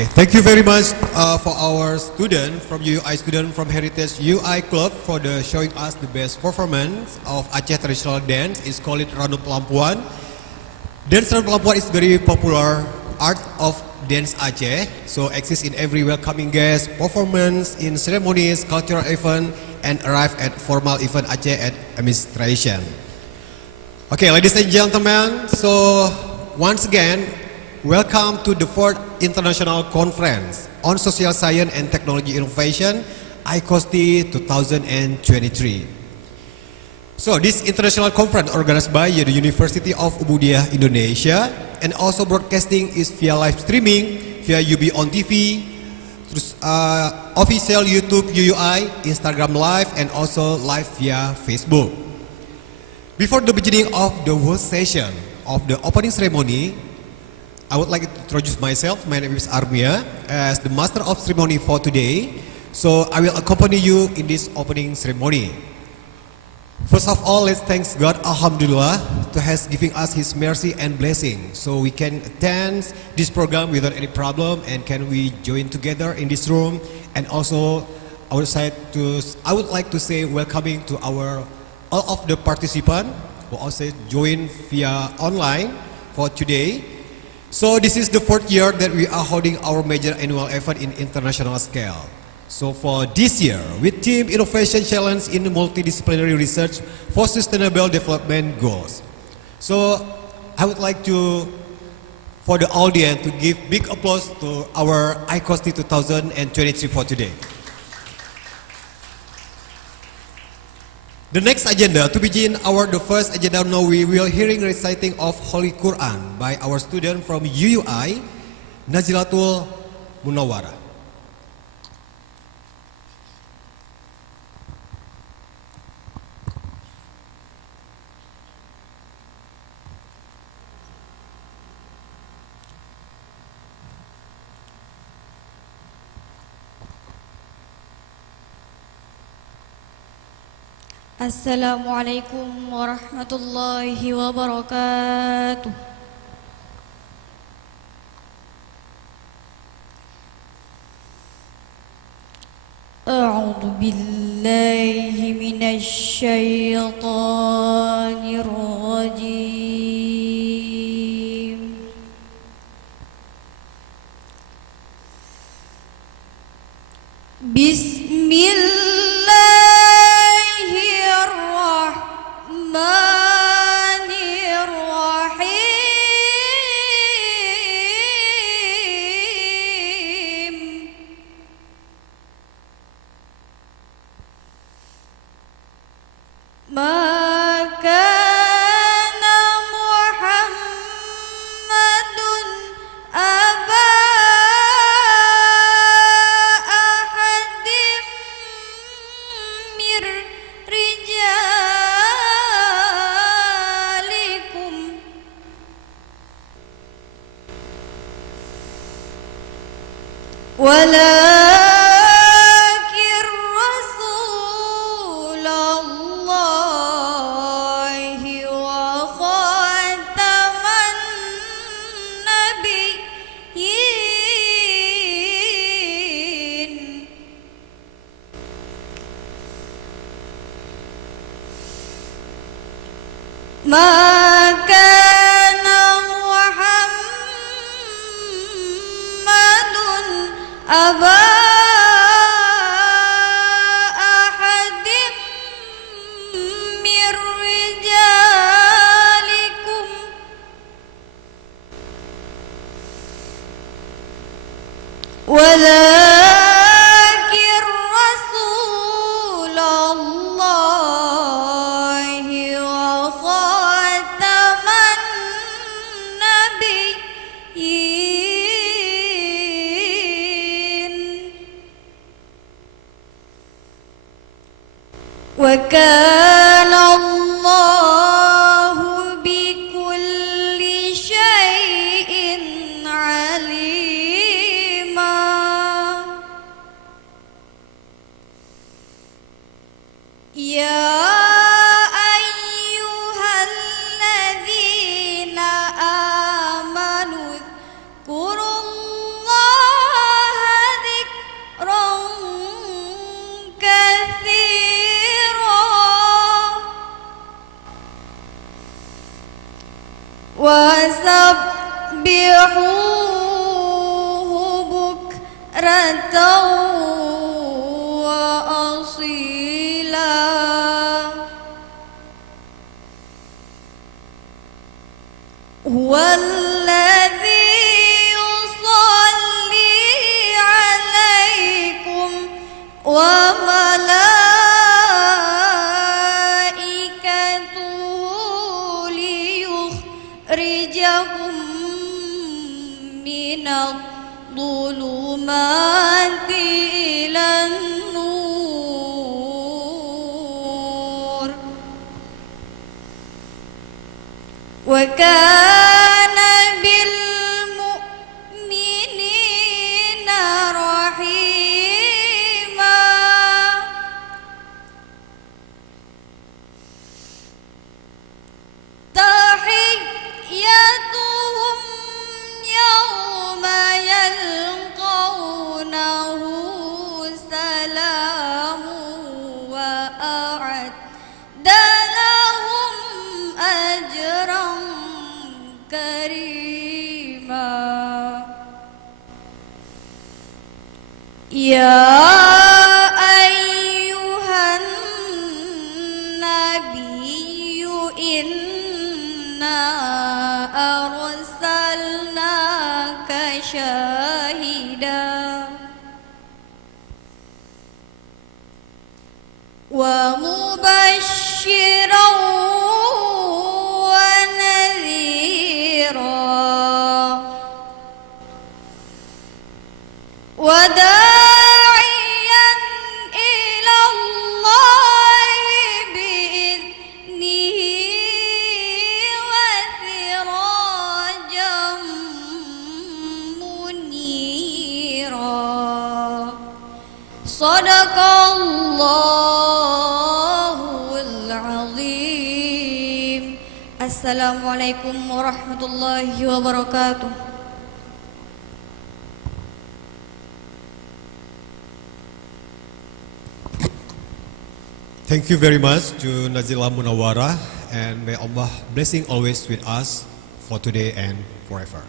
Okay, thank you very much for our student from Heritage UI Club for the showing us the best performance of Aceh traditional dance. It's called Randu Pelampuan. Dance Randu Pelampuan is very popular art of dance Aceh. So exists in every welcoming guest, performance in ceremonies, cultural event, and arrive at formal event Aceh at administration. Okay, ladies and gentlemen, so once again, welcome to the 4th International Conference on Social Science and Technology Innovation, Icosti 2023. So this international conference organized by the University of Ubudiyah, Indonesia, and also broadcasting is via live streaming via UBONTV, terus official YouTube UUI, Instagram Live, and also live via Facebook. Before the beginning of the whole session of the opening ceremony, I would like to introduce myself. My name is Armia as the Master of Ceremony for today. So I will accompany you in this opening ceremony. First of all, let's thank God, Alhamdulillah, to has given us His mercy and blessing, so we can attend this program without any problem, and can we join together in this room. And also, I would like to say welcoming to all of the participants who also join via online for today. So this is the 4th year that we are holding our major annual event in international scale. So for this year, with Team Innovation Challenge in Multidisciplinary Research for Sustainable Development Goals. So I would like to, for the audience, to give big applause to our Icosti 2023 for today. The next agenda, to begin the first agenda, now we will hearing reciting of Holy Quran by our student from UUI, Nazilatul Munawwarah. Assalamualaikum warahmatullahi wabarakatuh. A'udzu billahi minasy syaithanir rajim. Bismillah. وَكَانَ اللَّهُ بِكُلِّ شَيْءٍ عَلِيمًا. يَا أَيُّهَا الَّذِينَ آمَنُوا اذْكُرُوا اللَّهَ وسبحوه بكرة وأصيلا هو الذي يصلي عليكم وملائكته ليخرجكم من الظلمات إلى النور وكان بالمؤمنين رحيما تحيتهم يوم يلقونه سلام وأعد لهم أجرا كريما يا أيها النبي إنا أرسلناك شاهدا ومبشرا ونذيرا وداعيا إلى الله بإذنه وسراجا منيرا صدق الله العظيم السلام عليكم ورحمة الله وبركاته. Thank you very much to Nazila Munawara, and may Allah blessing always with us for today and forever.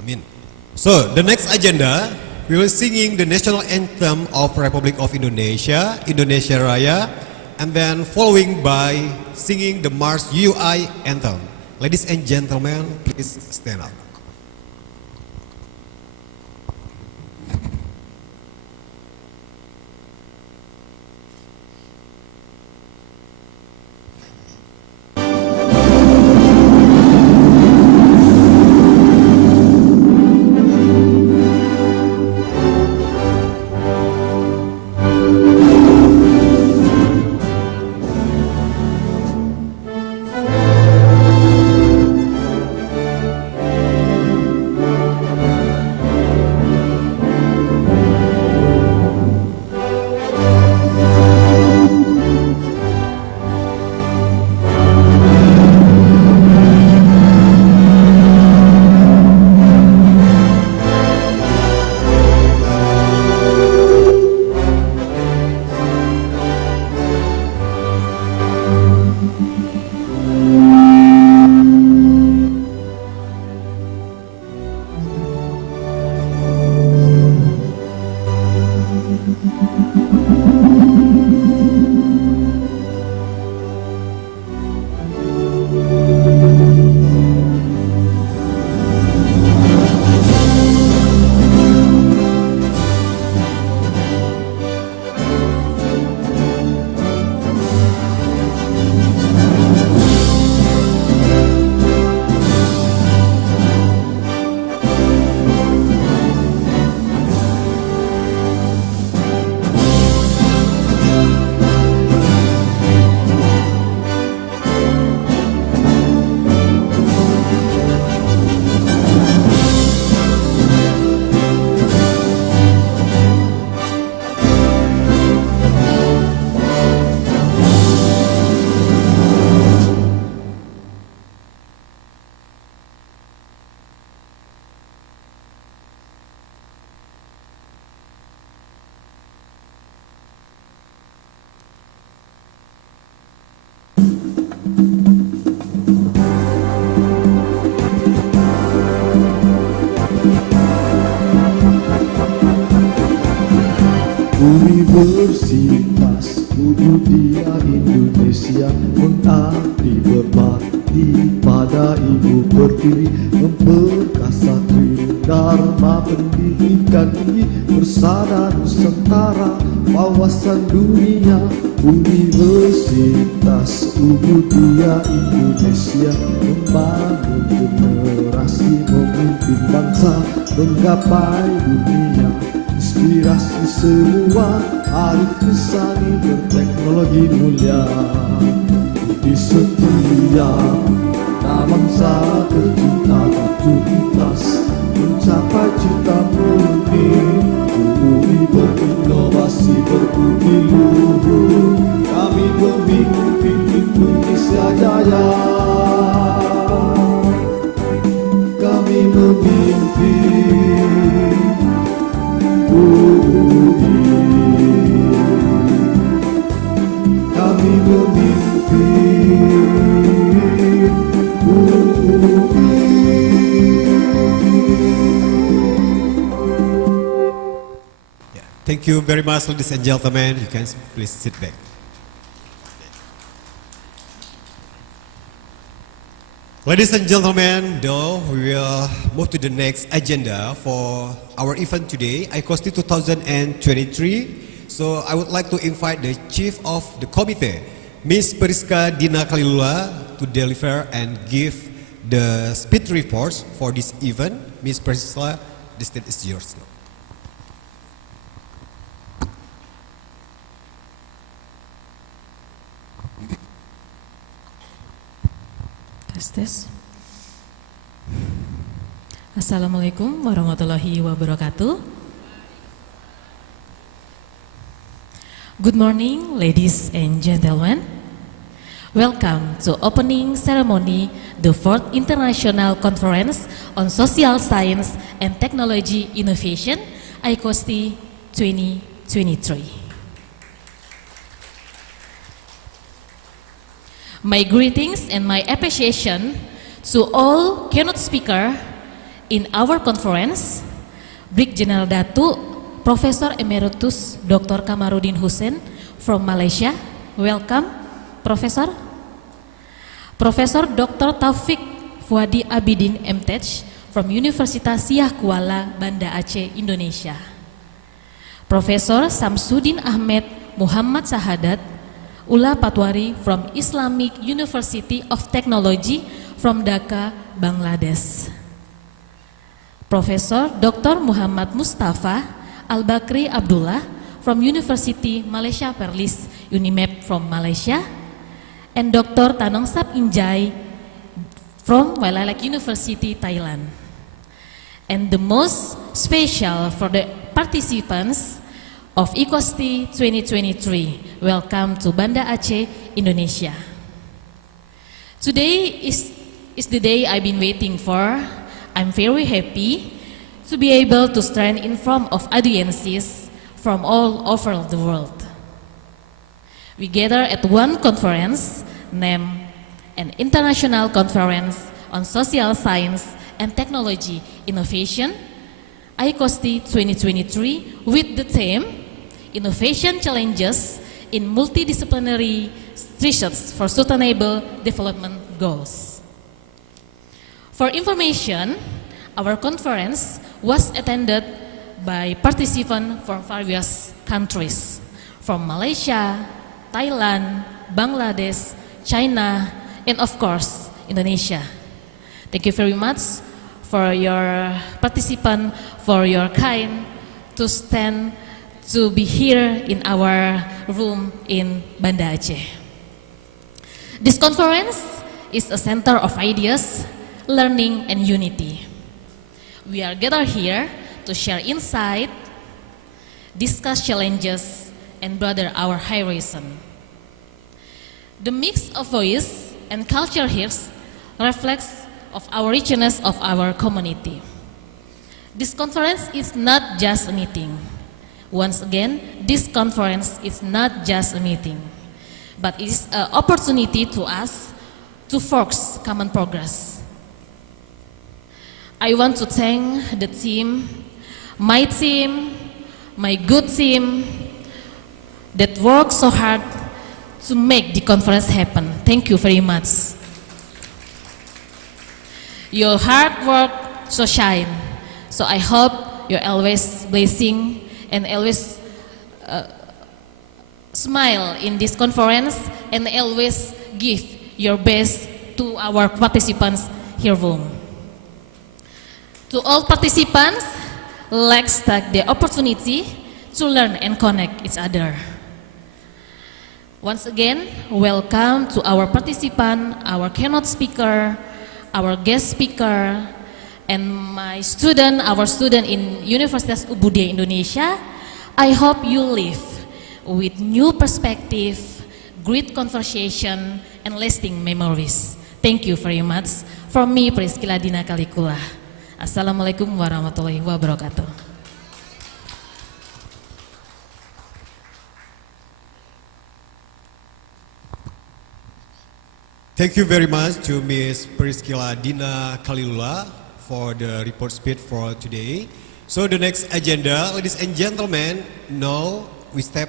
Amin. So the next agenda, we will singing the national anthem of Republic of Indonesia, Indonesia Raya, and then following by singing the Mars UUI anthem. Ladies and gentlemen, please stand up. Universitas Ubudiyah Indonesia mengabdi berbakti pada Ibu Pertiwi, memperkasa Dharma pendidikan tinggi, persada Nusantara, wawasan dunia. Universitas Ubudiyah Indonesia membangun generasi, memimpin bangsa menggapai dunia. Inspirasi semua, arif kesani berteknologi mulia. Budi setia, bangsa tercinta berintegritas, mencapai cita murni. UUI berinovasi berbudi luhur, kami memimpin Indonesia jaya. Kami memimpin UUI, kami memimpin UUI. Thank you very much, ladies and gentlemen. You can please sit back. Ladies and gentlemen, now we will move to the next agenda for our event today, Icosti 2023. So I would like to invite the Chief of the Committee, Ms. Periska Dina Kalilula, to deliver and give the speed reports for this event. Ms. Periska, the stage is yours now. Tes. Assalamualaikum warahmatullahi wabarakatuh. Good morning, ladies and gentlemen. Welcome to opening ceremony the 4th International Conference on Social Science and Technology Innovation, Icosti 2023. My greetings and my appreciation to all keynote speaker in our conference, Brig General Datu, Professor Emeritus Dr. Kamarudin Hussein from Malaysia. Welcome, Professor. Professor Dr. Taufik Fuadi Abidin MTech from Universitas Syiah Kuala, Banda, Aceh, Indonesia. Professor Samsudin Ahmed Muhammad Sahadat Ula Patwari from Islamic University of Technology from Dhaka, Bangladesh. Professor Dr. Muhammad Mustafa Al-Bakri Abdullah from University Malaysia Perlis, UNIMEP from Malaysia. And Dr. Tanongsap Injai from Wailalak University, Thailand. And the most special for the participants of Icosti 2023. Welcome to Banda Aceh, Indonesia. Today is the day I've been waiting for. I'm very happy to be able to stand in front of audiences from all over the world. We gather at one conference named an International Conference on Social Science and Technology Innovation, Icosti 2023, with the theme Innovation Challenges in Multidisciplinary Research for Sustainable Development Goals. For information, our conference was attended by participants from various countries, from Malaysia, Thailand, Bangladesh, China, and of course, Indonesia. Thank you very much for your participant, for your kind to stand to be here in our room in Banda Aceh. This conference is a center of ideas, learning, and unity. We are gathered here to share insight, discuss challenges, and broaden our horizon. The mix of voice and culture here reflects of our richness of our community. This conference is not just a meeting. Once again, this conference is not just a meeting, but it is an opportunity to us to focus common progress. I want to thank the team, my good team, that worked so hard to make the conference happen. Thank you very much. Your hard work so shine. So I hope you're always blessing and always smile in this conference and always give your best to our participants here home. To all participants, let's take the opportunity to learn and connect each other. Once again, welcome to our participant, our keynote speaker, our guest speaker, and my student, our student in Universitas Ubudiyah Indonesia. I hope you live with new perspective, great conversation, and lasting memories. Thank you very much. From me, Priscilla Dina Kalikula. Assalamualaikum warahmatullahi wabarakatuh. Thank you very much to Ms. Priscilla Dina Kalilula for the report speech for today. So the next agenda, ladies and gentlemen, now we step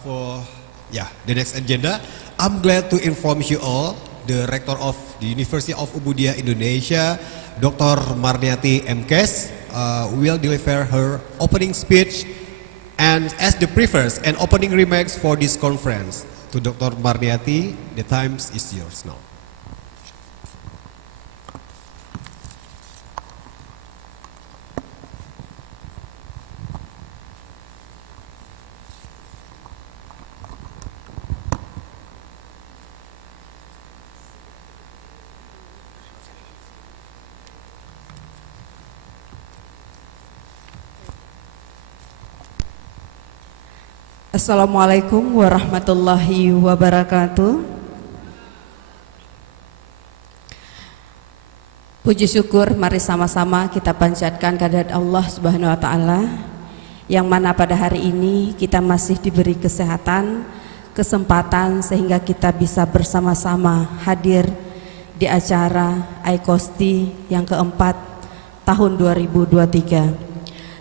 for the next agenda. I'm glad to inform you all, the Rector of the University of Ubudiyah Indonesia, Dr. Marniati MKes, will deliver her opening speech, and as the prefers and opening remarks for this conference. To Dr. Marniati, the time is yours now. Assalamualaikum warahmatullahi wabarakatuh. Puji syukur mari sama-sama kita panjatkan kehadirat Allah Subhanahu wa taala, yang mana pada hari ini kita masih diberi kesehatan, kesempatan sehingga kita bisa bersama-sama hadir di acara Icosti yang keempat tahun 2023.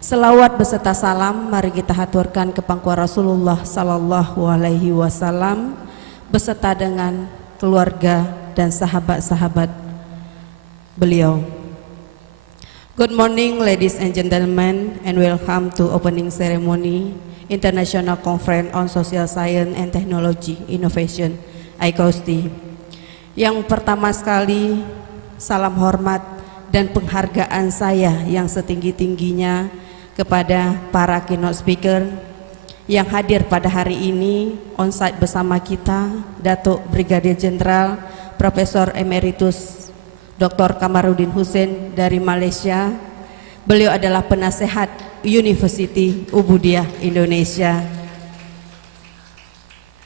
Selawat beserta salam mari kita haturkan ke pangkuan Rasulullah sallallahu alaihi wasallam beserta dengan keluarga dan sahabat-sahabat beliau. Good morning ladies and gentlemen, and welcome to opening ceremony International Conference on Social Science and Technology Innovation Icosti. Yang pertama sekali, salam hormat dan penghargaan saya yang setinggi-tingginya kepada para keynote speaker yang hadir pada hari ini on-site bersama kita, Datuk Brigadir Jenderal Profesor Emeritus Dr. Kamarudin Hussein dari Malaysia. Beliau adalah penasehat University Ubudiyah Indonesia.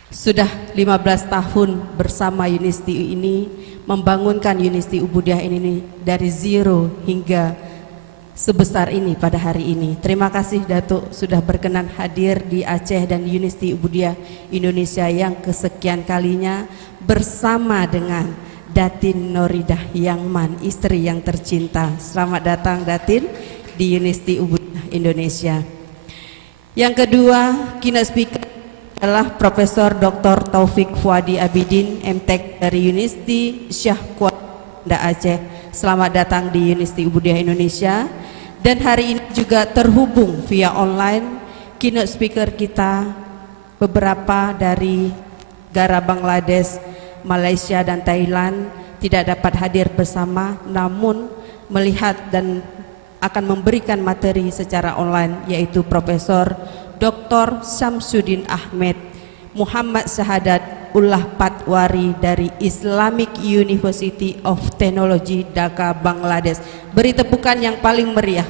Sudah 15 tahun bersama University ini, membangunkan University Ubudiyah ini dari zero hingga sebesar ini pada hari ini. Terima kasih Datuk sudah berkenan hadir di Aceh dan University Ubudiyah Indonesia yang kesekian kalinya bersama dengan Datin Noridah Yangman, istri yang tercinta. Selamat datang Datin di University Ubudiyah Indonesia. Yang kedua, keynote speaker adalah Profesor Dr. Taufik Fuadi Abidin, MTech dari University Syiah Kuala, Banda Aceh. Selamat datang di University Ubudiyah Indonesia. Dan hari ini juga terhubung via online keynote speaker kita, beberapa dari negara Bangladesh, Malaysia dan Thailand tidak dapat hadir bersama, namun melihat dan akan memberikan materi secara online, yaitu Profesor Dr. Syamsuddin Ahmed Muhammad Syahadat Ullah Patwari dari Islamic University of Technology Dhaka, Bangladesh. Beri tepukan yang paling meriah.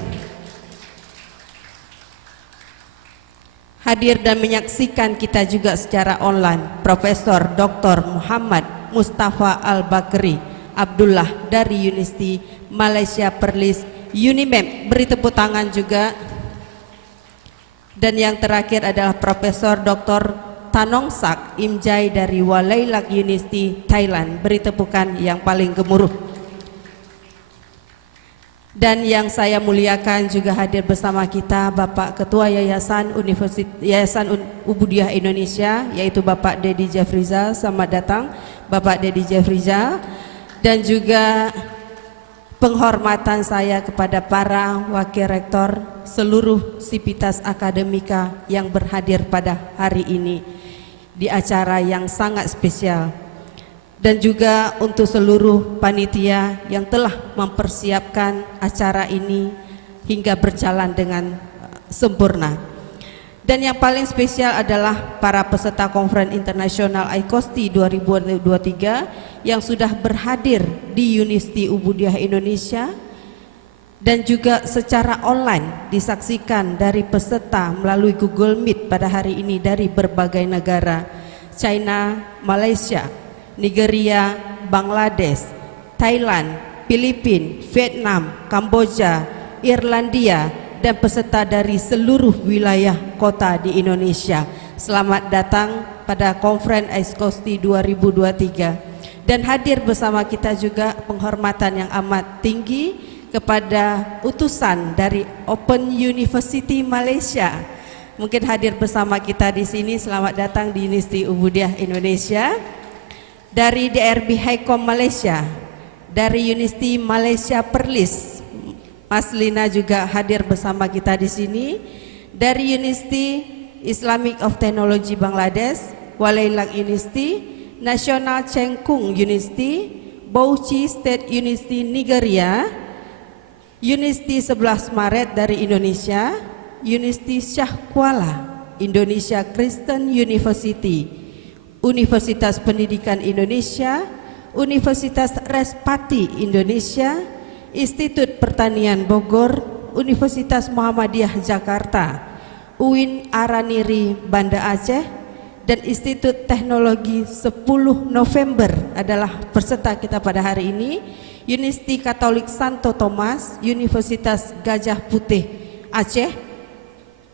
Hadir dan menyaksikan kita juga secara online Profesor Dr. Muhammad Mustafa Al-Bakri Abdullah dari University Malaysia Perlis Unimap. Beri tepuk tangan juga. Dan yang terakhir adalah Profesor Dr. Tanongsak Imjai dari Walailak University Thailand. Beri tepukan yang paling gemuruh. Dan yang saya muliakan juga hadir bersama kita Bapak Ketua Yayasan Ubudiyah Indonesia, yaitu Bapak Dedi Jeffriza. Selamat datang Bapak Dedi Jeffriza. Dan juga penghormatan saya kepada para wakil rektor seluruh sivitas akademika yang berhadir pada hari ini di acara yang sangat spesial. Dan juga untuk seluruh panitia yang telah mempersiapkan acara ini hingga berjalan dengan sempurna. Dan yang paling spesial adalah para peserta Konferensi Internasional Icosti 2023 yang sudah berhadir di Universitas Ubudiyah Indonesia dan juga secara online disaksikan dari peserta melalui Google Meet pada hari ini dari berbagai negara: China, Malaysia, Nigeria, Bangladesh, Thailand, Filipina, Vietnam, Kamboja, Irlandia, dan peserta dari seluruh wilayah kota di Indonesia. Selamat datang pada Konferensi Icosti 2023. Dan hadir bersama kita juga penghormatan yang amat tinggi kepada utusan dari Open University Malaysia. Mungkin hadir bersama kita di sini. Selamat datang di Universitas Ubudiyah Indonesia. Dari DRB Highcom Malaysia, dari Universitas Malaysia Perlis, Mas Lina juga hadir bersama kita di sini. Dari Universitas Islamic of Technology Bangladesh, Walailang University, National Cheng Kung University, Bauchi State University Nigeria, Universitas 11 Maret dari Indonesia, Universitas Syiah Kuala, Indonesia Kristen University, Universitas Pendidikan Indonesia, Universitas Respati Indonesia, Institut Pertanian Bogor, Universitas Muhammadiyah Jakarta, UIN Araniri Banda Aceh, dan Institut Teknologi 10 November adalah peserta kita pada hari ini. Universitas Katolik Santo Thomas, Universitas Gajah Putih Aceh,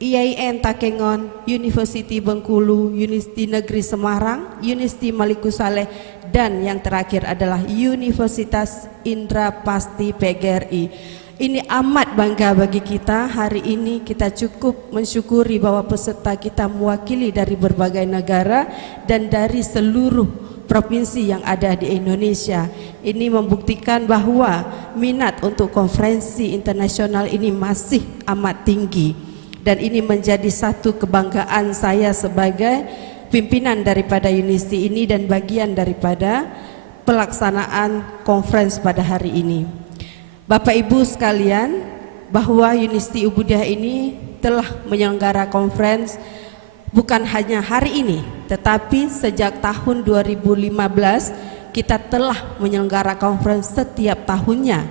IAIN Takengon, University Bengkulu, Universitas Negeri Semarang, Universitas Malikusaleh, dan yang terakhir adalah Universitas Indrapasti PGRI. Ini amat bangga bagi kita. Hari ini kita cukup mensyukuri bahwa peserta kita mewakili dari berbagai negara dan dari seluruh provinsi yang ada di Indonesia. Ini membuktikan bahwa minat untuk konferensi internasional ini masih amat tinggi. Dan ini menjadi satu kebanggaan saya sebagai pimpinan daripada universitas ini dan bagian daripada pelaksanaan konferensi pada hari ini. Bapak Ibu sekalian, bahwa Universitas Ubudiyah ini telah menyelenggara konferensi bukan hanya hari ini, tetapi sejak tahun 2015 kita telah menyelenggara konferensi setiap tahunnya.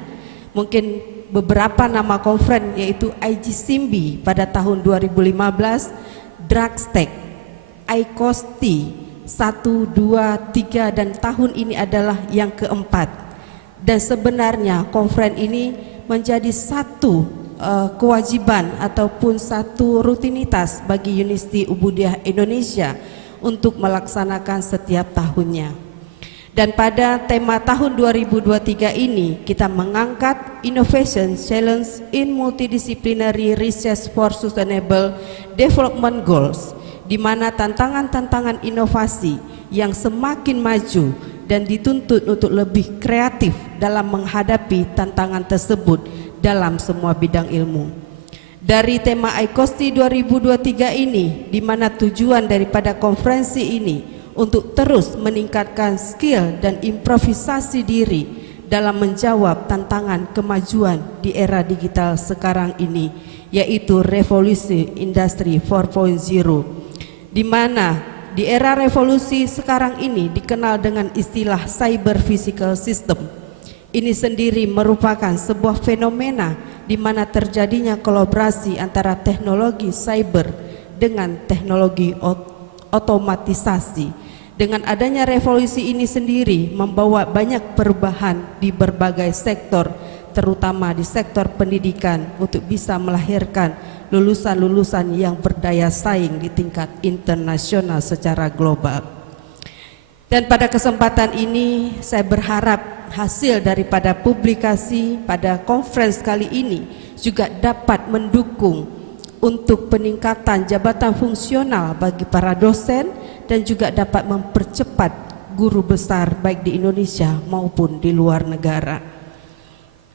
Mungkin beberapa nama konferensi yaitu IG Simbi pada tahun 2015, Dragstech, Icosti 1, 2, 3, dan tahun ini adalah yang keempat. Dan sebenarnya konferensi ini menjadi satu kewajiban ataupun satu rutinitas bagi Universitas Ubudiyah Indonesia untuk melaksanakan setiap tahunnya. Dan pada tema tahun 2023 ini kita mengangkat Innovation Challenge in Multidisciplinary Research for Sustainable Development Goals, di mana tantangan-tantangan inovasi yang semakin maju dan dituntut untuk lebih kreatif dalam menghadapi tantangan tersebut dalam semua bidang ilmu. Dari tema Icosti 2023 ini, di mana tujuan daripada konferensi ini untuk terus meningkatkan skill dan improvisasi diri dalam menjawab tantangan kemajuan di era digital sekarang ini, yaitu revolusi industri 4.0, di mana di era revolusi sekarang ini dikenal dengan istilah cyber physical system. Ini sendiri merupakan sebuah fenomena di mana terjadinya kolaborasi antara teknologi cyber dengan teknologi otomatisasi. Dengan adanya revolusi ini sendiri membawa banyak perubahan di berbagai sektor, terutama di sektor pendidikan, untuk bisa melahirkan lulusan-lulusan yang berdaya saing di tingkat internasional secara global. Dan pada kesempatan ini saya berharap hasil daripada publikasi pada conference kali ini juga dapat mendukung untuk peningkatan jabatan fungsional bagi para dosen dan juga dapat mempercepat guru besar baik di Indonesia maupun di luar negara.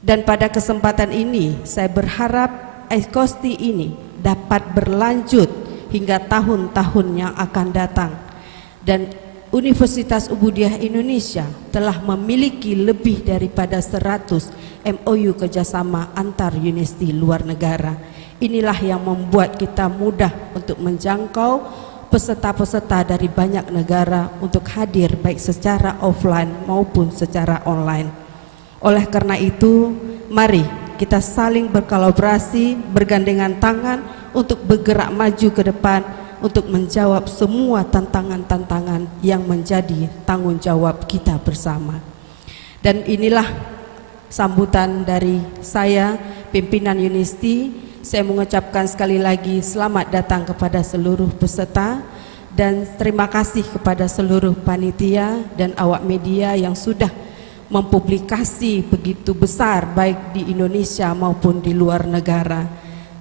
Dan pada kesempatan ini saya berharap Icosti ini dapat berlanjut hingga tahun-tahun yang akan datang. Dan Universitas Ubudiyah Indonesia telah memiliki lebih daripada 100 MOU kerjasama antar universiti luar negara. Inilah yang membuat kita mudah untuk menjangkau peserta-peserta dari banyak negara untuk hadir baik secara offline maupun secara online. Oleh karena itu, mari kita saling berkolaborasi, bergandengan tangan untuk bergerak maju ke depan untuk menjawab semua tantangan-tantangan yang menjadi tanggung jawab kita bersama. Dan inilah sambutan dari saya, pimpinan Universiti. Saya mengucapkan sekali lagi selamat datang kepada seluruh peserta dan terima kasih kepada seluruh panitia dan awak media yang sudah mempublikasi begitu besar baik di Indonesia maupun di luar negara.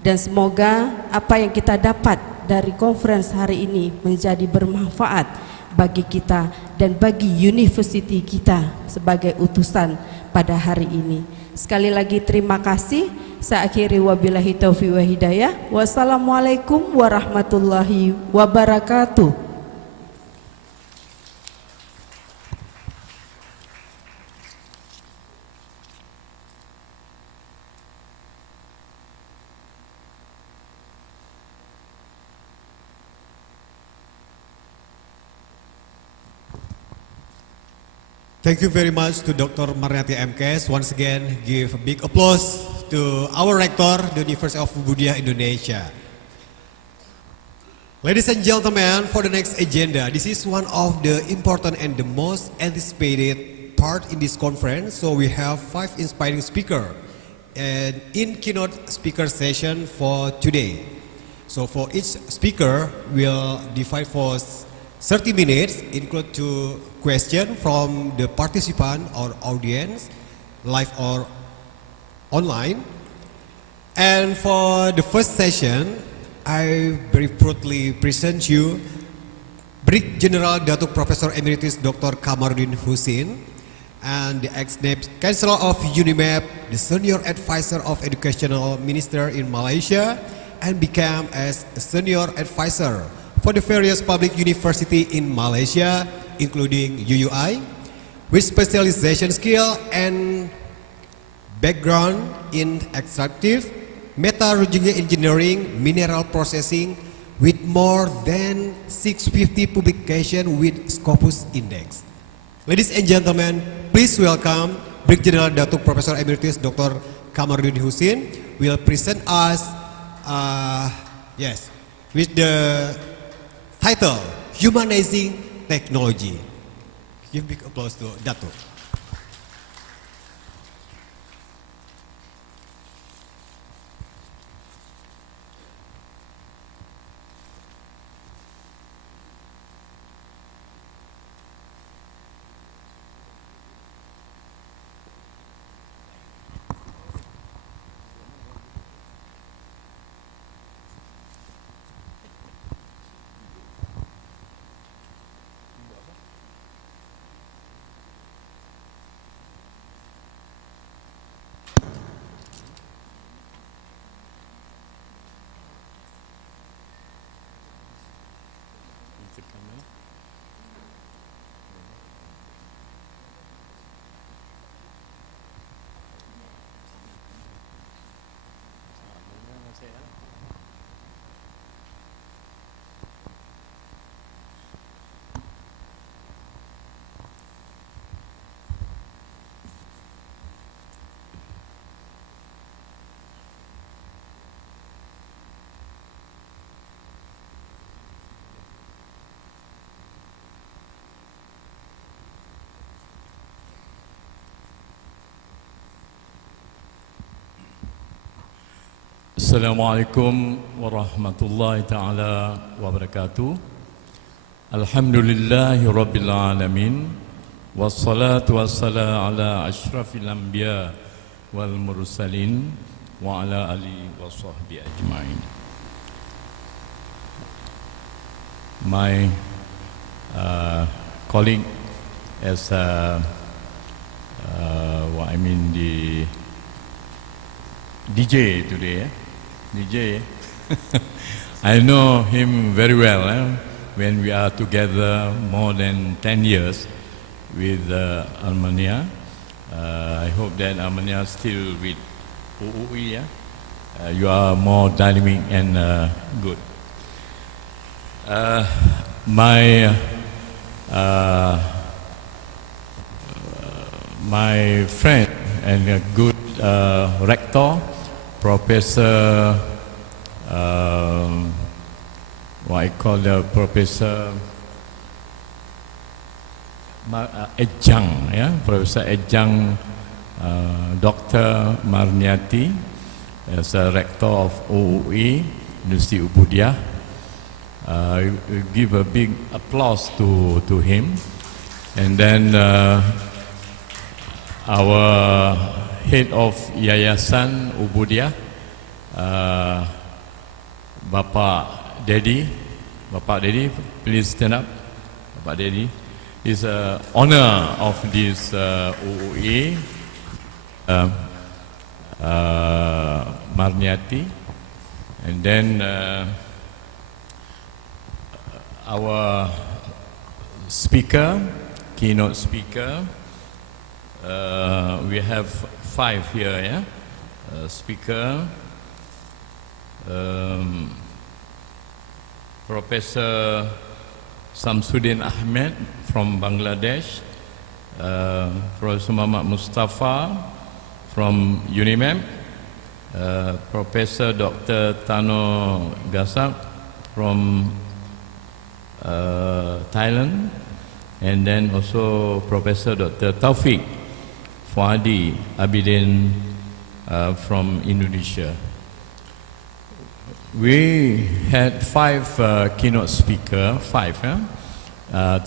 Dan semoga apa yang kita dapat dari conference hari ini menjadi bermanfaat bagi kita dan bagi universiti kita sebagai utusan pada hari ini. Sekali lagi terima kasih. Saya akhiri wabillahi taufiq wa hidayah. Wassalamualaikum warahmatullahi wabarakatuh. Thank you very much to Dr. Marniati MKes. Once again, give a big applause to our rector, the University of Ubudiyah Indonesia. Ladies and gentlemen, for the next agenda, this is one of the important and the most anticipated part in this conference. So we have 5 inspiring speakers and in keynote speaker session for today. So for each speaker, we'll divide for 30 minutes, include 2 questions from the participant or audience, live or online. And for the first session, I very proudly present you Brig General Datuk Professor Emeritus Dr. Kamarudin Husin and the ex-named Chancellor of UNIMAP, the Senior Advisor of Educational Minister in Malaysia, and became as a Senior Advisor for the various public university in Malaysia, including UUI, with specialization skill and background in extractive, metallurgical engineering, mineral processing, with more than 650 publications with Scopus Index. Ladies and gentlemen, please welcome Brig General Datuk Professor Emeritus Dr. Kamarudin Husin will present us with the title, Humanizing Technology. Give big applause to Datuk. Assalamualaikum warahmatullahi taala wabarakatuh. Alhamdulillahi Rabbil Alamin. Wassalatu wassalamu ala ashrafil anbiya wal mursalin wa ala alihi wa sahbihi ajma'in. My colleague as the DJ today, DJ. I know him very well. When we are together more than 10 years with Armenia, I hope that Armenia still with UUI. You are more dynamic and good. My friend and a good rector, Professor, what I call the Professor Ejang, Professor Ejang, Dr. Marniati, as a rector of UUI, University Ubudiyah. Give a big applause to him. And then our head of Yayasan Ubudiyah, Bapak Daddy, please stand up. Bapak Daddy is an honor of this UUI, Marniati. And then our speaker, keynote speaker, we have 5 here, speaker, Professor Samsudin Ahmed from Bangladesh, Professor Muhammad Mustafa from UNIMEM, Professor Dr. Tano Gasak from Thailand, and then also Professor Dr. Taufik Fuadi Abidin from Indonesia. We had 5 keynote speakers, 5.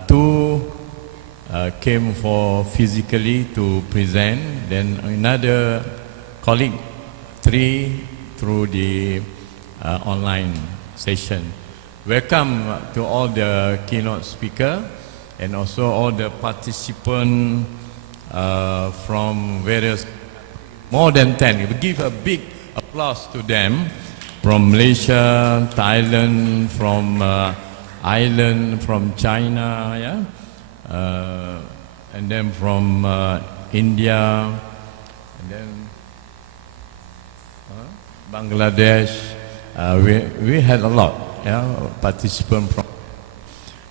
2 came for physically to present, then another colleague, 3 through the online session. Welcome to all the keynote speakers and also all the participants from various, more than 10. We give a big applause to them. From Malaysia, Thailand, from Ireland, from China, and then from India, and then Bangladesh. We had a lot, participants from.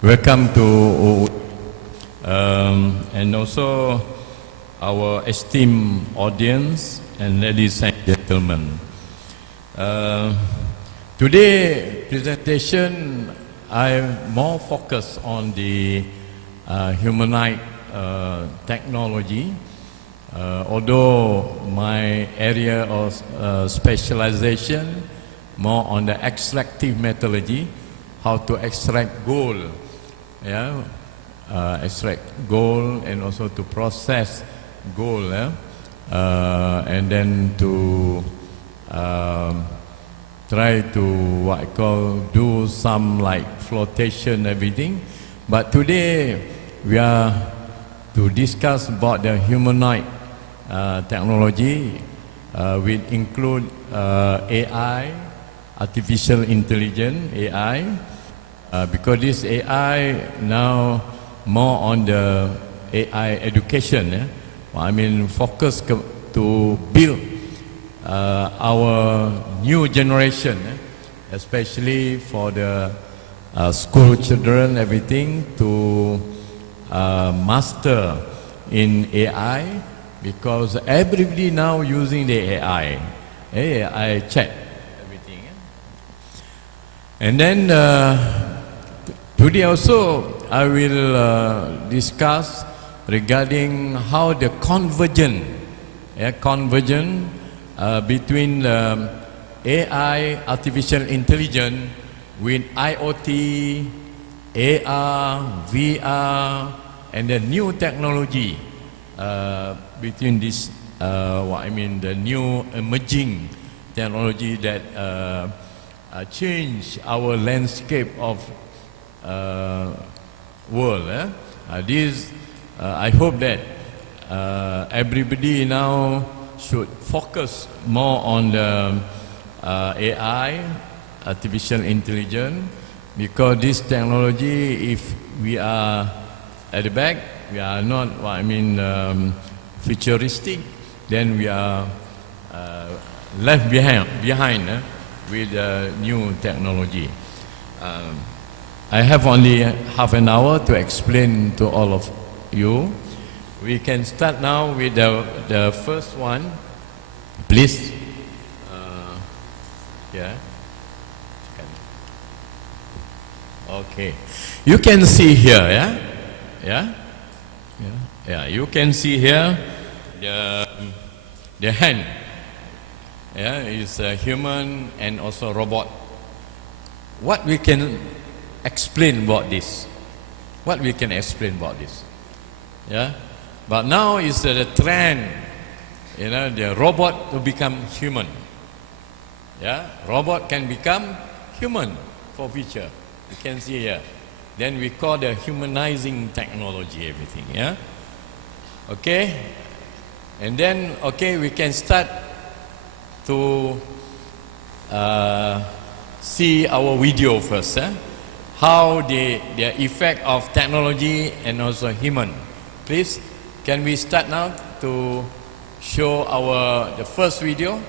Welcome to, and also our esteemed audience and ladies and gentlemen. Today presentation, I'm more focused on the humanoid technology, although my area of specialization more on the extractive methodology, how to extract gold, extract gold and also to process gold, and then to try to what I call do some like flotation everything. But today we are to discuss about the humanoid technology, which include AI, artificial intelligence, AI, because this AI now more on the AI education. I mean focus to build our new generation, especially for the school children, everything to master in AI, because everybody now using the AI chat everything. And then today also I will discuss regarding how the convergence between AI, artificial intelligence, with IoT AR, VR, and the new technology between this, the new emerging technology that change our landscape of world. I hope that everybody now should focus more on the AI, artificial intelligence, because this technology, if we are at the back, we are not, futuristic, then we are left behind with new technology. I have only half an hour to explain to all of you. We can start now with the first one, please. Yeah. Okay. You can see here, yeah? Yeah? Yeah, you can see here the hand. Yeah, is a human and also robot. What we can explain about this? What we can explain about this? Yeah? But now is the trend, the robot to become human. Yeah? Robot can become human for future. You can see here. Then we call the humanizing technology, everything, yeah? Okay? And then, okay, we can start to see our video first, how the effect of technology and also human. Please, can we start now to show the first video?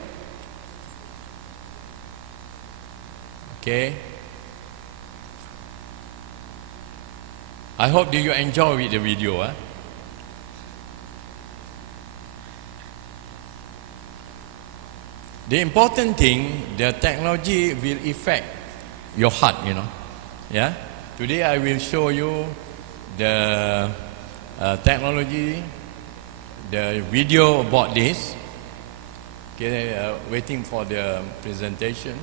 Okay. I hope that you enjoy with the video. The important thing, the technology will affect your heart, Yeah. Today I will show you the technology, the video about this. Okay, waiting for the presentation.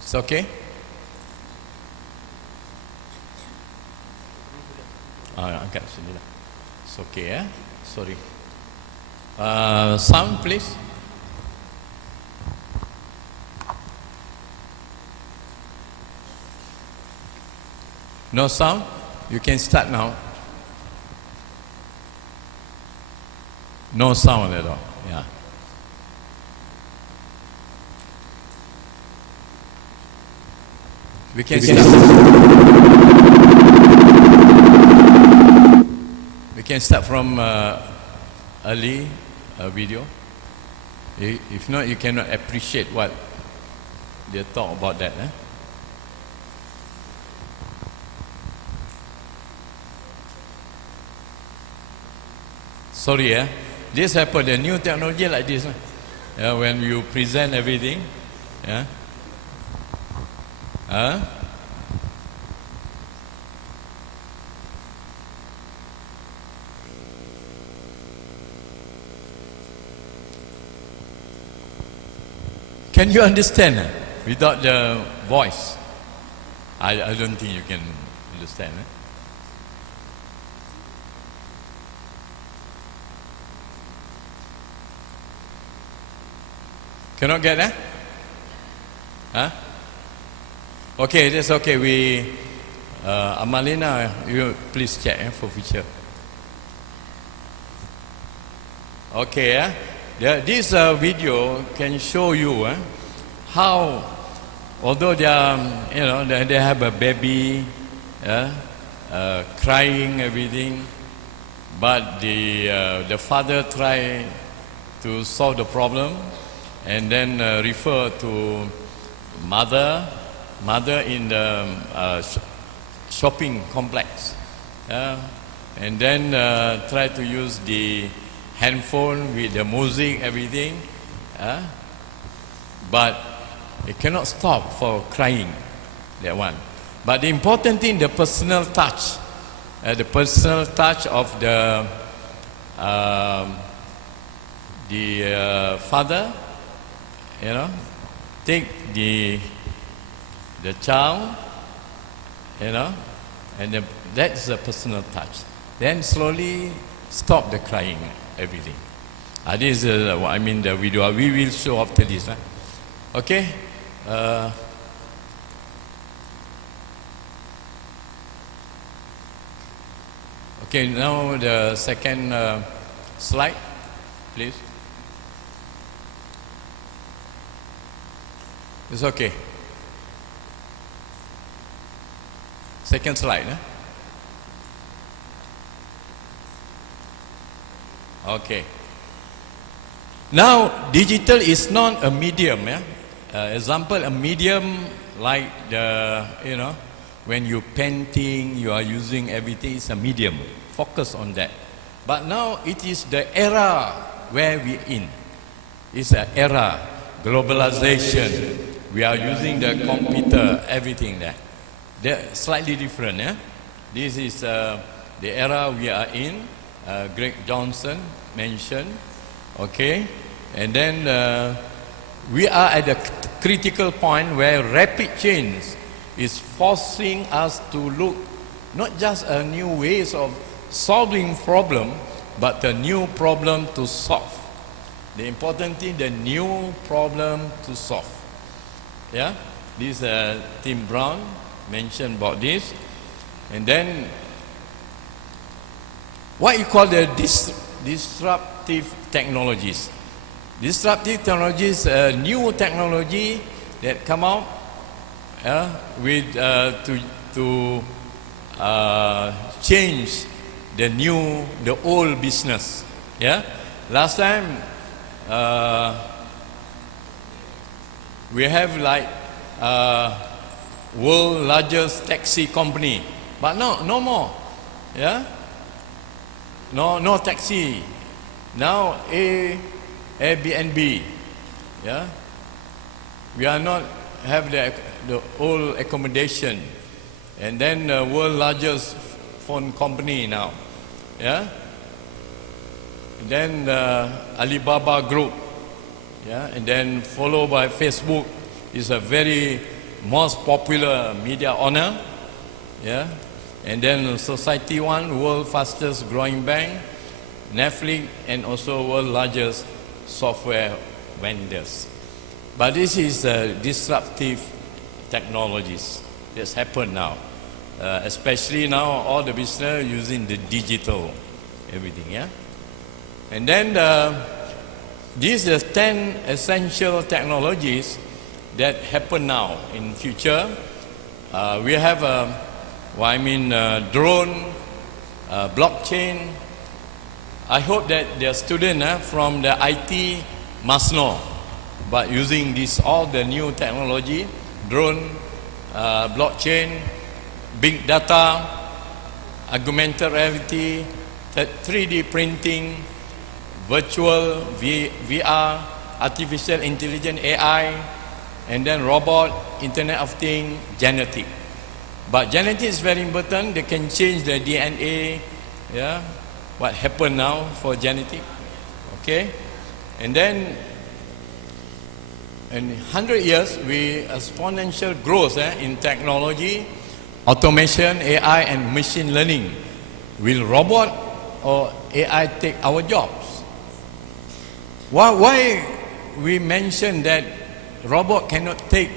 It's okay? Angkat sini lah. It's okay, Sorry. Sound, please. No sound? You can start now. No sound at all. Yeah. We can start. We can start from early video. If not, you cannot appreciate what they talk about that. Sorry, this happened. The new technology like this. When you present everything, Can you understand without the voice? I don't think you can understand. Cannot get that? Okay, that's okay. Amalina, you please check for future. Okay, this video can show you how, although they are, they have a baby, crying, everything, but the father try to solve the problem, and then refer to mother in the shopping complex, and then try to use the handphone with the music, everything, but it cannot stop for crying, that one. But the important thing, the personal touch of the father, take the child, you know, and then that's a personal touch. Then slowly stop the crying, everything. This is what I mean, the video. We will show after this. Okay? Okay, now the second slide, please. It's okay. Second slide. Okay. Now, digital is not a medium. Example, a medium like the, you know, when you're painting, you are using everything, it's a medium. Focus on that. But now it is the era where we're in. It's an era, globalization. We are using the computer, everything there. They're slightly different. This is the era we are in. Greg Johnson mentioned. Okay, and then we are at a critical point where rapid change is forcing us to look not just a new ways of solving problem, but a new problem to solve. The important thing, the new problem to solve. Yeah, this Tim Brown mentioned about this, and then what you call the disruptive technologies. Disruptive technologies, new technology that come out with to change the old business. Yeah, last time we have like world largest taxi company, but no more. Yeah, no taxi. Now Airbnb. Yeah, we are not have the old accommodation, and then the world largest phone company now. Yeah, and then Alibaba Group. Yeah, and then followed by Facebook is a very most popular media owner. Yeah, and then Society One, world fastest growing bank, Netflix, and also world largest software vendors. But this is disruptive technologies that's happened now, especially now all the business using the digital everything. Yeah, and then these are 10 essential technologies that happen now in future. We have drone, blockchain. I hope that the student from the IT must know, but using this all the new technology, drone, blockchain, big data, augmented reality, 3D printing, virtual VR, artificial intelligence AI, and then robot, Internet of Things, genetic. But genetic is very important. They can change the DNA. Yeah, what happened now for genetic? Okay, and then in 100 years, we exponential growth in technology, automation, AI, and machine learning. Will robot or AI take our jobs? Why we mention that robot cannot take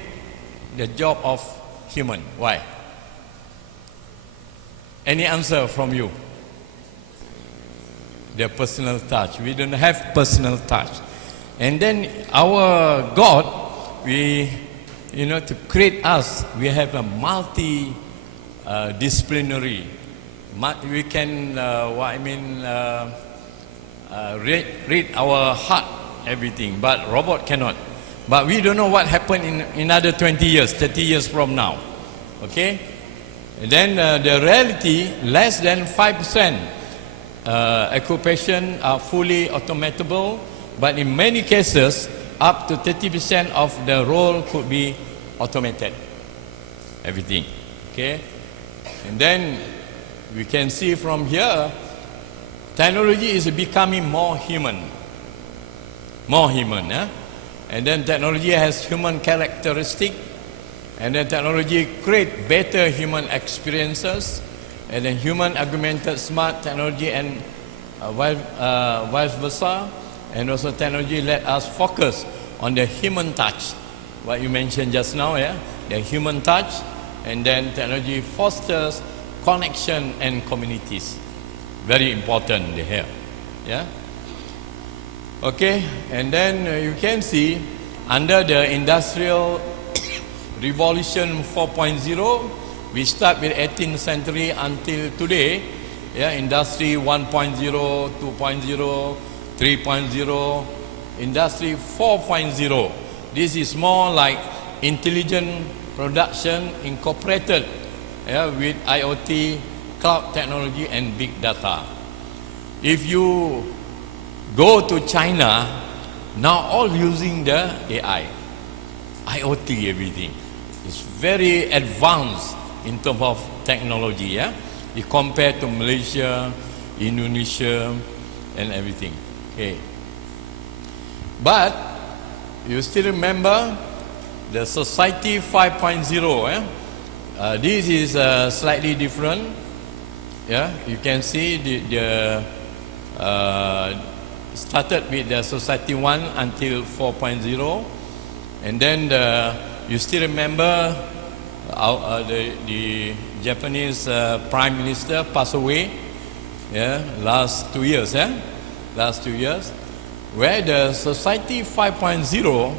the job of human? Why? Any answer from you? The personal touch. We don't have personal touch. And then our God, to create us, we have a multi-disciplinary. We can, read our heart, everything, but robot cannot. But we don't know what happened in another 20 years, 30 years from now. Okay? And then the reality, less than 5% occupation are fully automatable, but in many cases, up to 30% of the role could be automated. Everything. Okay? And then we can see from here, technology is becoming more human. More human. And then technology has human characteristic. And then technology create better human experiences. And then human augmented smart technology and vice versa. And also technology let us focus on the human touch. What you mentioned just now, yeah? The human touch. And then technology fosters connection and communities. Very important here. Yeah? Okay, and then you can see under the Industrial Revolution 4.0, we start with 18th century until today. Yeah, Industry 1.0, 2.0, 3.0, Industry 4.0. This is more like intelligent production incorporated, yeah, with IoT, cloud technology and big data. If you go to China, now all using the AI, IoT, everything. It's very advanced in terms of technology, yeah? You compare to Malaysia, Indonesia, and everything. Okay. But you still remember the Society 5.0, eh? This is slightly different. Yeah, you can see the started with the Society 1 until 4.0, and then you still remember the Japanese Prime Minister passed away, yeah, last 2 years, last 2 years, where the Society 5.0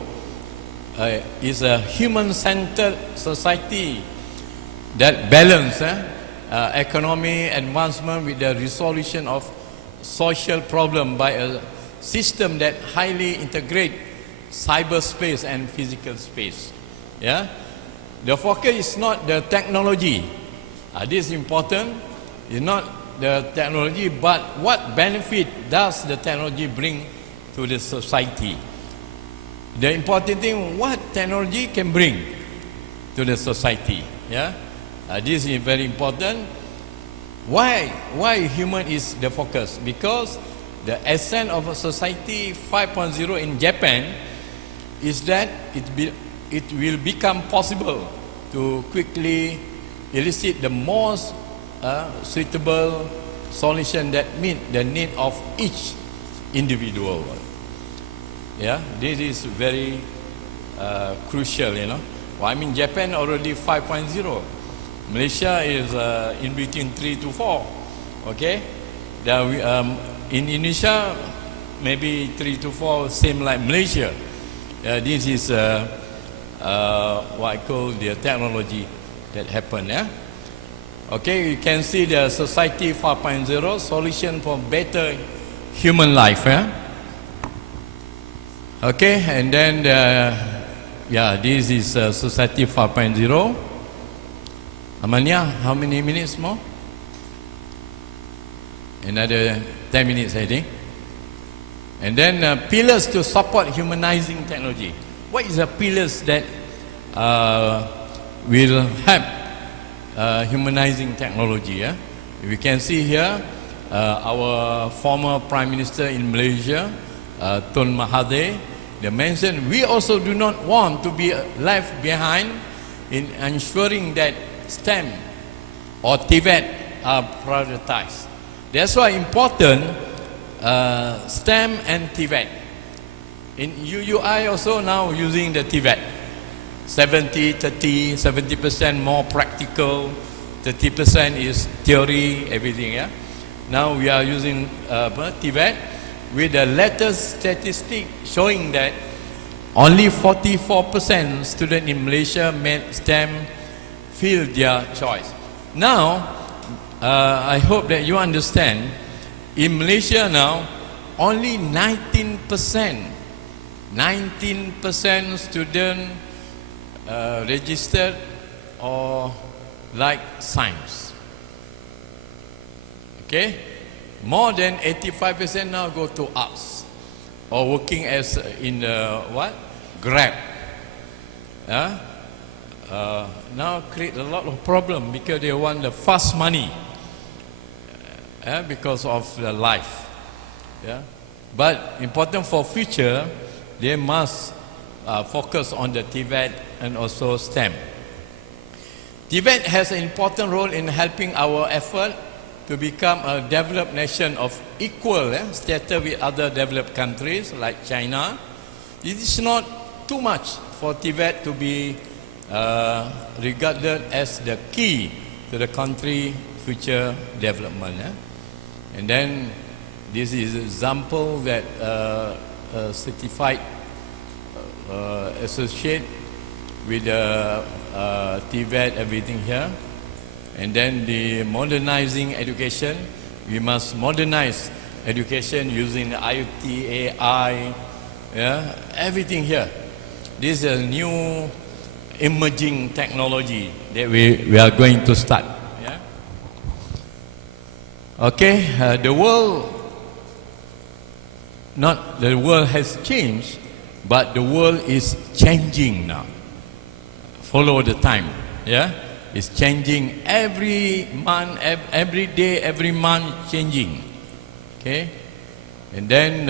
is a human-centered society that balances economic advancement with the resolution of social problem by a system that highly integrate cyberspace and physical space. Yeah, the focus is not the technology. This is important. It's not the technology, but what benefit does the technology bring to the society? The important thing, what technology can bring to the society. Yeah, this is very important. Why human is the focus? Because the essence of a society 5.0 in Japan is that it will become possible to quickly elicit the most suitable solution that meet the need of each individual. Yeah, this is very crucial, you know. Well, I mean, Japan already 5.0. Malaysia is in between 3 to 4. Okay, in Indonesia maybe 3 to 4, same like Malaysia. This is what I call the technology that happened. Yeah. Okay, you can see the Society 4.0 solution for better human life. Yeah. Okay, and then yeah, this is Society 4.0. Amanya, how many minutes more? Another 10 minutes, I think. And then pillars to support humanizing technology. What is the pillars that will help humanizing technology? Yeah? We can see here our former Prime Minister in Malaysia, Tun Mahathir, they mentioned we also do not want to be left behind in ensuring that STEM or TVET are prioritized. That's why important STEM and TVET. In UUI also now using the TVET. 70% more practical, 30% is theory, everything. Yeah. Now we are using TVET with the latest statistic showing that only 44% students in Malaysia made STEM field their choice. Now, I hope that you understand, in Malaysia now, only 19% students registered or like science. Okay? More than 85% now go to arts or working as in what? Grab. Now create a lot of problem because they want the fast money because of the life. Yeah? But important for future, they must focus on the Tibet and also STEM. Tibet has an important role in helping our effort to become a developed nation of equal status with other developed countries like China. It is not too much for Tibet to be regarded as the key to the country future development. And then this is an example that certified associate with Tibet, everything here. And then the modernizing education, we must modernize education using the IoT, AI, everything here. This is a new emerging technology that we are going to start. Yeah? Okay, the world has changed, but the world is changing now. Follow the time. Yeah? It's changing every month, every day, every month changing. Okay? And then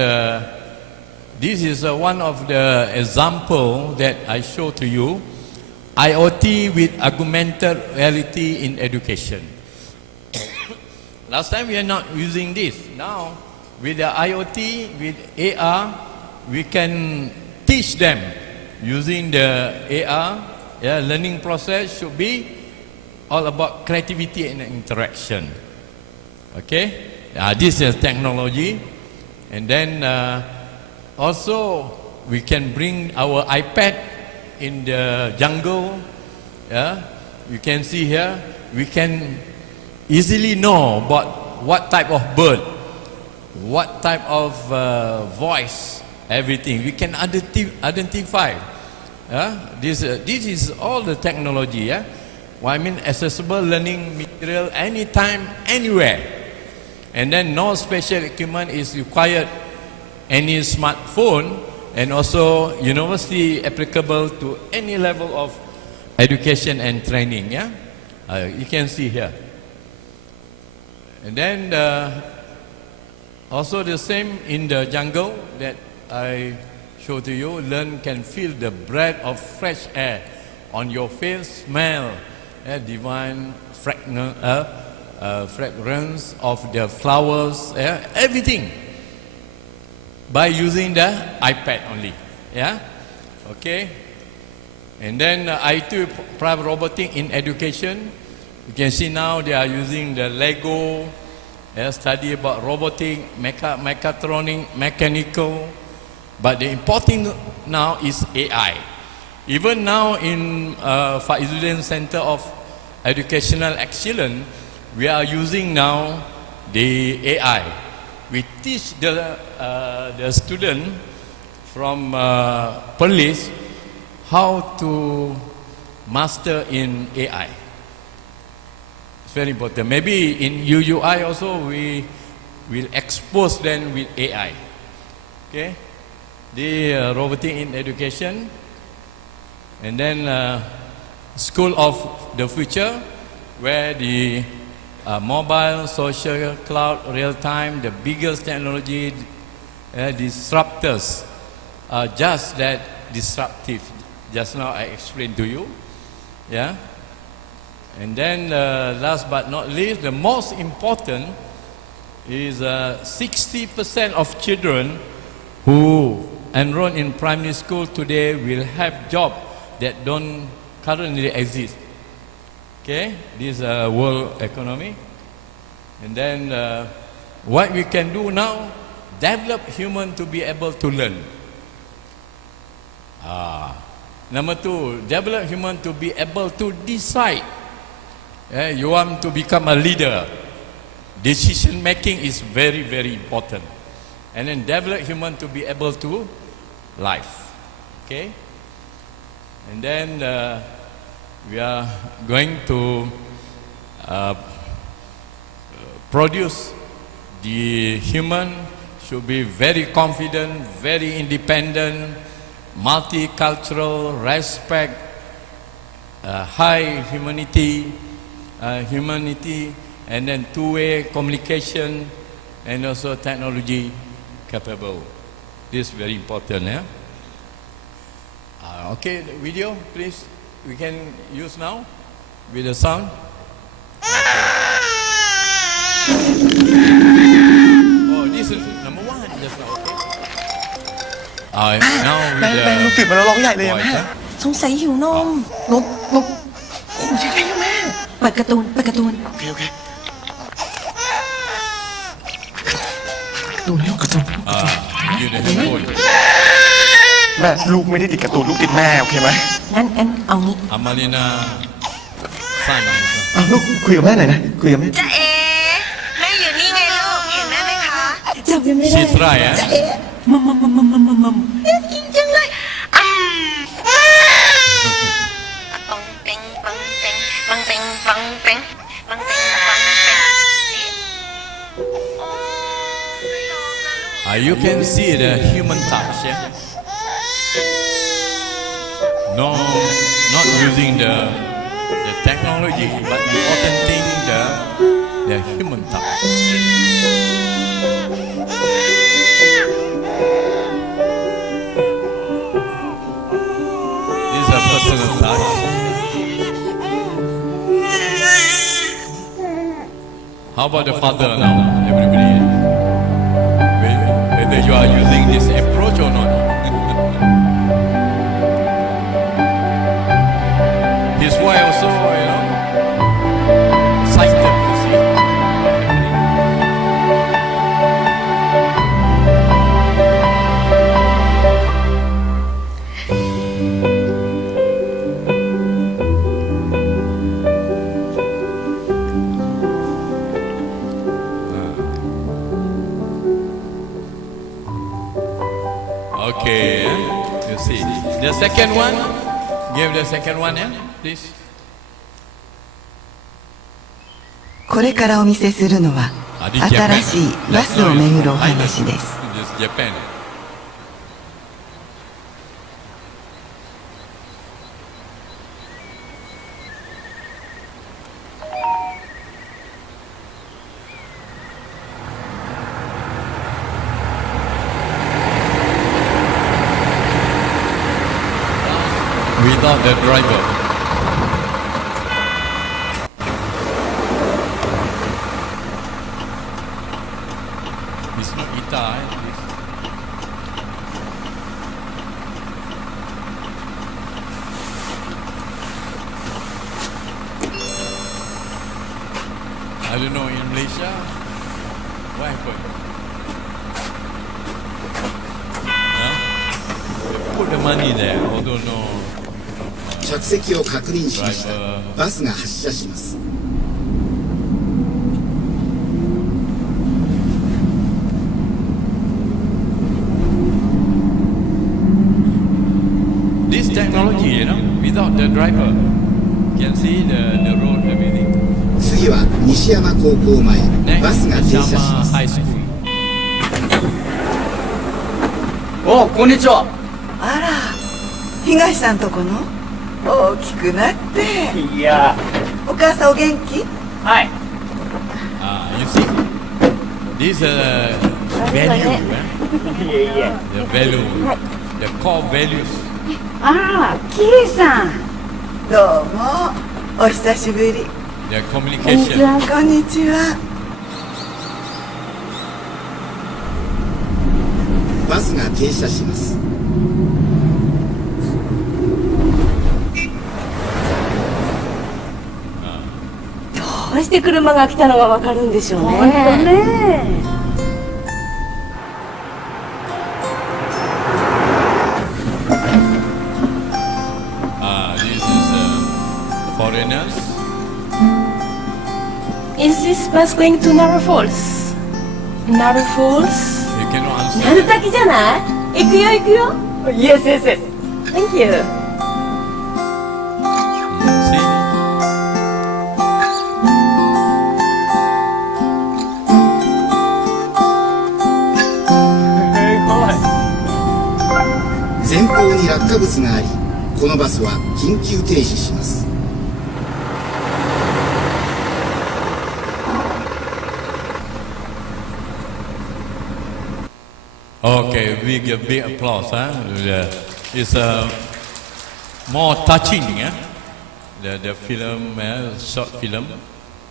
this is one of the example that I show to you. IoT with augmented reality in education. Last time we are not using this. Now with the IoT, with AR, we can teach them using the AR. Learning process should be all about creativity and interaction. Okay, this is technology. And then also we can bring our iPad in the jungle. You can see here, we can easily know about what type of bird, what type of voice, everything. We can identify. This is all the technology. Well, I mean accessible learning material anytime, anywhere. And then no special equipment is required. Any smartphone and also university applicable to any level of education and training. You can see here. And then also the same in the jungle that I show to you. Learn can feel the breath of fresh air on your face, smell divine fragrance of the flowers, everything by using the iPad only. Okay. And then IT private robotic in education. You can see now they are using the Lego, study about robotic, mechatronic, mechanical. But the important now is AI. Even now in Faizuddin Center of Educational Excellence, we are using now the AI. We teach the student from police how to master in AI. It's very important. Maybe in UUI also we will expose them with AI. Okay, the robotic in education. And then School of the Future, where the mobile, social, cloud, real-time, the biggest technology disruptors are just that disruptive. Just now I explained to you. And then last but not least, the most important is 60% of children who enroll in primary school today will have job that don't currently exist. Okay, this is world economy. And then what we can do now, develop human to be able to learn. Number two, develop human to be able to decide. You want to become a leader. Decision making is very, very important. And then develop human to be able to live. Okay. And then we are going to produce the human should be very confident, very independent, multicultural, respect, high humanity, and then two-way communication, and also technology capable. This is very important. Okay, the video, please. We can use now with the sound. Oh, this is number one. Just now, okay. Now แบง with แบงลูกศิษย์มาแล้วร้องใหญ่เลยอะ voice, แม่ huh? สงสัยหิวนมนมโอ้ยังไงอะแม่เปิดการ์ตูนโอเคการ์ตูนให้ลูกการ์ตูน You the handphone. แม่ลูกไม่ได้ติดการ์ตูนลูกติดแม่โอเคไหม งั้นเอางี้ Amalina, son. อ้าวลูกคุยกับแม่หน่อยนะคุยกับแม่ จะเอ๋แม่อยู่นี่ไงลูก เห็นแม่ไหมคะ จับยังไม่ได้ She try, eh? จริงจังเลยปังเต็งปังเต็งปังเต็งปังเต็งปังเต็งปังเต็งโอ้ยร้องนะลูก You can see the human touch, yeah? No, not using the technology, but the authentic the human touch. This is a personal touch. How about the father now, everybody? Whether you are using this approach or not. His wife also, sighted, you see. Okay, you see. The second one, give the second one, please. これからお見せするのは新しいバスをめぐるお話です。 This Japan. Without the driver. It's not Ita, this. I don't know, in Malaysia, what happened? Huh? They put the money there, although no. 着席を確認しました。バスが発車します。 This technology, without the driver, can see the road, everything. 次は西山高校前、 Next, バスが停車し Shama ます。 High School. お、こんにちは。あら東さんとこの大きくなっていや、お母さんお元気？はい。 You see, this value, いえいえ。 the value, the core values. あらキリさんどうもお久しぶり。 The communication. こんにちは。バスが停車します。どうして車が来たのがわかるんでしょうね。本当ね。 This is foreigners. Is this bus going to Narrow Falls? Narrow Falls? You cannot answer. 鳴滝じゃない？行くよ行くよ。Yes yes yes. Thank you. See? 前方に落下物があり、このバスは緊急停止します。 Okay, we give big applause. It's more touching, yeah. The film, short film,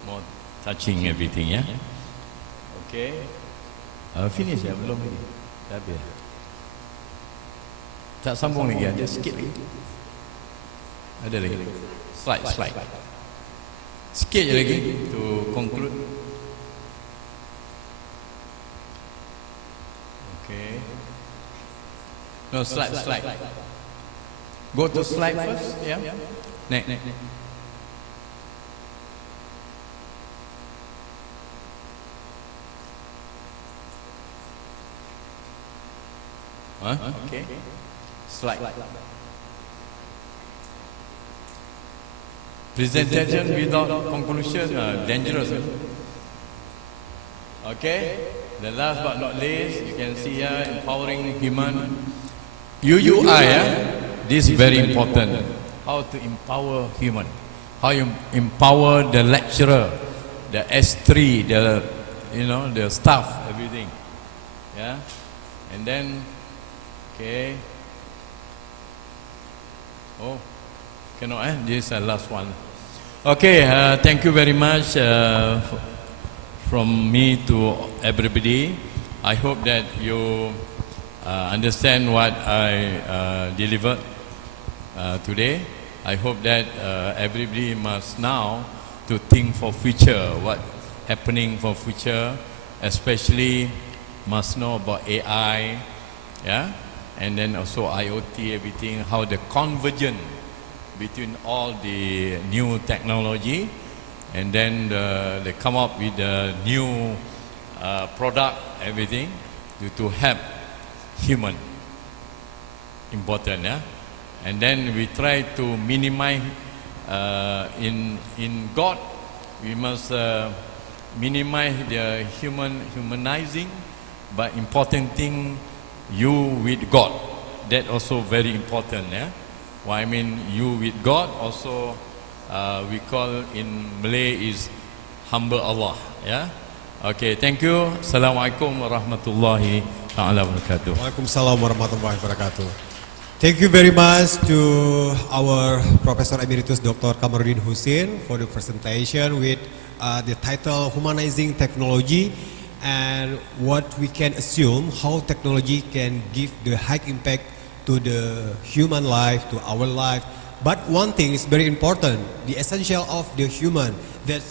more touching everything, yeah. Okay. Finish ya belum lagi. Dah habis. Tak sambung lagi, ada sikit lagi. Ada lagi. Slide. Sikit je lagi to conclude. Okay. No, slide. Go to slide first, yeah. Next. Okay. Slide. Presentation without conclusion, dangerous. Okay. The last but not least, you can see here, empowering human. UUI, this is very important. How to empower human. How you empower the lecturer, the S3, the staff, everything. Yeah. And then, okay. Oh, cannot, this is the last one. Okay, thank you very much from me to everybody. I hope that you understand what I delivered today. I hope that everybody must now to think for future, what happening for future, especially must know about AI, yeah, and then also IoT, everything, how the convergence between all the new technology, and then they come up with a new product, everything, to help human. Important, yeah. And then we try to minimize in God. We must minimize the humanizing, but important thing, you with God. That also very important, yeah. Well, I mean, you with God also. We call in Malay is humble Allah, yeah. Okay, thank you. Assalamualaikum warahmatullahi taala wabarakatuh. Waalaikumsalam warahmatullahi wabarakatuh. Thank you very much to our Professor Emeritus Dr. Kamarudin Hussein for the presentation with the title Humanizing Technology and what we can assume how technology can give the high impact to the human life, to our life. But one thing is very important, the essential of the human that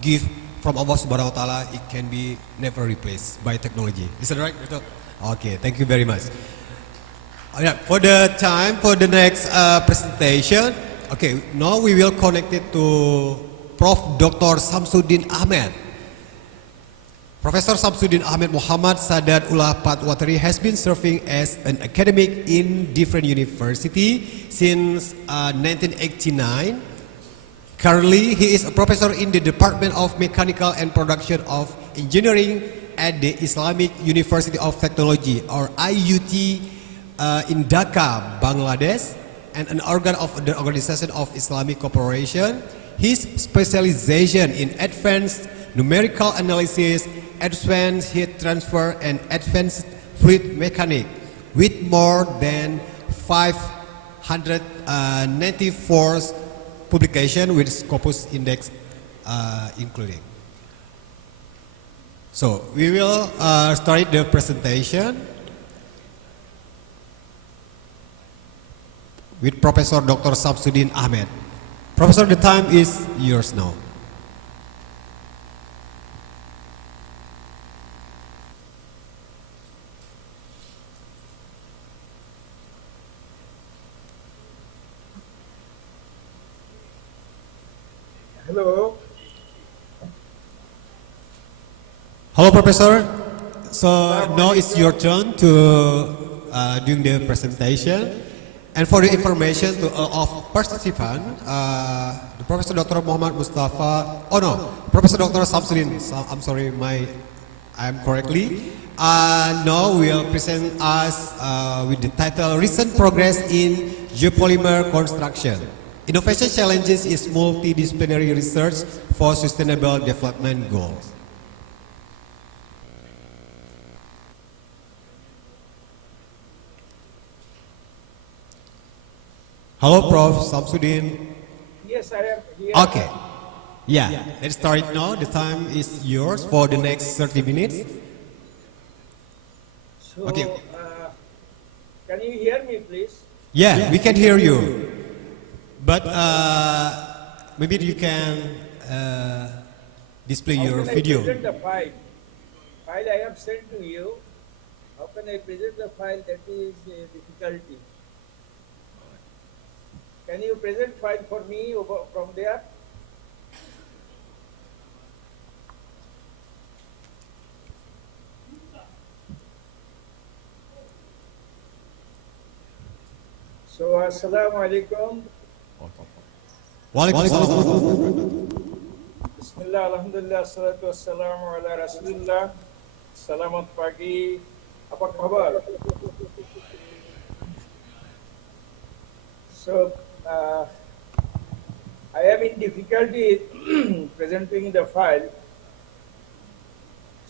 give from Allah Subhanahu Wa Taala, it can be never replaced by technology. Is that right? Okay, thank you very much. Yeah, for the time for the next presentation, okay, now we will connect it to Prof. Dr. Samsudin Ahmed. Professor Samsudin Ahmed Muhammad Sadat Ullah Patwateri has been serving as an academic in different universities since 1989. Currently, he is a professor in the Department of Mechanical and Production of Engineering at the Islamic University of Technology, or IUT, in Dhaka, Bangladesh, and an organ of the Organization of Islamic Cooperation. His specialization in advanced numerical analysis, advanced heat transfer, and advanced fluid mechanics, with more than 594 publications with Scopus Index including. So we will start the presentation with Professor Dr. Samsudin Ahmed. Professor, the time is yours now. Hello. Hello, Professor. So now it's your turn to doing the presentation. And for the information to of participants, the Professor Dr. Muhammad Mustafa, Professor Dr. Samsudin, I'm sorry, I'm correctly. Now we'll present us with the title Recent Progress in Geopolymer Construction. Innovation Challenges is Multidisciplinary Research for Sustainable Development Goals. Hello, Prof. Samsudin. Yes, I am here. Okay. Yeah, let's start it now. The time is yours for the next 30 minutes. So, Okay. Can you hear me, please? Yeah, we can hear you. But maybe you can display How your can video. I present the file? File I have sent to you. How can I present the file? That is a difficulty. Can you present file for me from there? So, Assalamu alaikum. Bismillah, alhamdulillah, salatu wassalamu ala rasulillah. Selamat pagi. Apa kabar? So, I am in difficulty presenting the file.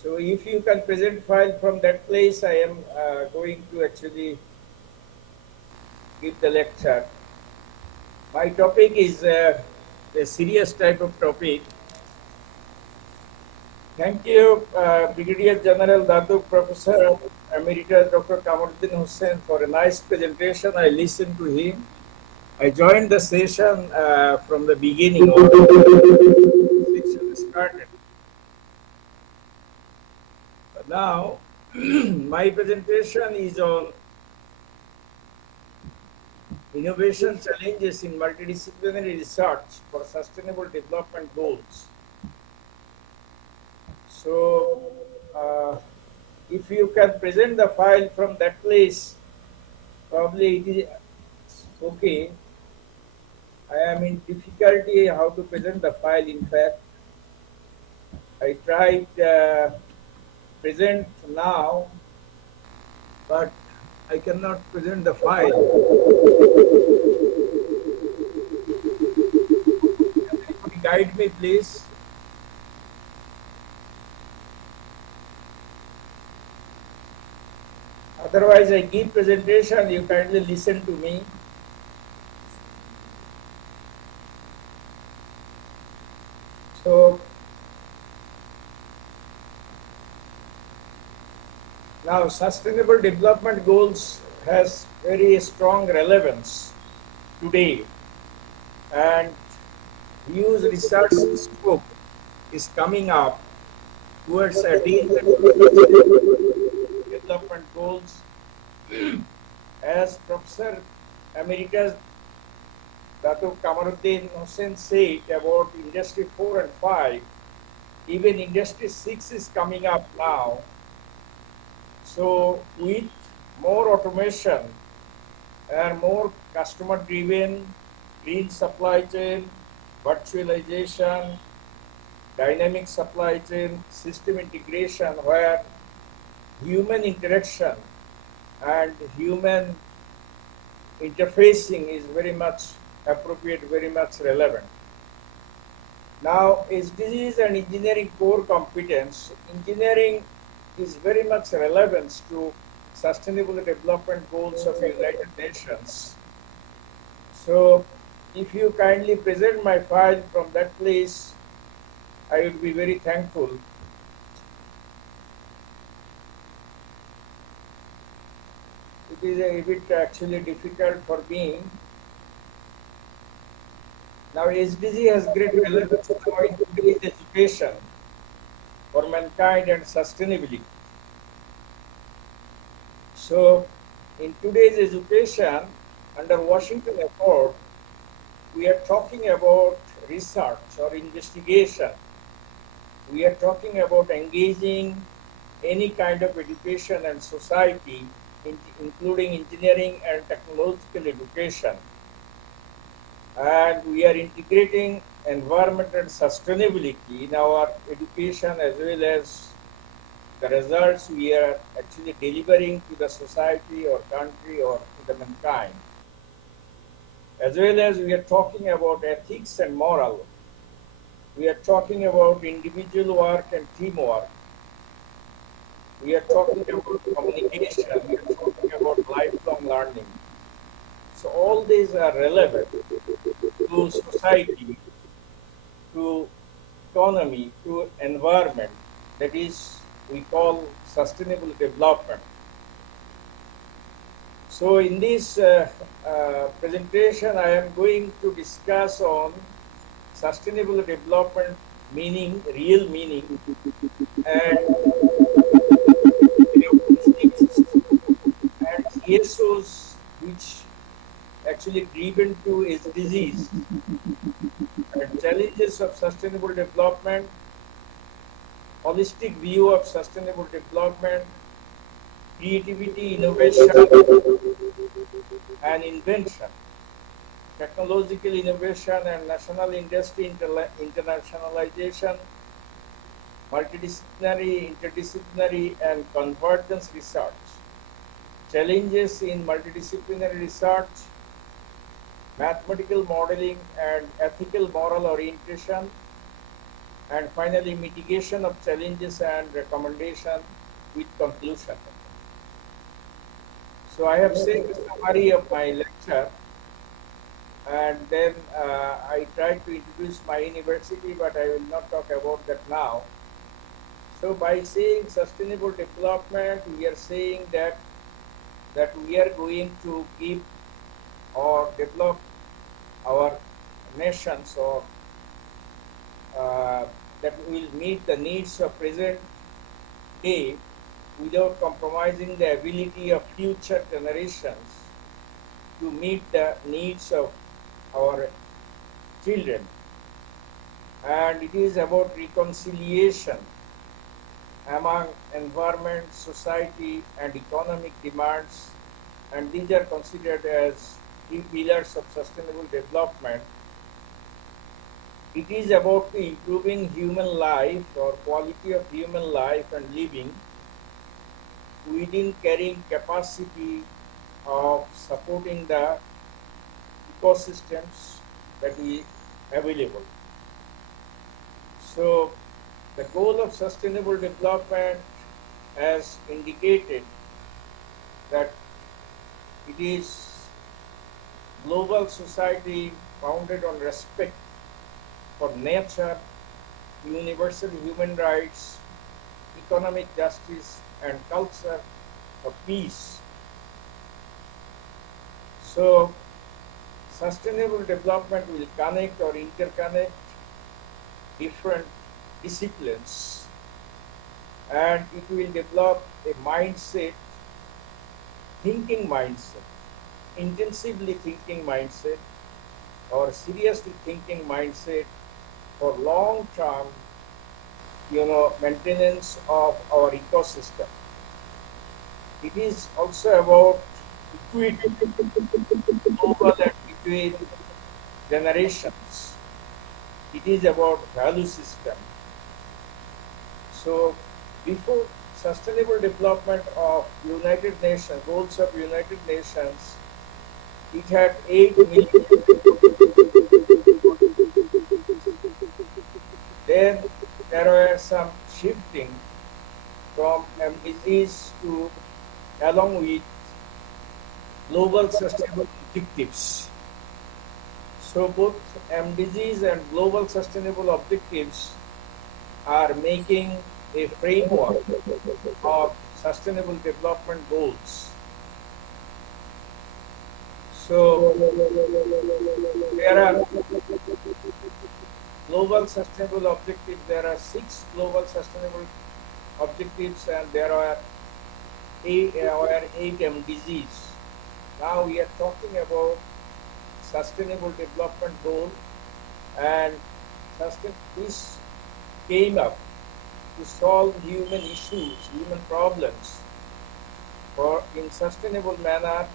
So, if you can present file from that place, I am going to actually give the lecture. My topic is a serious type of topic. Thank you, Brigadier General Datuk Professor Emeritus Dr. Kamaruddin Hussain for a nice presentation. I listened to him. I joined the session from the beginning of the session started. But now, my presentation is on innovation challenges in multidisciplinary research for sustainable development goals. So, if you can present the file from that place, probably it is okay. I am in difficulty how to present the file. In fact, I tried present now, but I cannot present the file. Can you guide me, please? Otherwise, I give presentation. You kindly listen to me. So, now sustainable development goals has very strong relevance today, and huge research scope is coming up towards attainment development goals. As Professor Emeritus Datuk Kamaruddin Hussain said about Industry 4 and 5, even Industry 6 is coming up now. So with more automation and more customer-driven, green supply chain, virtualization, dynamic supply chain, system integration, where human interaction and human interfacing is very much appropriate, very much relevant. Now, SDGs and engineering core competence, engineering is very much relevant to sustainable development goals of the United Nations. So, if you kindly present my file from that place, I would be very thankful. It is a bit actually difficult for me. Now, SDG has great relevance now in today's education for mankind and sustainability. So, in today's education, under Washington Accord, we are talking about research or investigation. We are talking about engaging any kind of education and society, including engineering and technological education. And we are integrating environment and sustainability in our education, as well as the results we are actually delivering to the society or country or to the mankind. As well as we are talking about ethics and moral. We are talking about individual work and teamwork. We are talking about communication. We are talking about lifelong learning. So all these are relevant to society, to economy, to environment. That is, we call sustainable development. So in this presentation, I am going to discuss on sustainable development meaning, real meaning, and characteristics and CSOs which actually driven to SDGs and challenges of sustainable development, holistic view of sustainable development, creativity, innovation, and invention, technological innovation and national industry internationalization, multidisciplinary, interdisciplinary, and convergence research, challenges in multidisciplinary research, mathematical modeling and ethical moral orientation, and finally mitigation of challenges and recommendation with conclusion. So I have said the summary of my lecture, and then I tried to introduce my university, but I will not talk about that now. So by saying sustainable development, we are saying that we are going to give or develop our nations, or that will meet the needs of present day without compromising the ability of future generations to meet the needs of our children. And it is about reconciliation among environment, society, and economic demands, and these are considered as three pillars of sustainable development. It is about improving human life or quality of human life and living within carrying capacity of supporting the ecosystems that we available. So the goal of sustainable development as indicated that it is global society founded on respect for nature, universal human rights, economic justice, and culture of peace. So sustainable development will connect or interconnect different disciplines, and it will develop a mindset, thinking mindset, intensively thinking mindset, or seriously thinking mindset for long-term, maintenance of our ecosystem. It is also about equity, global and between generations. It is about value system. So before sustainable development of United Nations, goals of United Nations, it had 8 million. Then there were some shifting from MDGs to along with global sustainable objectives. So both MDGs and global sustainable objectives are making a framework of sustainable development goals. So there are global sustainable objectives. There are 6 global sustainable objectives, and there are 8 MDGs. Now we are talking about sustainable development goal, and this came up to solve human issues, human problems in sustainable manner.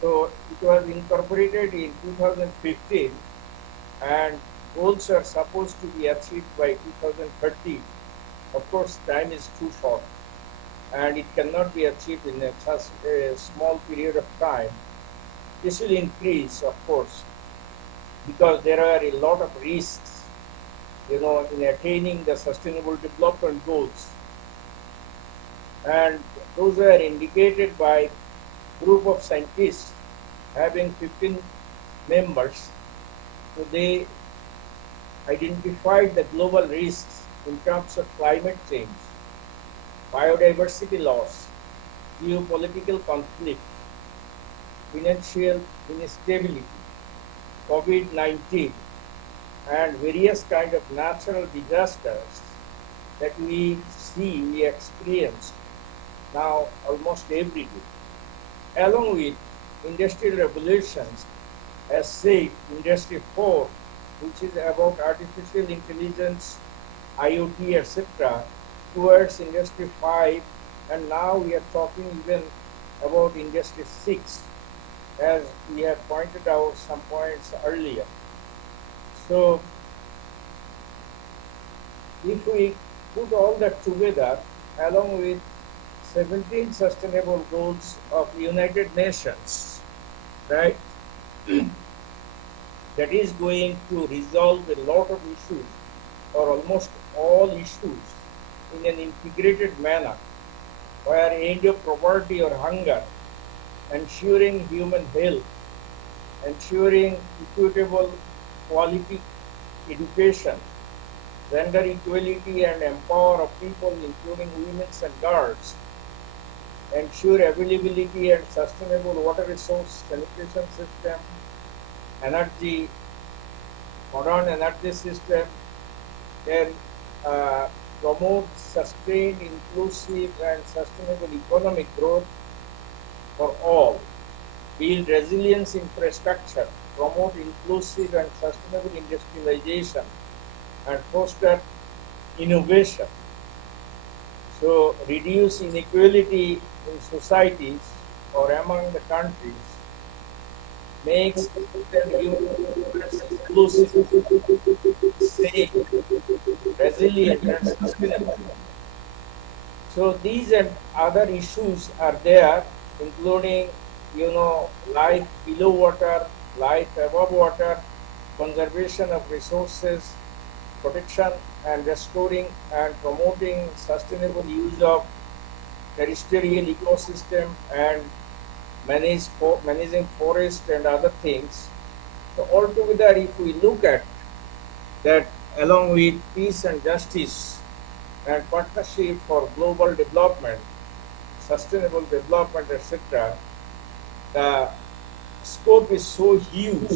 So it was incorporated in 2015, and goals are supposed to be achieved by 2030. Of course, time is too short, and it cannot be achieved in such a small period of time. This will increase, of course, because there are a lot of risks, in attaining the sustainable development goals. And those are indicated by group of scientists having 15 members. So they identified the global risks in terms of climate change, biodiversity loss, geopolitical conflict, financial instability, COVID-19, and various kind of natural disasters that we see, we experience now almost every day. Along with industrial revolutions, as said, Industry 4, which is about artificial intelligence, IoT, etc., towards Industry 5, and now we are talking even about Industry 6, as we have pointed out some points earlier. So, if we put all that together, along with 17 sustainable goals of United Nations, right, that is going to resolve a lot of issues, or almost all issues, in an integrated manner, where end of poverty or hunger, ensuring human health, ensuring equitable quality education, gender equality and empower of people, including women and girls, ensure availability and sustainable water resource, sanitation system, energy, modern energy system, then promote sustained, inclusive and sustainable economic growth for all, build resilience infrastructure, promote inclusive and sustainable industrialization, and foster innovation. So reduce inequality in societies or among the countries, makes them inclusive, safe, resilient and sustainable. So these and other issues are there, including, life below water, life above water, conservation of resources, protection and restoring and promoting sustainable use of terrestrial ecosystem, and managing forest and other things. So altogether, if we look at that, along with peace and justice and partnership for global development, sustainable development, etc., the scope is so huge.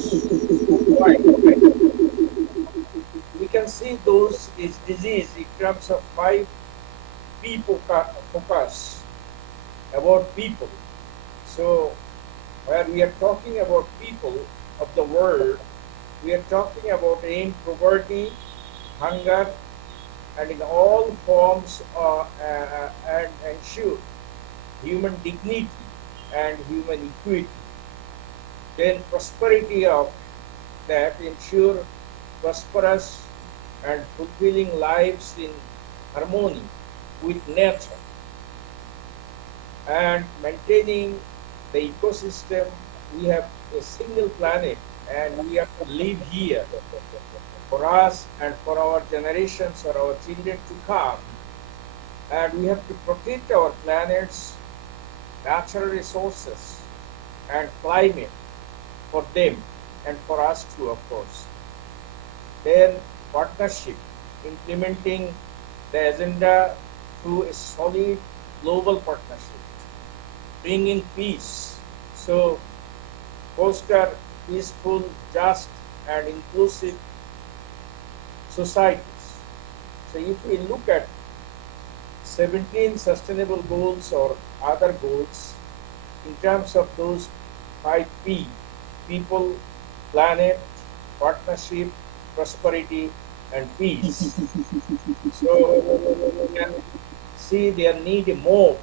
We can see those is disease in terms of 5 P focus about people. So where we are talking about people of the world, we are talking about end poverty, hunger, and in all forms and ensure human dignity and human equity. Then prosperity of that, ensure prosperous and fulfilling lives in harmony with nature, and maintaining the ecosystem. We have a single planet and we have to live here for us and for our generations or our children to come, and we have to protect our planet's natural resources and climate for them and for us too, of course. Then partnership, implementing the agenda through a solid global partnership, bringing peace. So foster peaceful, just and inclusive societies. So if we look at 17 sustainable goals or other goals in terms of those 5 P, people, planet, partnership, prosperity, and peace. So we can see there need more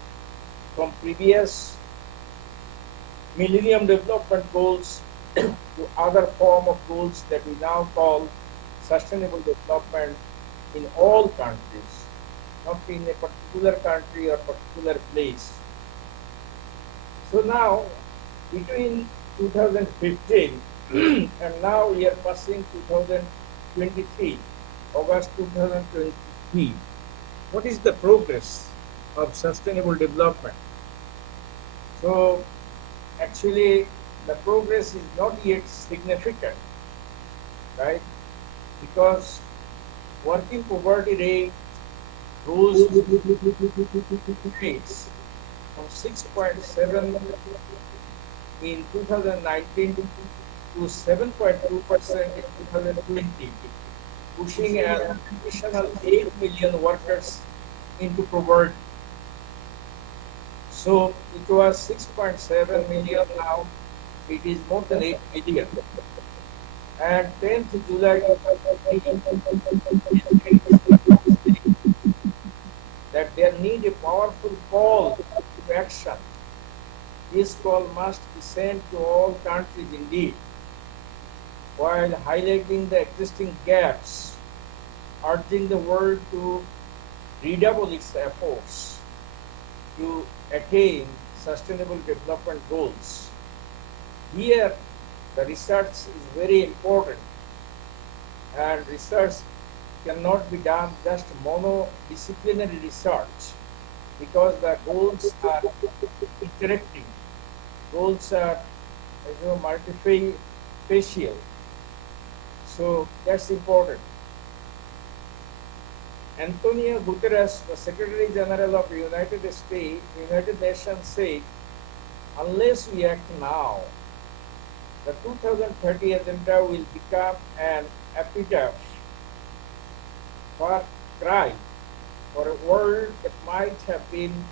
from previous Millennium Development Goals to other form of goals that we now call sustainable development in all countries, not in a particular country or particular place. So now, between 2015 and now we are passing 2023, August 2023. What is the progress of sustainable development? So actually the progress is not yet significant, right? Because working poverty rate rose rates from 6.7 in 2019 to 7.2% in 2020, pushing an additional 8 million workers into poverty. So it was 6.7 million, now it is more than 8 million. And 10th July 2020, that there need a powerful call to action. This call must be sent to all countries indeed, while highlighting the existing gaps, urging the world to redouble its efforts to attain sustainable development goals. Here, the research is very important, and research cannot be done just monodisciplinary research, because the goals are interacting. Goals are multifacial. So that's important. Antonio Guterres, the Secretary General of the United Nations, said, unless we act now, the 2030 agenda will become an epitaph for cry for a world that might have been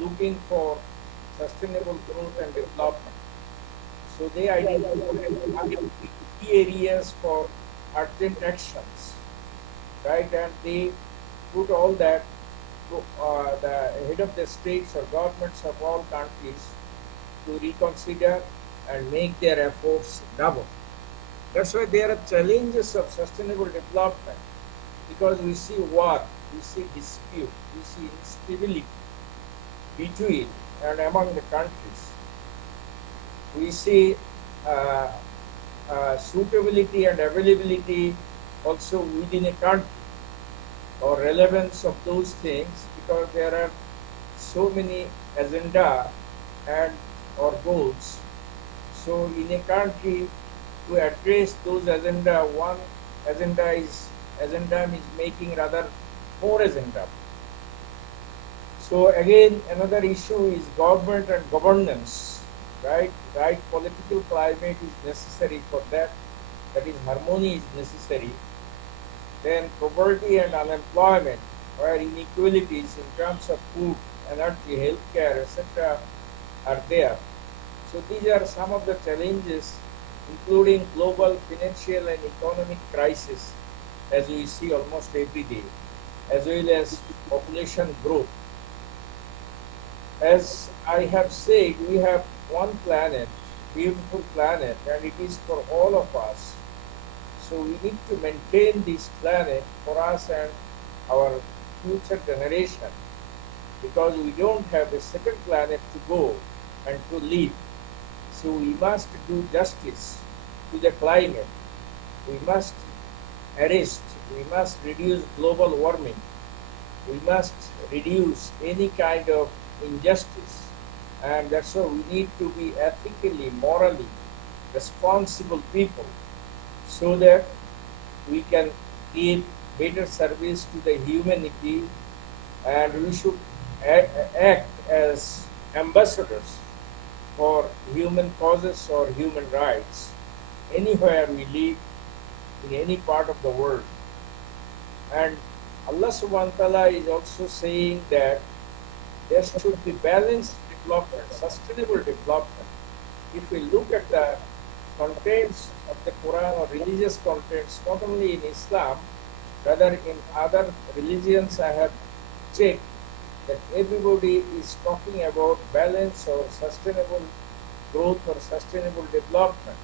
looking for sustainable growth and development. So they identified key areas for urgent actions, right? And they put all that to the head of the states or governments of all countries to reconsider and make their efforts double. That's why there are challenges of sustainable development, because we see war, we see dispute, we see instability between and among the countries. We see suitability and availability also within a country, or relevance of those things, because there are so many agenda and or goals. So in a country, to address those agenda, one agenda is making rather more agenda. So again, another issue is government and governance, right? Right political climate is necessary for that. That is, harmony is necessary. Then poverty and unemployment, where inequalities in terms of food, energy, healthcare, etc. are there. So these are some of the challenges, including global financial and economic crisis, as we see almost every day, as well as population growth. As I have said, we have one planet, beautiful planet, and it is for all of us. So we need to maintain this planet for us and our future generation, because we don't have a second planet to go and to live. So we must do justice to the climate. We must arrest, we must reduce global warming. We must reduce any kind of injustice. And that's why we need to be ethically, morally responsible people, so that we can give better service to the humanity, and we should act as ambassadors for human causes or human rights anywhere we live, in any part of the world. And Allah subhanahu wa ta'ala is also saying that there should be balanced development, sustainable development. If we look at the contents of the Quran or religious contents, not only in Islam, rather in other religions, I have checked that everybody is talking about balance or sustainable growth or sustainable development,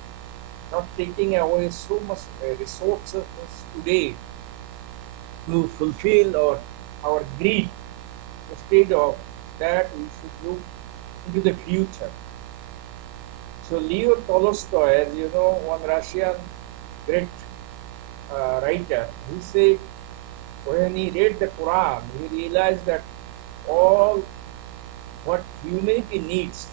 not taking away so much resources today to fulfill our greed. Instead of that, we should look into the future. So Leo Tolstoy, as you know, one Russian great writer, he said when he read the Quran, he realized that all what humanity needs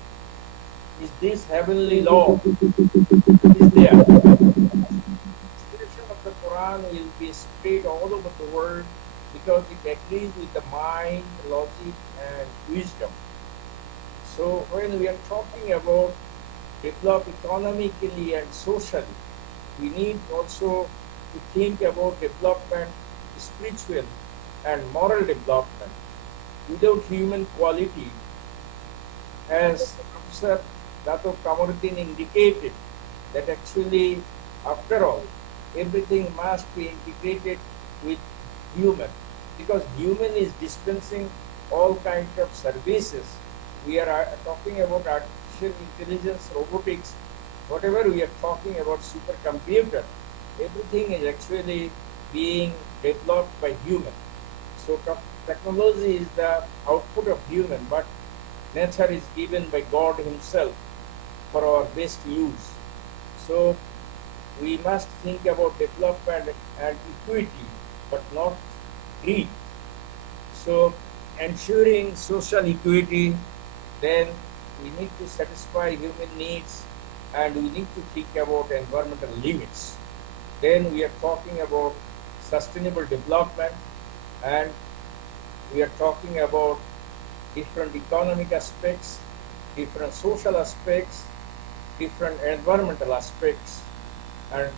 is this heavenly law is there. Inspiration of the Quran will be spread all over the world because it agrees with the mind, logic, and wisdom. So when we are talking about develop economically and socially, we need also to think about development, spiritual and moral development. Without human quality, as Professor Dato Kamaruddin indicated, that actually, after all, everything must be integrated with human, because human is dispensing all kinds of services. We are talking about artificial intelligence, robotics, whatever we are talking about, supercomputer, everything is actually being developed by human. So technology is the output of human, but nature is given by God himself for our best use. So we must think about development and equity, but not greed. So ensuring social equity, then we need to satisfy human needs and we need to think about environmental limits. Then we are talking about sustainable development, and we are talking about different economic aspects, different social aspects, different environmental aspects. And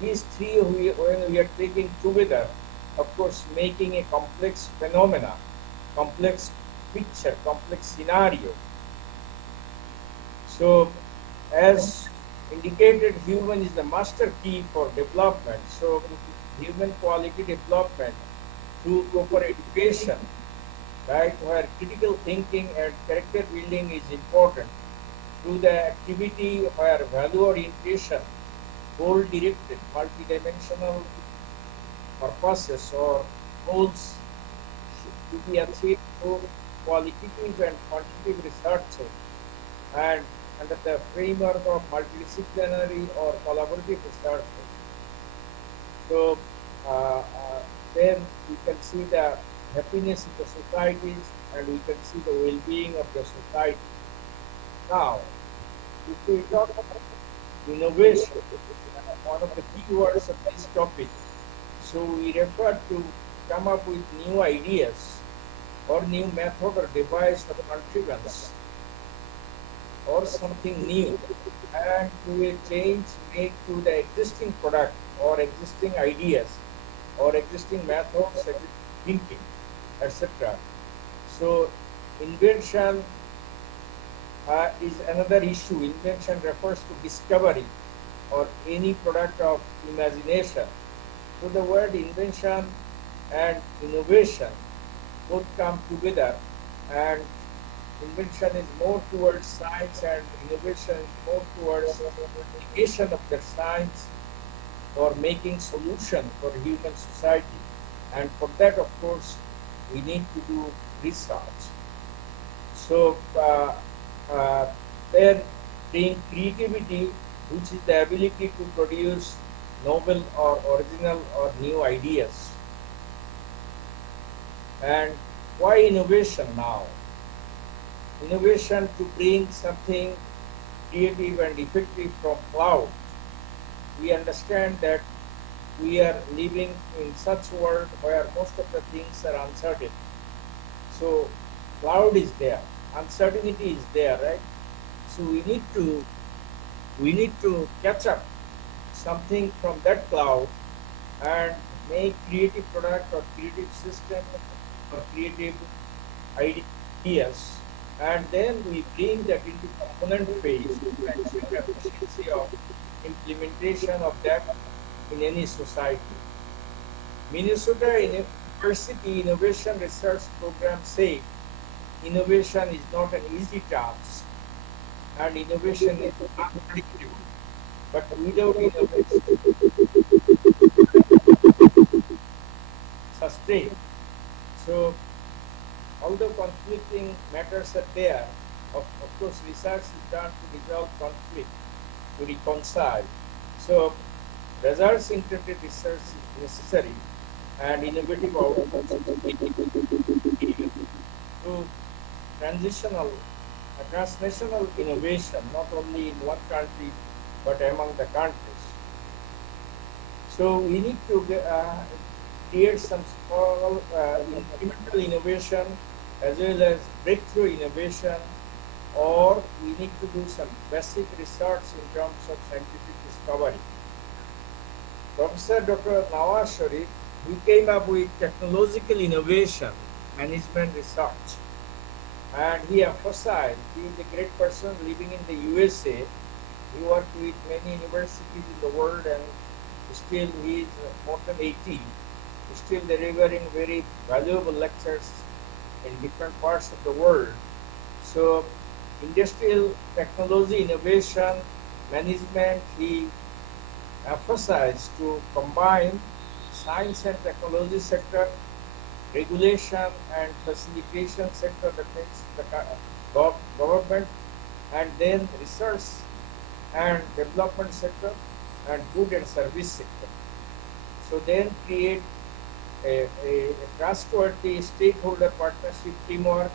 these three, when we are taking together, of course, making a complex phenomena, complex picture, complex scenario. So, as indicated, human is the master key for development. So, human quality development through proper education, right, where critical thinking and character building is important, through the activity where value orientation, goal-directed, multidimensional purposes or goals to be achieved through qualitative and quantitative research, and under the framework of multidisciplinary or collaborative research. So then we can see the happiness in the societies and we can see the well-being of the society. Now, if we talk about innovation, one of the key words of this topic, so we refer to come up with new ideas or new method or device or contrivance or something new, and to a change made to the existing product or existing ideas or existing methods, existing thinking, etc. So invention is another issue. Invention refers to discovery or any product of imagination. So the word invention and innovation both come together, and invention is more towards science and innovation is more towards application of the science for making solution for human society. And for that, of course, we need to do research. So then being creativity, which is the ability to produce novel or original or new ideas. And why innovation now? Innovation to bring something creative and effective from cloud. We understand that we are living in such a world where most of the things are uncertain. So cloud is there, uncertainty is there, right? So we need to catch up something from that cloud and make creative product or creative system or creative ideas, and then we bring that into component phase to ensure the efficiency of implementation of that in any society. Minnesota University Innovation Research Program said innovation is not an easy task and innovation is unpredictable. But without innovation, sustain. So, although conflicting matters are there, of course, research is done to resolve conflict, to reconcile. So, results-centered research is necessary, and innovative outcomes to transitional a transnational innovation, not only in one country, but among the countries. So we need to create some small incremental innovation as well as breakthrough innovation, or we need to do some basic research in terms of scientific discovery. Professor Dr. Nawaz Sharif, he came up with technological innovation management research, and he emphasized, he is a great person living in the USA. He worked with many universities in the world, and still he is more than 80, still delivering very valuable lectures in different parts of the world. So industrial technology innovation management, he emphasized to combine science and technology sector, regulation and facilitation sector, that means the government, and then research and development sector, and good and service sector. So then create a trustworthy stakeholder partnership teamwork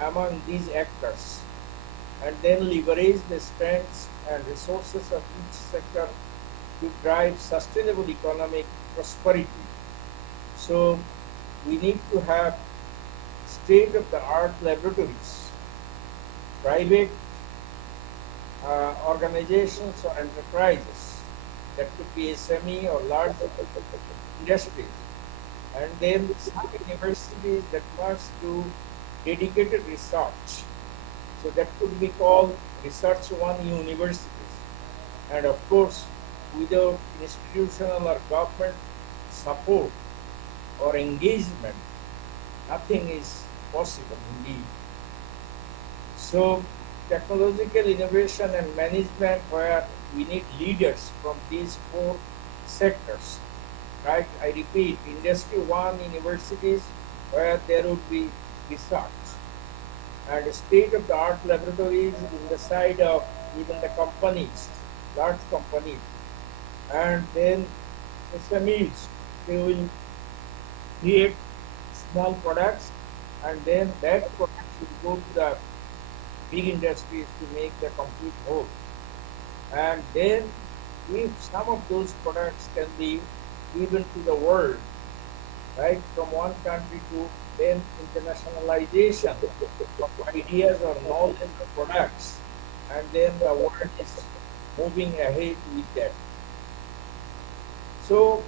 among these actors, and then leverage the strengths and resources of each sector to drive sustainable economic prosperity. So we need to have state-of-the-art laboratories, private organizations or enterprises, that could be SME or large industries, and then some universities that must do dedicated research. So that could be called Research One universities. And of course, without institutional or government support or engagement, nothing is possible indeed. So technological innovation and management, where we need leaders from these four sectors, right? I repeat, Industry 1 universities, where there would be research, and state-of-the-art laboratories in the side of even the companies, large companies, and then SMEs, they will create small products, and then that product should go to the big industries to make the complete whole. And then if some of those products can be given to the world, right, from one country to then internationalization of ideas or knowledge of products, and then the world is moving ahead with that. So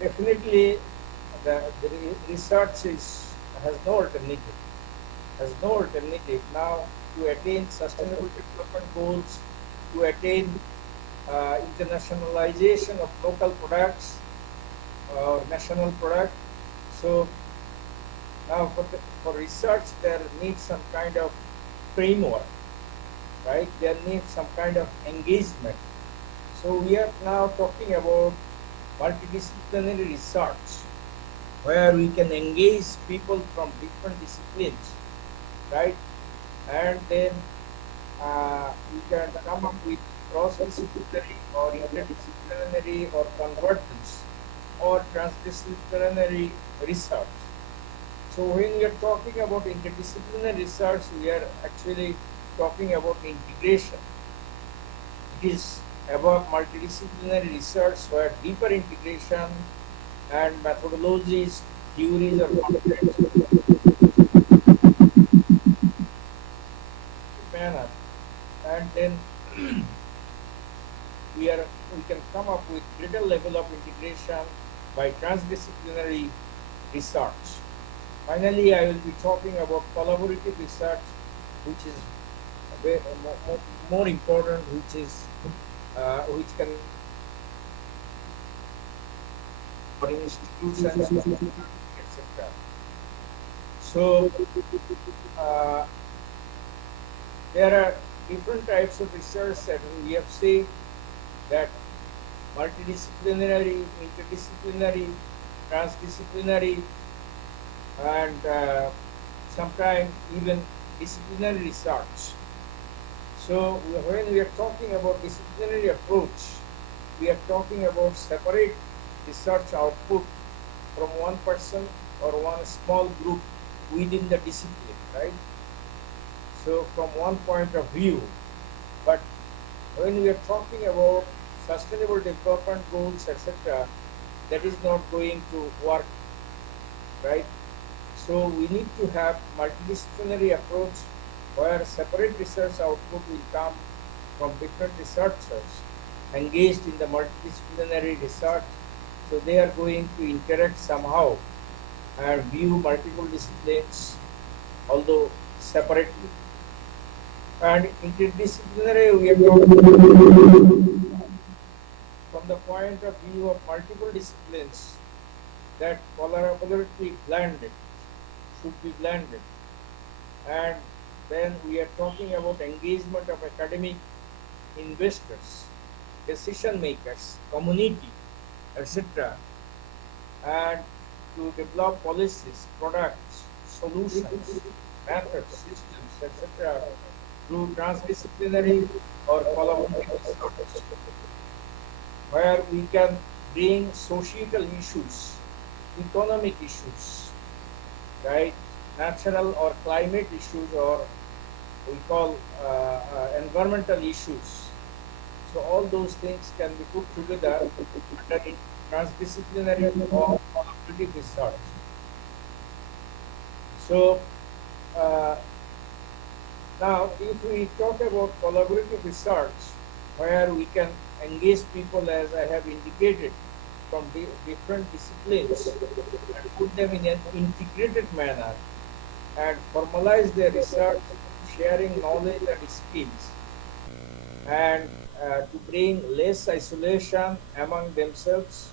definitely the research has no alternative. Now to attain sustainable development goals, to attain internationalization of local products or national product. So now for research, there needs some kind of framework, right? There needs some kind of engagement. So we are now talking about multidisciplinary research, where we can engage people from different disciplines, right? And then we can come up with cross-disciplinary or interdisciplinary or convergence or transdisciplinary research. So when we are talking about interdisciplinary research, we are actually talking about integration. It is about multidisciplinary research, where deeper integration and methodologies, theories or concepts manner, and then we can come up with greater level of integration by transdisciplinary research. Finally, I will be talking about collaborative research, which is more important, which can for institutions, etc. So there are different types of research that we have seen, that multidisciplinary, interdisciplinary, transdisciplinary, and sometimes even disciplinary research. So when we are talking about disciplinary approach, we are talking about separate research output from one person or one small group within the discipline, right? So from one point of view, but when we are talking about sustainable development goals, etc., that is not going to work, right? So we need to have multidisciplinary approach where separate research output will come from different researchers engaged in the multidisciplinary research. So they are going to interact somehow and view multiple disciplines, although separately. And interdisciplinary, we are talking from the point of view of multiple disciplines that collaboratively blended should be blended. And then we are talking about engagement of academic investors, decision makers, community, etc. and to develop policies, products, solutions, methods, systems, etc. through transdisciplinary or collaborative research, where we can bring societal issues, economic issues, right, natural or climate issues, or we call environmental issues. So all those things can be put together under transdisciplinary or collaborative research. So now if we talk about collaborative research, where we can engage people, as I have indicated, from different disciplines and put them in an integrated manner and formalize their research, sharing knowledge and skills, and to bring less isolation among themselves,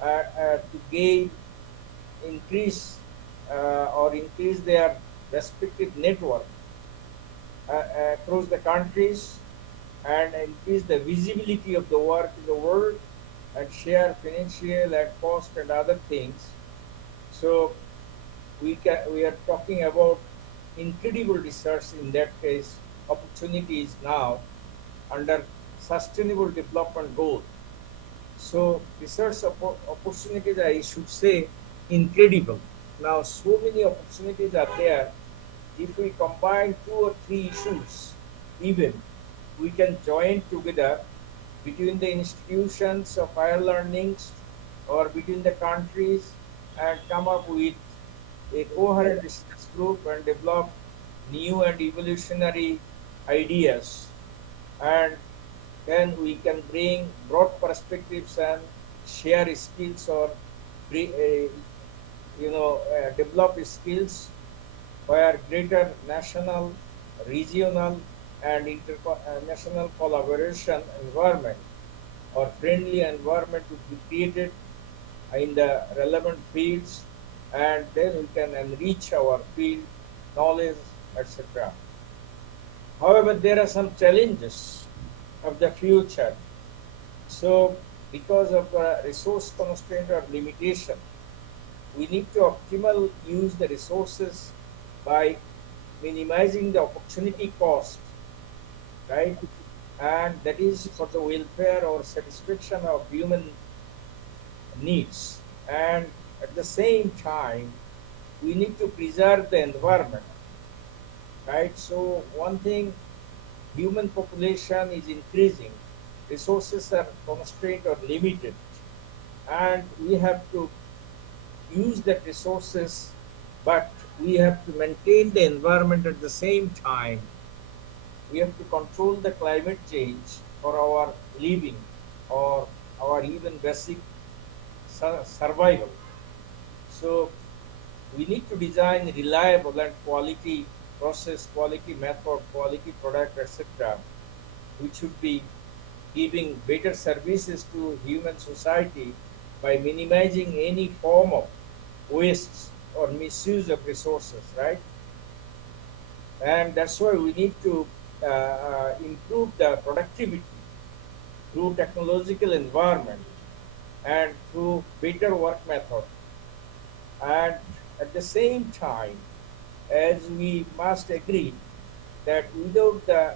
to gain, increase or increase their respective network across the countries, and increase the visibility of the work in the world, and share financial and cost and other things. So we are talking about incredible research in that case, opportunities now under sustainable development goal. So research opportunities, I should say, incredible. Now so many opportunities are there. If we combine 2 or 3 issues, even we can join together between the institutions of higher learnings or between the countries and come up with a coherent research group and develop new and evolutionary ideas. And then we can bring broad perspectives and share skills, or develop skills where greater national, regional, and international collaboration environment or friendly environment would be created in the relevant fields, and then we can enrich our field knowledge, etc. However, there are some challenges of the future. So because of resource constraint or limitation, we need to optimal use the resources by minimizing the opportunity cost, right? And that is for the welfare or satisfaction of human needs. And at the same time, we need to preserve the environment, right? So one thing, human population is increasing, resources are constrained or limited, and we have to use that resources, but we have to maintain the environment at the same time. We have to control the climate change for our living or our even basic survival. So we need to design reliable and quality process, quality method, quality product, etc., which should be giving better services to human society by minimizing any form of waste or misuse of resources, right? And that's why we need to improve the productivity through technological environment and through better work method. And at the same time, as we must agree that without the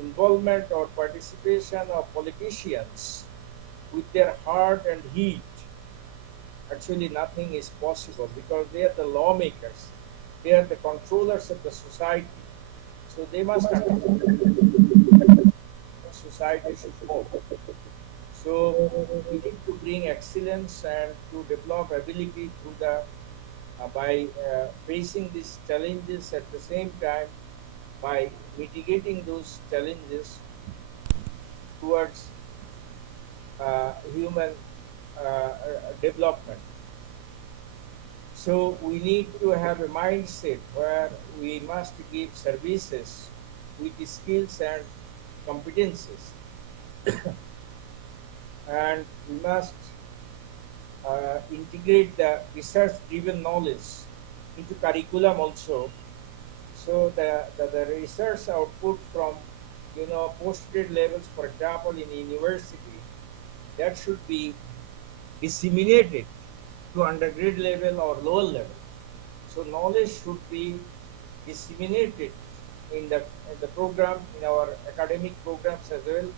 involvement or participation of politicians with their heart and heat, actually nothing is possible, because they are the lawmakers, they are the controllers of the society, So they must understand society should go. So we need to bring excellence and to develop ability through the by facing these challenges at the same time by mitigating those challenges towards human development. So we need to have a mindset where we must give services with the skills and competences, and we must integrate the research-driven knowledge into curriculum also. So the research output from post-grade levels, for example, in university, that should be disseminated to undergrad level or lower level. So knowledge should be disseminated in the program, in our academic programs as well,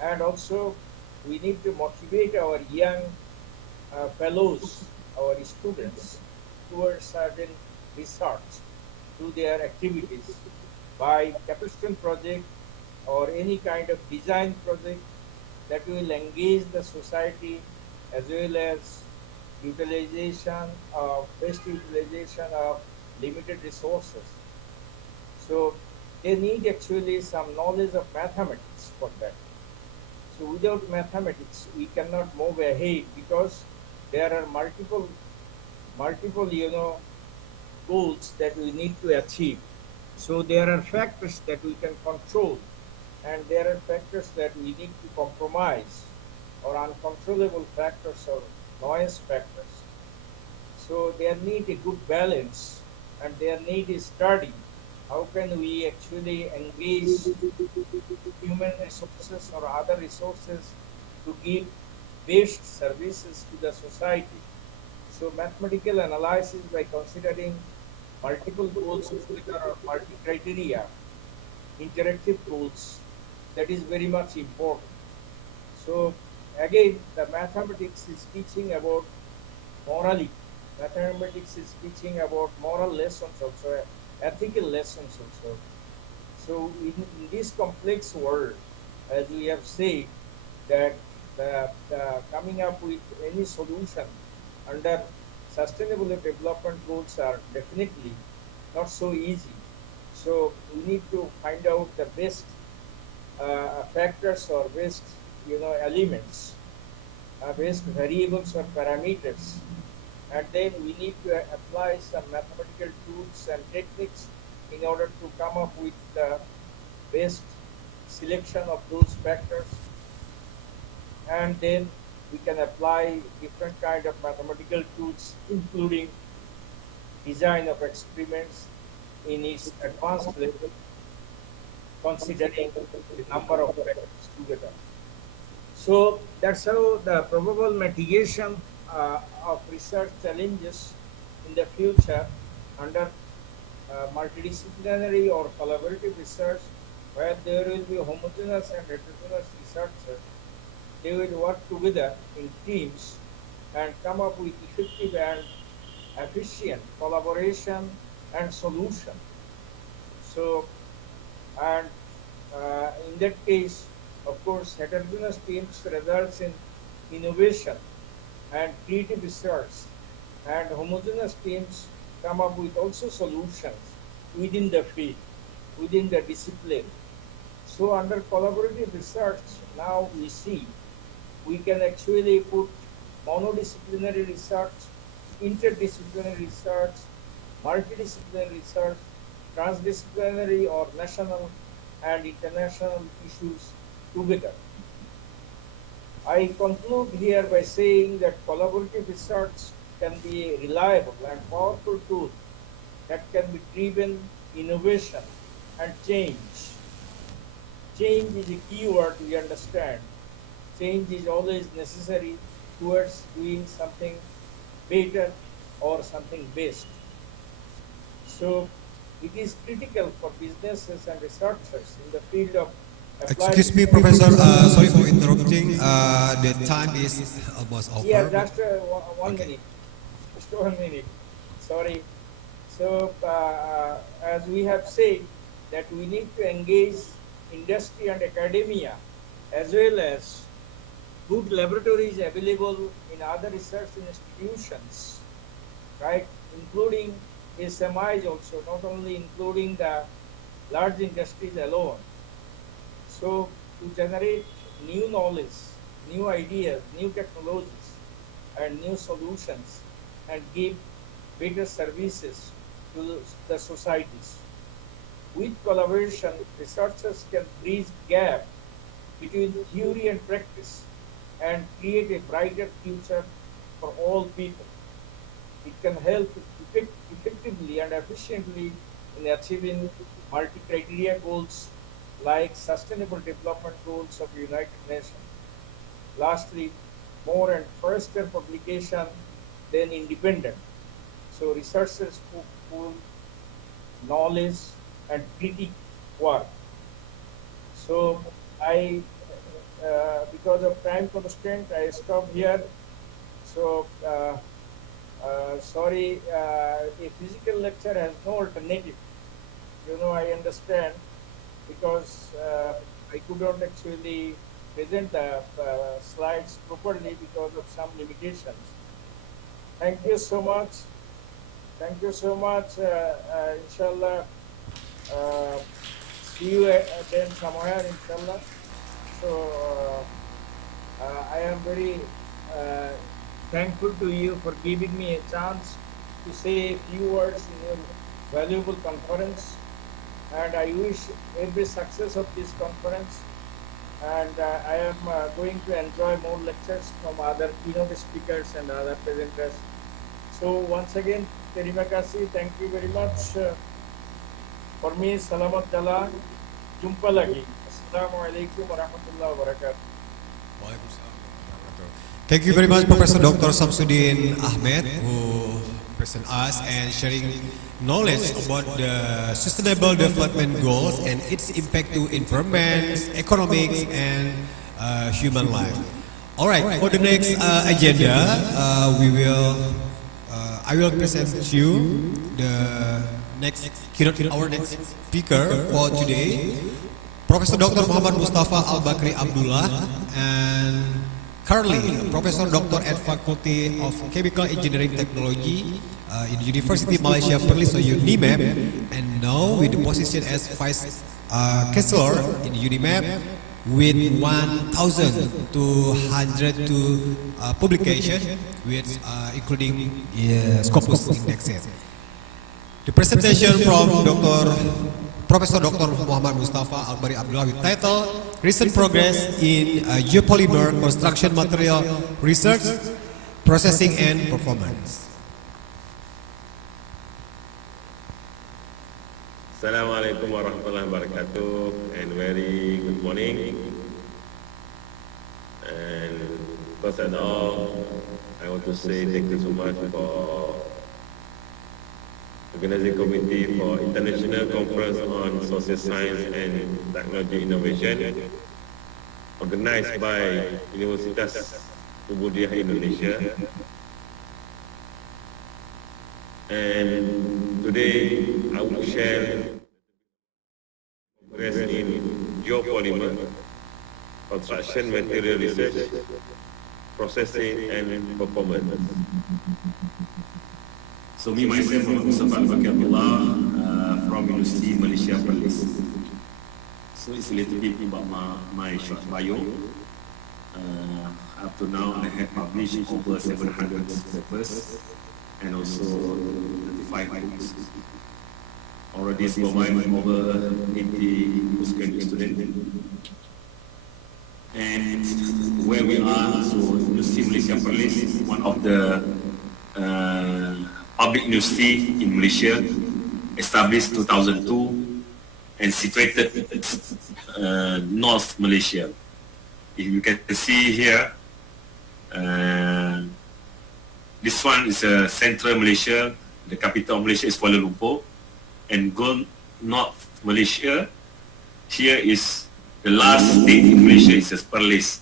and also we need to motivate our young fellows, our students, towards certain research to their activities by capstone project or any kind of design project that will engage the society as well as best utilization of limited resources. So they need actually some knowledge of mathematics for that. So without mathematics, we cannot move ahead because there are multiple goals that we need to achieve. So there are factors that we can control, and there are factors that we need to compromise, or uncontrollable factors or noise factors. So there need a good balance, and there need a study. How can we actually engage human resources or other resources to give best services to the society? So mathematical analysis by considering multiple goals together or multi-criteria, interactive goals, that is very much important. So again, the mathematics is teaching about morality. Mathematics is teaching about moral lessons also, ethical lessons also. So in this complex world, as we have said, that the coming up with any solution under sustainable development goals are definitely not so easy. So we need to find out the best factors or best elements, best variables or parameters, and then we need to apply some mathematical tools and techniques in order to come up with the best selection of those factors, and then we can apply different kind of mathematical tools, including design of experiments in its advanced level, considering the number of factors together. So that's how the probable mitigation of research challenges in the future under multidisciplinary or collaborative research, where there will be homogeneous and heterogeneous researchers. They will work together in teams and come up with effective and efficient collaboration and solution. So, and in that case, of course, heterogeneous teams results in innovation and creative research, and homogeneous teams come up with also solutions within the field, within the discipline. So under collaborative research, now we see we can actually put monodisciplinary research, interdisciplinary research, multidisciplinary research, transdisciplinary or national and international issues together. I conclude here by saying that collaborative research can be a reliable and powerful tool that can be driven innovation and change. Change is a key word we understand. Change is always necessary towards doing something better or something best. So it is critical for businesses and researchers in the field of applied. Excuse me, Professor. Sorry for interrupting. The time is almost over. Yeah, just one minute. Just 1 minute. Sorry. So as we have said, that we need to engage industry and academia, as well as good laboratories available in other research institutions, right, including SMIs also, not only including the large industries alone. So to generate new knowledge, new ideas, new technologies, and new solutions, and give better services to the societies. With collaboration, researchers can bridge gap between theory and practice and create a brighter future for all people. It can help effectively and efficiently in achieving multi-criteria goals like Sustainable Development Goals of the United Nations. Lastly, more and faster publication than independent. So researchers pool knowledge and critique work. So because of time constraint, I stop here. So sorry, a physical lecture has no alternative. I understand, because I could not actually present the slides properly because of some limitations. Thank you so much. Thank you so much. Inshallah, see you then somewhere, inshallah. So I am very thankful to you for giving me a chance to say a few words in your valuable conference. And I wish every success of this conference. And I am going to enjoy more lectures from other keynote speakers and other presenters. So once again, terima kasih, thank you very much. For me, salamat jalan, jumpa lagi. Assalamualaikum warahmatullahi wabarakatuh. Thank you very much, Professor Dr. Samsudin Ahmed, who present us and sharing knowledge about the Sustainable Development Goals and its impact to environment, economics, and human life. All right, for the next agenda, I will present to you the next keynote, our next speaker for today, Professor Dr. Muhammad Mustafa Al-Bakri Abdullah, and currently Professor Dr. at Faculty of Chemical Engineering Technology in University Malaysia Perlis or UNIMAP, and now with the position as Vice Chancellor in UNIMAP with 1,202 publications, with including Scopus indexes. The presentation from Professor Dr. Muhammad Mustafa Al-Bakri Abdullah with title Recent Progress in Geopolymer Construction Material Research, Processing and Performance. Assalamualaikum warahmatullahi wabarakatuh, and very good morning. And first of all, I want to say thank you so much for Organizing Committee for International Conference on Social Science and Technology Innovation, organized by Universitas Ubudiyah Indonesia. And today I will share progress in geopolymer, construction material research, processing and performance. So me myself, Mustafa Al-Bakri Abdullah from University Malaysia Perlis. So it's a little bit about my short bio. Up to now I have published over 700 papers and also 35 books. Already supervised over 80 postgraduate students. And where we are, so University Malaysia Perlis is one of the public university in Malaysia, established 2002 and situated North Malaysia. If you can see here, this one is Central Malaysia. The capital of Malaysia is Kuala Lumpur, and go North Malaysia. Here is the last state in Malaysia. It says Perlis.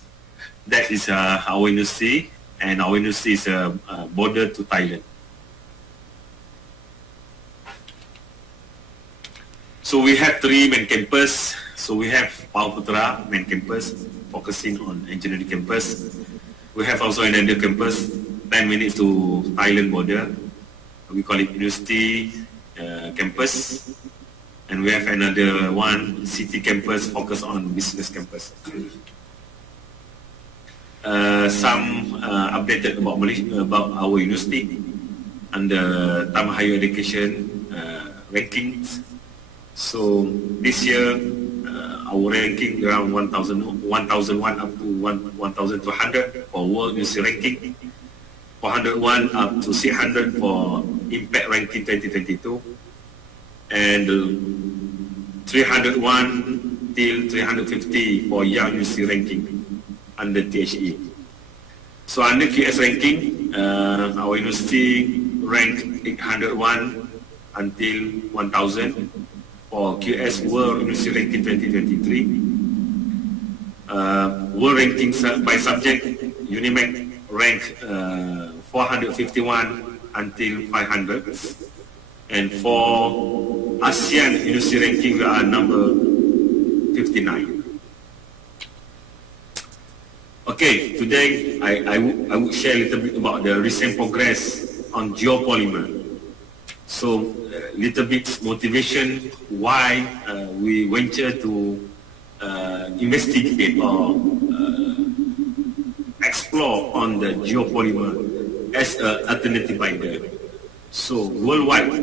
That is our university, and our university is a border to So we have 3 main campus. So we have Putra main campus, focusing on engineering campus. We have also another campus, 10 minutes to Thailand border. We call it University campus. And we have another one, city campus, focused on business campus. Some updated about Malaysia, about our university under Taman Higher Education rankings. So this year, our ranking around 1,001 up to 1,200 for World University ranking, 401 up to 600 for Impact ranking 2022, and 301 till 350 for Young University ranking under THE. So under QS ranking, our university ranked 801 until 1,000 for QS World University ranking 2023. World rankings by subject, UNIMEC ranked 451 until 500. And for ASEAN University ranking, we are number 59. Okay, today I would share a little bit about the recent progress on geopolymer. So, little bit motivation why we venture to investigate or explore on the geopolymer as an alternative binder. So, worldwide,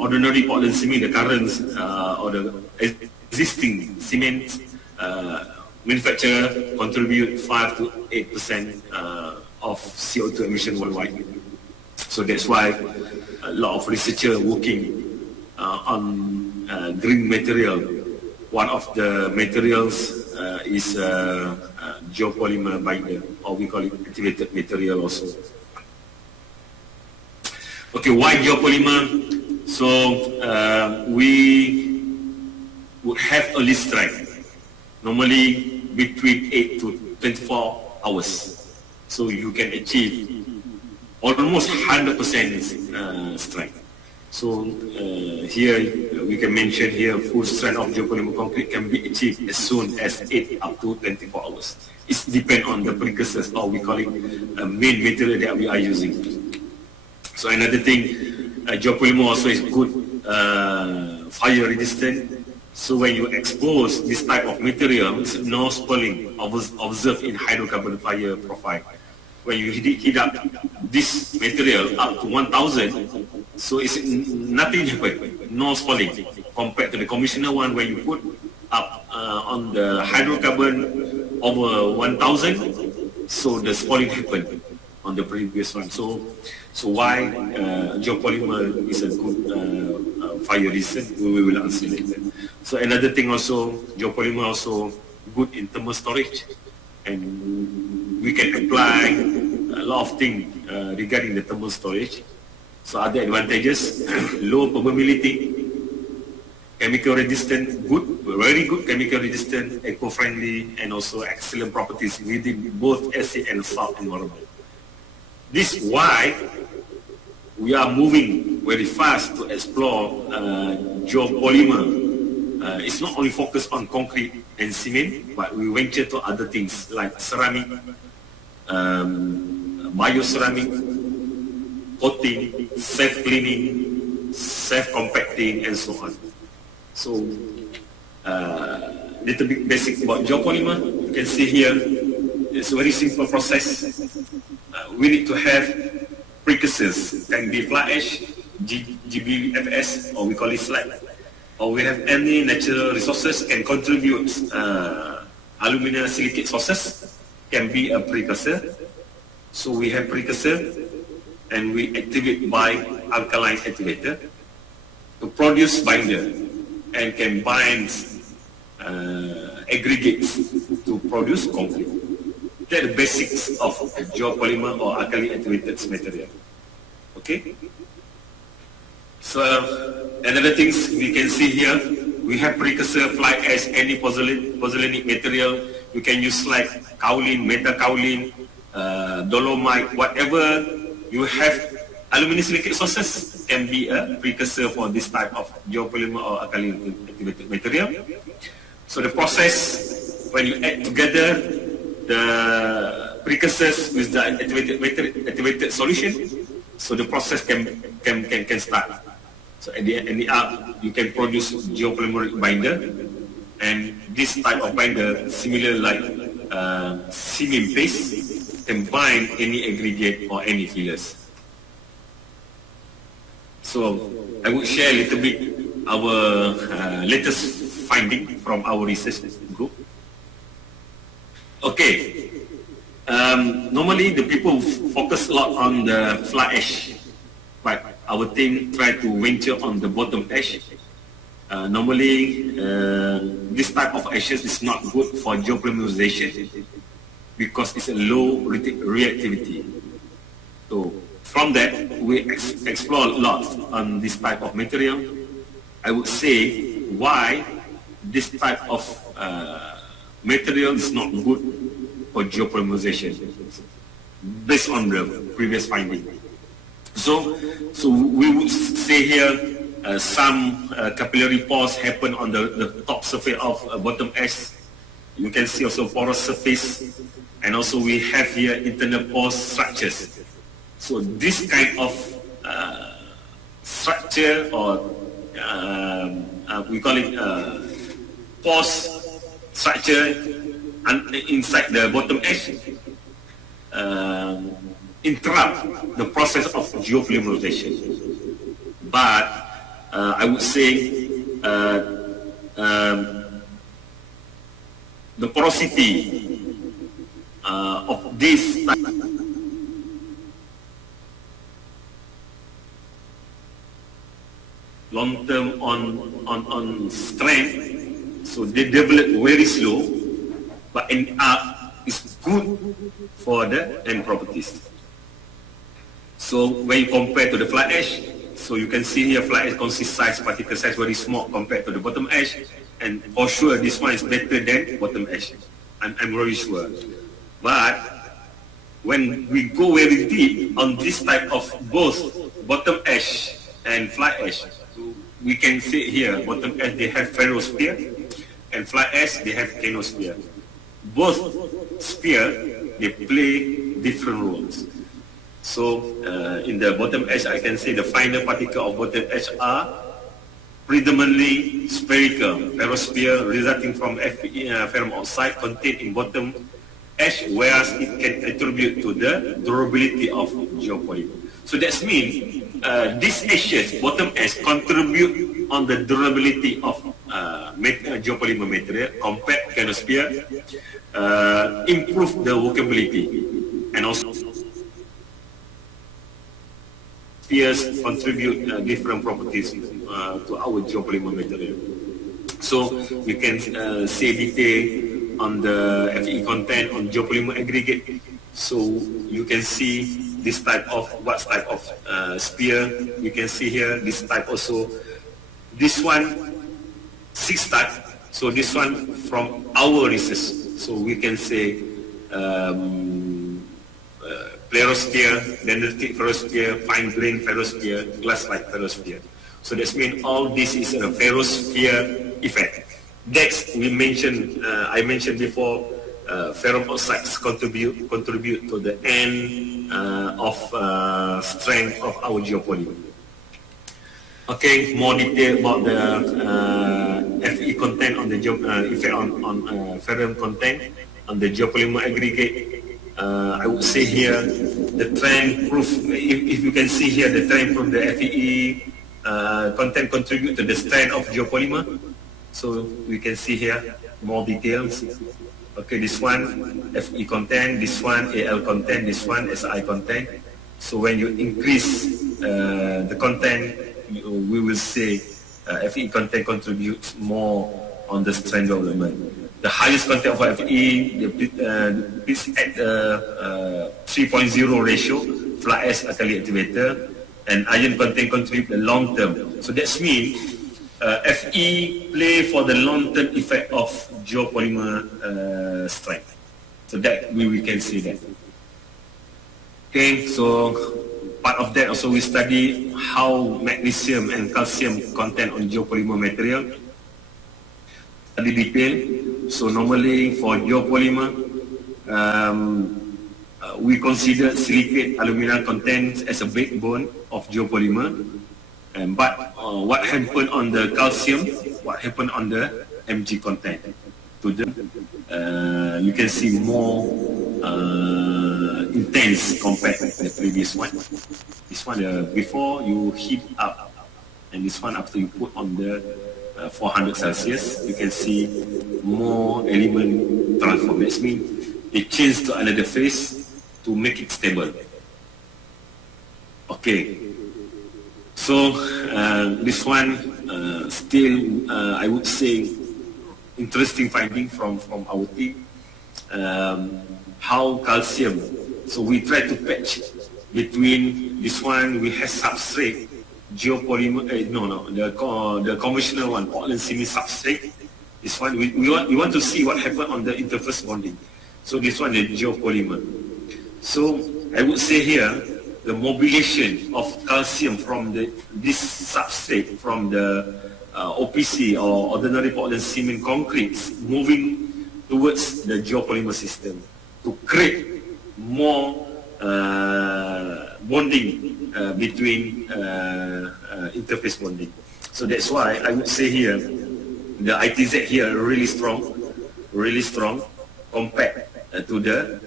ordinary Portland cement, the current or the existing cement manufacturer contribute 5 to 8% of CO2 emission worldwide. So that's why a lot of researchers working on green material. One of the materials is geopolymer binder, or we call it activated material also. Okay, why geopolymer? So we would have early strike, normally between 8 to 24 hours. So you can achieve almost 100% strength. So here we can mention here full strength of geopolymer concrete can be achieved as soon as 8 up to 24 hours. It depends on the precursors, or we call it main material that we are using. So another thing, geopolymer also is good fire resistant. So when you expose this type of material, no spalling observed in hydrocarbon fire profile. When you heat up this material up to 1,000, so it's nothing happen, no spalling, compared to the conventional one where you put up on the hydrocarbon over 1,000, so the spalling happen on the previous one. So why geopolymer is a good fire resistant, we will answer later. So another thing also, geopolymer also good in thermal storage, and we can apply a lot of things regarding the thermal storage. So other advantages, low permeability, chemical resistant, good, very good chemical resistant, eco-friendly, and also excellent properties within both acid and salt environment. This is why we are moving very fast to explore geopolymer. It's not only focused on concrete and cement, but we venture to other things like ceramic, bioceramic, coating, self-cleaning, self-compacting, and so on. So, little bit basic about geopolymer. You can see here, it's a very simple process. We need to have precursors, can be fly ash, GBFS, or we call it slag, or we have any natural resources can contribute. Alumina silicate sources can be a precursor. So we have precursor, and we activate by alkaline activator to produce binder, and can bind aggregates to produce concrete. That's the basics of geopolymer or alkali activated material. Okay. So another things we can see here, we have precursor fly ash, any pozzolanic material. You can use like kaolin, metakaolin, dolomite, whatever you have Aluminium silicate sources can be a precursor for this type of geopolymer or alkaline activated material. So the process, when you add together the precursors with the activated solution, so the process can start. So at the end up, you can produce geopolymeric binder, and this type of binder, similar like cement paste, can bind any aggregate or any fillers. So I would share a little bit our latest finding from our research group. Okay, normally the people focus a lot on the fly ash, but our team try to venture on the bottom ash. Normally, this type of ashes is not good for geopolymerization because it's a low reactivity. So from that, we explore a lot on this type of material. I would say why this type of material is not good for geopolymerization based on the previous finding. So we would say here some capillary pores happen on the top surface of bottom ash. You can see also porous surface, and also we have here internal pore structures. So this kind of structure, or we call it pores structure inside the bottom ash, interrupt the process of geopolymerization. But I would say the porosity of this long term on strength, so they develop very slow, but end up is good for the end properties. So when you compare to the fly ash, so you can see here fly ash consist size, particle size very small compared to the bottom ash, and for sure this one is better than bottom ash. I'm very sure. But when we go very deep on this type of both bottom ash and fly ash, we can see here bottom ash they have ferrosphere, and fly ash they have canosphere. Both sphere they play different roles. So in the bottom ash, I can say the finer particle of bottom ash are predominantly spherical ferrosphere resulting from ferrum oxide contained in bottom ash, whereas it can attribute to the durability of geopolymer. So that means these ashes, bottom ash, contribute on the durability of geopolymer material compared to canosphere, improve the workability, and also spheres contribute different properties to our geopolymer material. So we can see detail on the Fe content on geopolymer aggregate. So you can see this type of sphere. You can see here this type also. This one 6 type. So this one from our research. So we can say plerosphere, dendritic ferrosphere, fine-grained ferrosphere, glass-like ferrosphere. So that means all this is a ferrosphere effect. Next, we mentioned, I mentioned before, ferrum oxides contribute to the end of strength of our geopolymer. Okay, more detail about the Fe content on the effect on ferrum content on the geopolymer aggregate. I would say here the trend proof, if you can see here the trend from the Fe content contribute to the strength of geopolymer. So we can see here more details. Okay, this one Fe content, this one Al content, this one Si content. So when you increase the content, we will say Fe content contributes more on the strength development. The highest content of Fe is at 3.0 ratio, fly ash alkali activator, and iron content contribute the long term. So that means Fe play for the long term effect of geopolymer strength. So that we can see that. Okay, so Part of that also we study how magnesium and calcium content on geopolymer material. Study detail. So normally for geopolymer, we consider silicate alumina content as a backbone of geopolymer. But what happened on the calcium? What happened on the Mg content? To the, you can see more intense compared to the previous one. This one before you heat up, and this one after you put on the 400 Celsius, you can see more element transform. That means it changed to another phase to make it stable. Okay. So this one still, I would say, interesting finding from our team. How calcium. So we try to patch between this one. We have substrate geopolymer. The conventional one, Portland cement substrate. This one we want to see what happened on the interface bonding. So this one the geopolymer. So I would say here, the mobilization of calcium from this substrate from the OPC or ordinary Portland cement concretes moving towards the geopolymer system to create more bonding between interface bonding. So that's why I would say here, the ITZ here really strong compared to the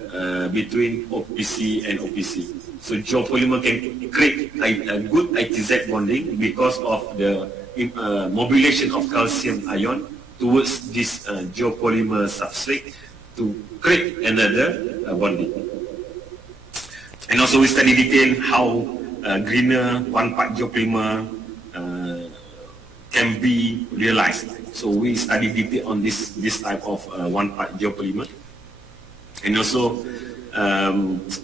between OPC and OPC. So geopolymer can create a good ITZ bonding because of the mobilization of calcium ion towards this geopolymer substrate to create another bonding. And also we study detail how greener one-part geopolymer can be realized. So we study detail on this type of one-part geopolymer. And also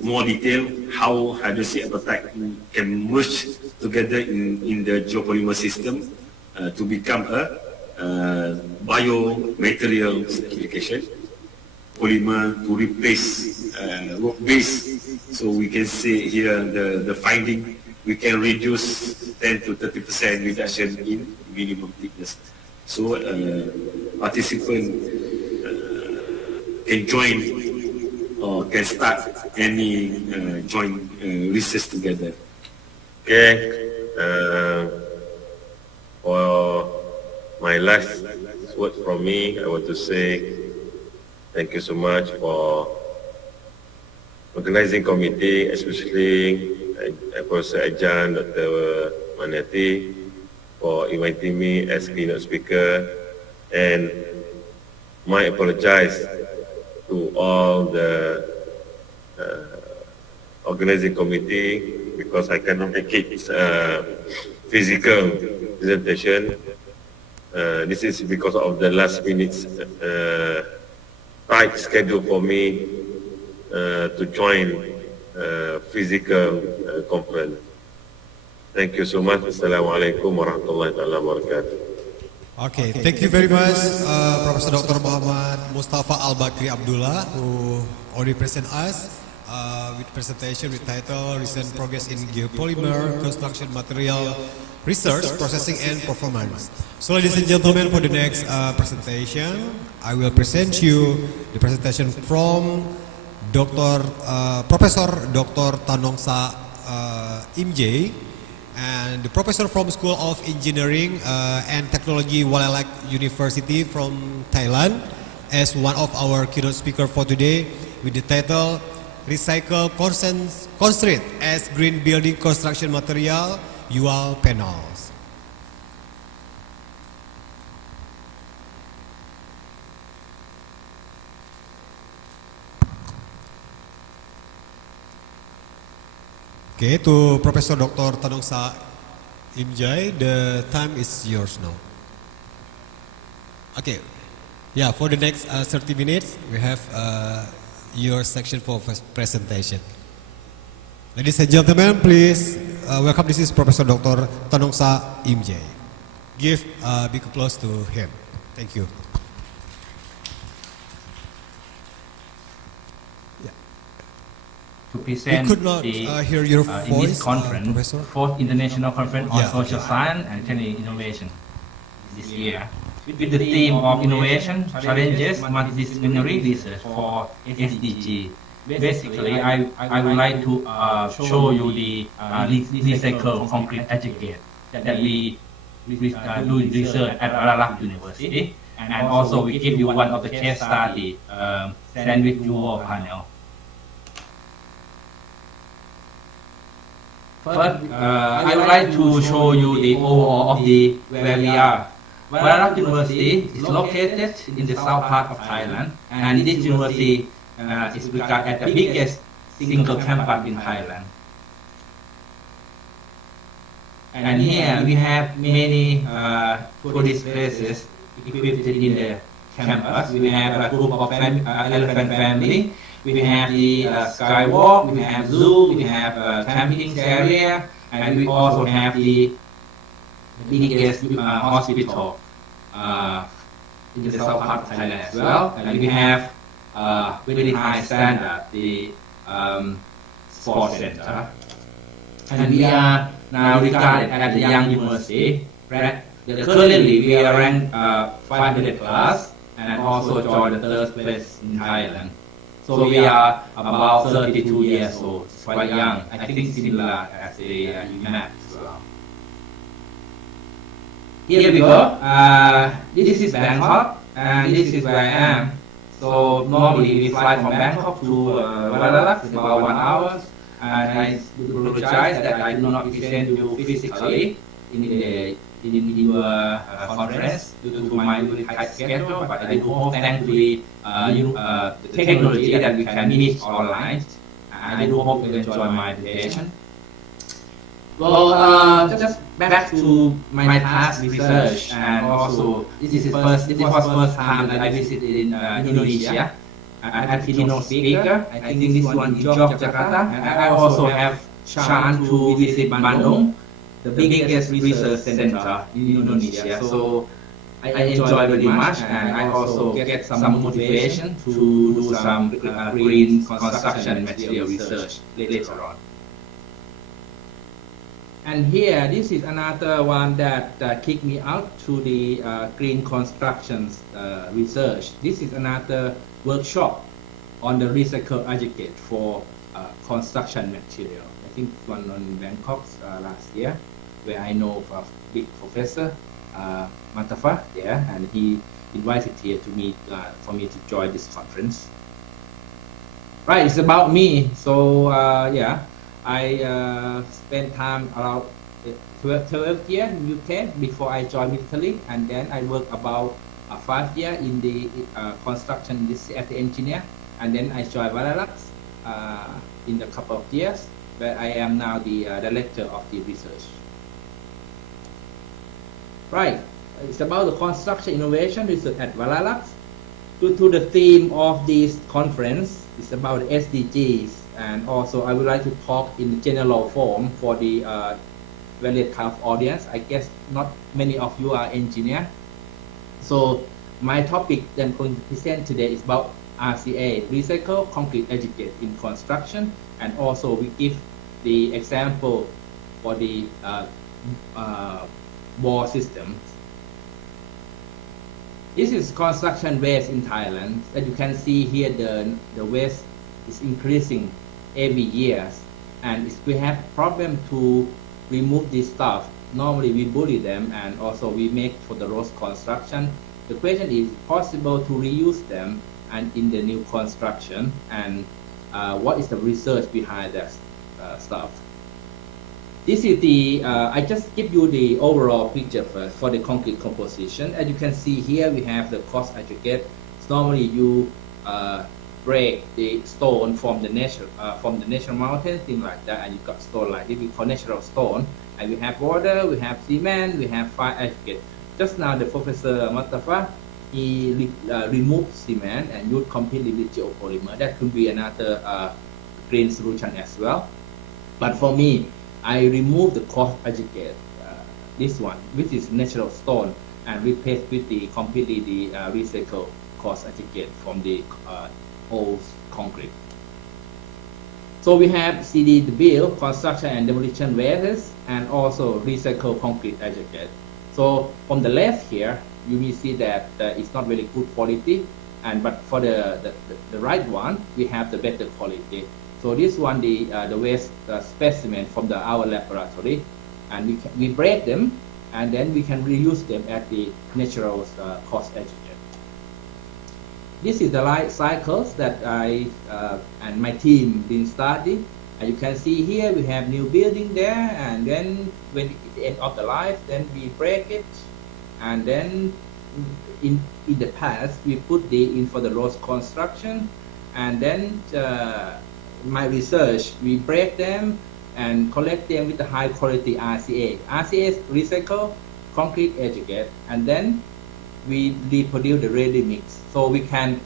more detail how hydroxide apatite can merge together in the geopolymer system to become a biomaterial certification polymer to replace rock base. So we can see here the finding, we can reduce 10 to 30% reduction in minimum thickness. So participants can join or can start any joint research together. Okay, for my last word from me, I want to say thank you so much for organizing committee, especially Professor Ajan, Dr. Manati, for inviting me as keynote speaker, and my apologize to all the organizing committee because I cannot make it physical presentation. This is because of the last minute tight schedule for me to join physical conference. Thank you so much. Assalamualaikum warahmatullahi wabarakatuh. Okay, thank you very much, Professor Dr. Muhammad Mustafa Al-Bakri Abdullah, who already present us with presentation with title Recent Progress in Geopolymer Construction Material Research, Processing and Performance. So ladies and gentlemen, for the next presentation, I will present you the presentation from Professor Dr. Tanongsa Imj, and the professor from School of Engineering and Technology Kuala University from Thailand, as one of our keynote speaker for today with the title Recycle Concrete as Green Building Construction Material, UL Panels. Okay, to Professor Dr. Tanongsa Imjai, the time is yours now. Okay, yeah, for the next 30 minutes, we have your section for presentation. Ladies and gentlemen, please welcome. This is Professor Dr. Tanongsa Imjai. Give a big applause to him. Thank you. to present could not, the hear your in this voice, conference, Professor. fourth international conference on Yeah, social okay. science and technical innovation this year, with the theme of innovation, challenges, multidisciplinary research for SDG. Basically, I would like to show you the recycled concrete aggregate that we do research at Kuala University, and also we give you one of the case study sandwich UO panel. First, I would like to show you the overall of the where we are. Kuala University is located in the south part of Thailand, and this university is regarded as the biggest single campus in Thailand. And here we have many tourist places equipped in the campus. We have a group of elephant family. We have the skywalk. We have zoo. We have a camping area, and we also have the biggest hospital in the south part of Thailand as well. And we have very high standard, the sports center. And we are now regarded as a young university. Currently, we are ranked 500 plus, and also joined the third place in Thailand. So we are about 32 years old, quite young. I think similar as the UMAP as well. Here we go. This is Bangkok, and this is where I am. So normally we fly from Bangkok to Kuala, about 1 hour. And I apologize that I do not present you physically in your conference due to my very tight schedule, but I do hope thankfully the technology that we can meet online. And I do hope you enjoy my presentation. Well, just back to my past research, and also this was first time that I visited in Indonesia. I'm a keynote speaker. I think this one in Jakarta, and I also have chance to visit Bandung, the biggest research center in Indonesia. So I enjoy very much, and I also get some motivation to do some green construction material research later on. And here, this is another one that kicked me out to the green construction research. This is another workshop on the recycled aggregate for construction material. I think one on Bangkok last year, where I know of a big professor, Matafa, and he invited here to meet for me to join this conference. Right, it's about me. So I spent time around 12 years in UK before I joined military, and then I worked about 5 years in the construction industry as the engineer, and then I joined Kuala in a couple of years, where I am now the director of the research. Right, it's about the construction innovation research at Kuala. Due to the theme of this conference, it's about SDGs, and also I would like to talk in general form for the very tough audience. I guess not many of you are engineers. So my topic that I'm going to present today is about RCA, recycled concrete aggregate in construction, and also we give the example for the wall systems. This is construction waste in Thailand. As you can see here, the waste is increasing every year, and if we have problem to remove this stuff, normally we bully them, and also we make for the road construction. The question is possible to reuse them and in the new construction, and what is the research behind that stuff. This is the, I just give you the overall picture first for the concrete composition. As you can see here, we have the coarse aggregate. Normally you break the stone from the natural mountain, things like that, and you got stone like this. We call natural stone. And we have water, we have cement, we have fine aggregate. Just now, the Professor Matafa, he removed cement and used completely with geopolymer. That could be another green solution as well. But for me, I remove the coarse aggregate, this one, which is natural stone, and replace with the completely the recycled coarse aggregate from the old concrete. So we have CD the build, construction and demolition wastes, and also recycled concrete aggregate. So from the left here, you will see that it's not very good quality, but for the right one, we have the better quality. So this one, the waste specimen from our laboratory, and we break them, and then we can reuse them at the natural cost aggregate. This is the life cycles that I and my team been studying. And you can see here we have new building there, and then when at the end of the life, then we break it, and then in the past we put in for the road construction, and then my research we break them and collect them with the high quality RCA. RCA is recycled concrete aggregate, and then we reproduce the ready mix, so we can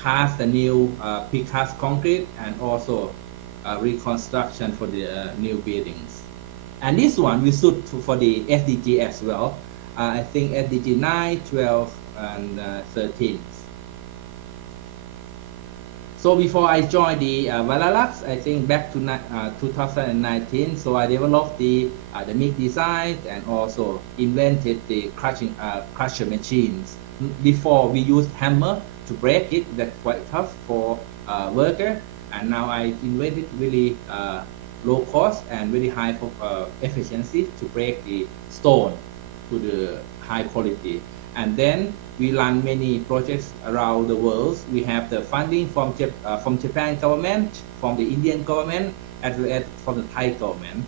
cast the new precast concrete and also reconstruction for the new buildings. And this one we shoot for the SDG as well. I think SDG 9, 12, and 13. So before I joined the Valalux, I think back to 2019, so I developed the MIG design and also invented the crusher machines. Before we used hammer to break it, that's quite tough for worker, and now I invented really low cost and very high efficiency to break the stone to the high quality. And then we run many projects around the world. We have the funding from Japan government, from the Indian government, as well as from the Thai government.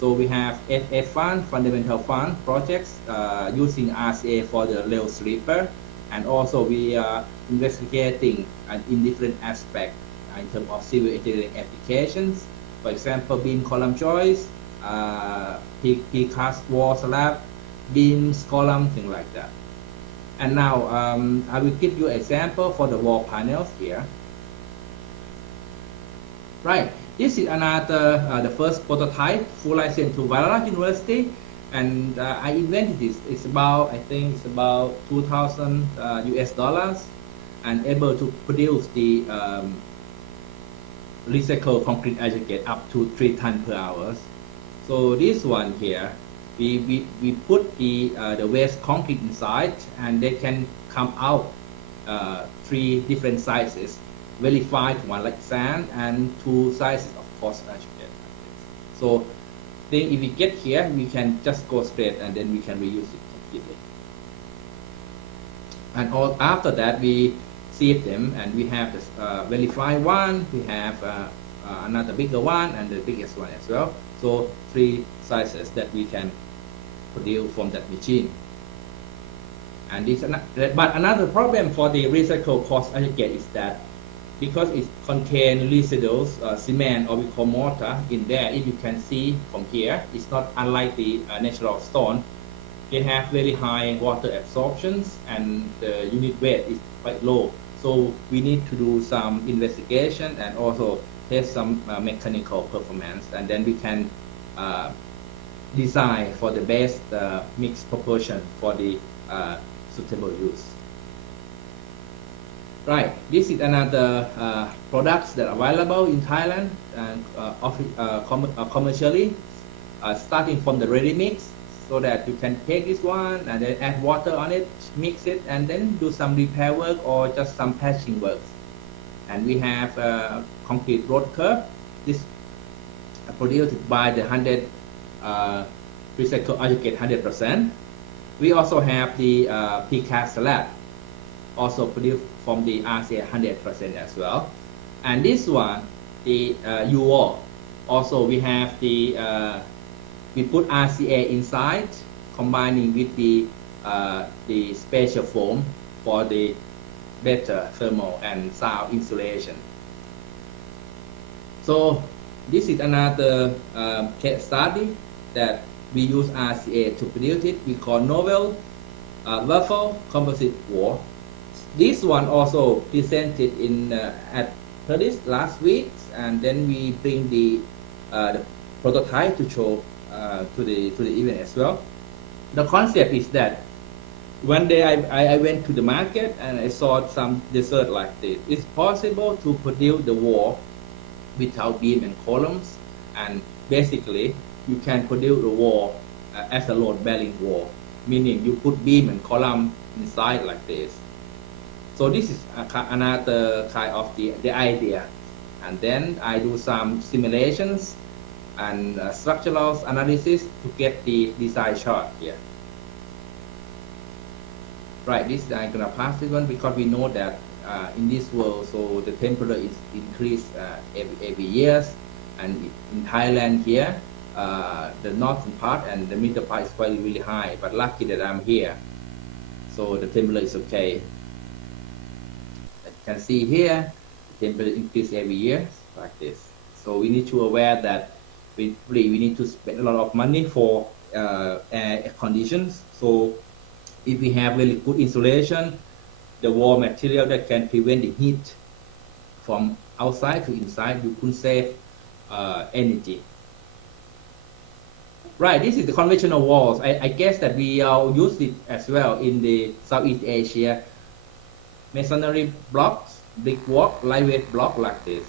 So we have FF fund, fundamental fund projects using RCA for the rail sleeper, and also we are investigating in different aspects in terms of civil engineering applications. For example, beam column joists, precast wall slab, beams, column, things like that. And now I will give you an example for the wall panels here. Right, this is another, the first prototype, full license to Kuala University, and I invented this. It's about, I think it's about 2,000 US dollars, and able to produce the recycled concrete aggregate up to 3 tons per hour. So this one here, we put the waste concrete inside, and they can come out 3 different sizes, very fine one like sand, and 2 sizes of coarse aggregate. So then if we get here, we can just go straight, and then we can reuse it completely. And after that, we sieve them, and we have this very fine one, we have another bigger one, and the biggest one as well. So 3 sizes that we can produce from that machine. And this, but another problem for the recycled coarse aggregate is that because it contains residuals, cement or we call mortar in there, if you can see from here, it's not unlike the natural stone. They have very high water absorptions, and the unit weight is quite low. So we need to do some investigation and also test some mechanical performance, and then we can design for the best mixed proportion for the suitable use. Right, this is another products that are available in Thailand and commercially, starting from the ready mix, so that you can take this one and then add water on it, mix it, and then do some repair work or just some patching work. And we have concrete road curb. This produced by the 100 recycled aggregate 100%. We also have the precast slab, also produced from the RCA 100% as well. And this one, the U-wall, also we have the we put RCA inside, combining with the special foam for the better thermal and sound insulation. So this is another case study that we use RCA to produce it. We call novel waffle composite wall. This one also presented in at Paris last week, and then we bring the prototype to show to the event as well. The concept is that one day I went to the market and I saw some dessert like this. It's possible to produce the wall without beam and columns, and basically you can produce a wall as a load-bearing wall, meaning you put beam and column inside like this. So this is another kind of the idea, and then I do some simulations and structural analysis to get the design chart here. Right, this I'm gonna pass this one because we know that in this world, so the temperature is increased every years, and in Thailand here, the northern part and the middle part is quite really high. But lucky that I'm here, so the temperature is okay. As you can see here, the temperature increase every year like this. So we need to aware that we need to spend a lot of money for air conditions. So if we have really good insulation, the wall material that can prevent the heat from outside to inside, you could save energy. Right, this is the conventional walls. I guess that we use it as well in the Southeast Asia. Masonry blocks, brick walk, lightweight block like this.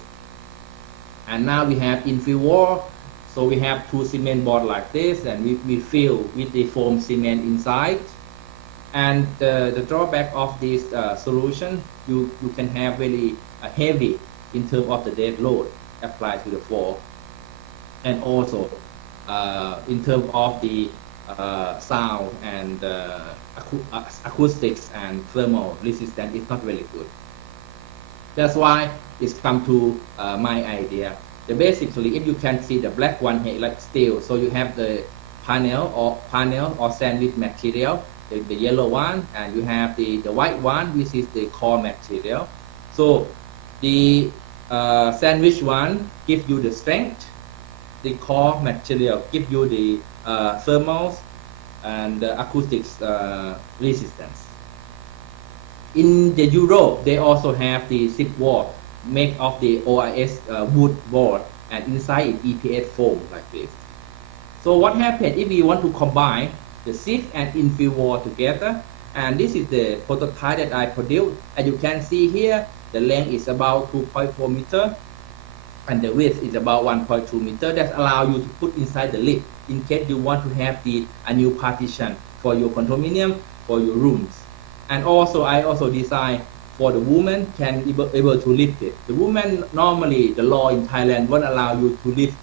And now we have infill wall. So we have two cement board like this, and we fill with the foam cement inside. And the drawback of this solution, you can have really heavy in terms of the dead load applied to the floor, and also in terms of the sound and acoustics and thermal resistance is not really good. That's why it's come to my idea. Basically, if you can see the black one here like steel, so you have the panel or sandwich material, the yellow one, and you have the white one, which is the core material. So the sandwich one gives you the strength, the core material gives you the thermals and the acoustics resistance. In the Europe, they also have the zip wall made of the OIS wood board, and inside it EPS foam like this. So what happens if we want to combine the zip and infill wall together? And this is the prototype that I produced. As you can see here, the length is about 2.4 meter and the width is about 1.2 meter. That allows you to put inside the lid in case you want to have a new partition for your condominium, for your rooms. And also I also designed for the woman can be able to lift it. The woman, normally the law in Thailand won't allow you to lift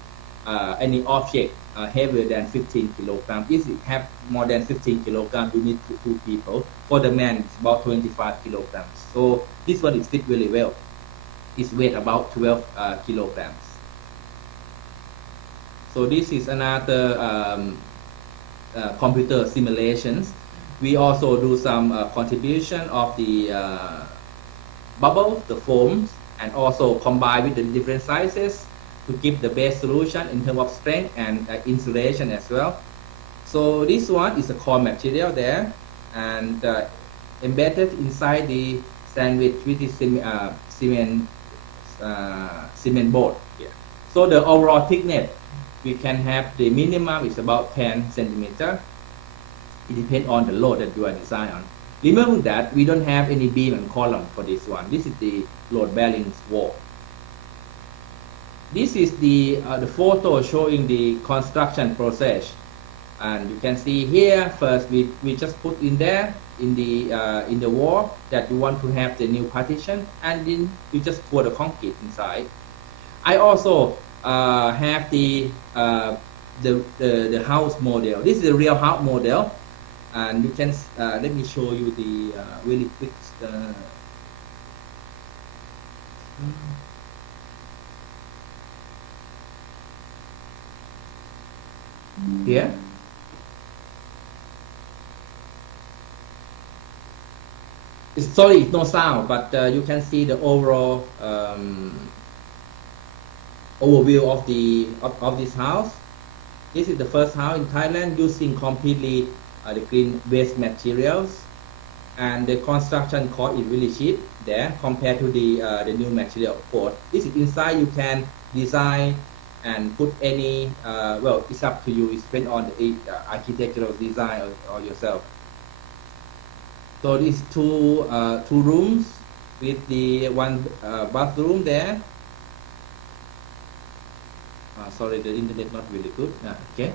any object heavier than 15 kilograms. If you have more than 15 kilograms, you need two people. For the man, it's about 25 kilograms. So this one is fit really well. It's weight about 12 kilograms. So this is another computer simulations. We also do some contribution of the bubbles, the foams, and also combine with the different sizes to give the best solution in terms of strength and insulation as well. So this one is the core material there, and embedded inside the sandwich with the cement board here. So the overall thickness, we can have the minimum is about 10 centimeter. It depends on the load that you are designing on. Remember that we don't have any beam and column for this one. This is the load bearing wall. This is the photo showing the construction process, and you can see here first we just put in there in the wall that you want to have the new partition, and then you just pour the concrete inside. I also have the house model. This is a real house model, and you can let me show you the really quick. Here. Sorry, it's no sound, but you can see the overall overview of this house. This is the first house in Thailand using completely the green waste materials, and the construction cost is really cheap there compared to the new material, of course. This is inside. You can design and put any well, it's up to you. It's depend on the architectural design or yourself. So these two rooms with the one bathroom there. Sorry, the internet not really good. Okay.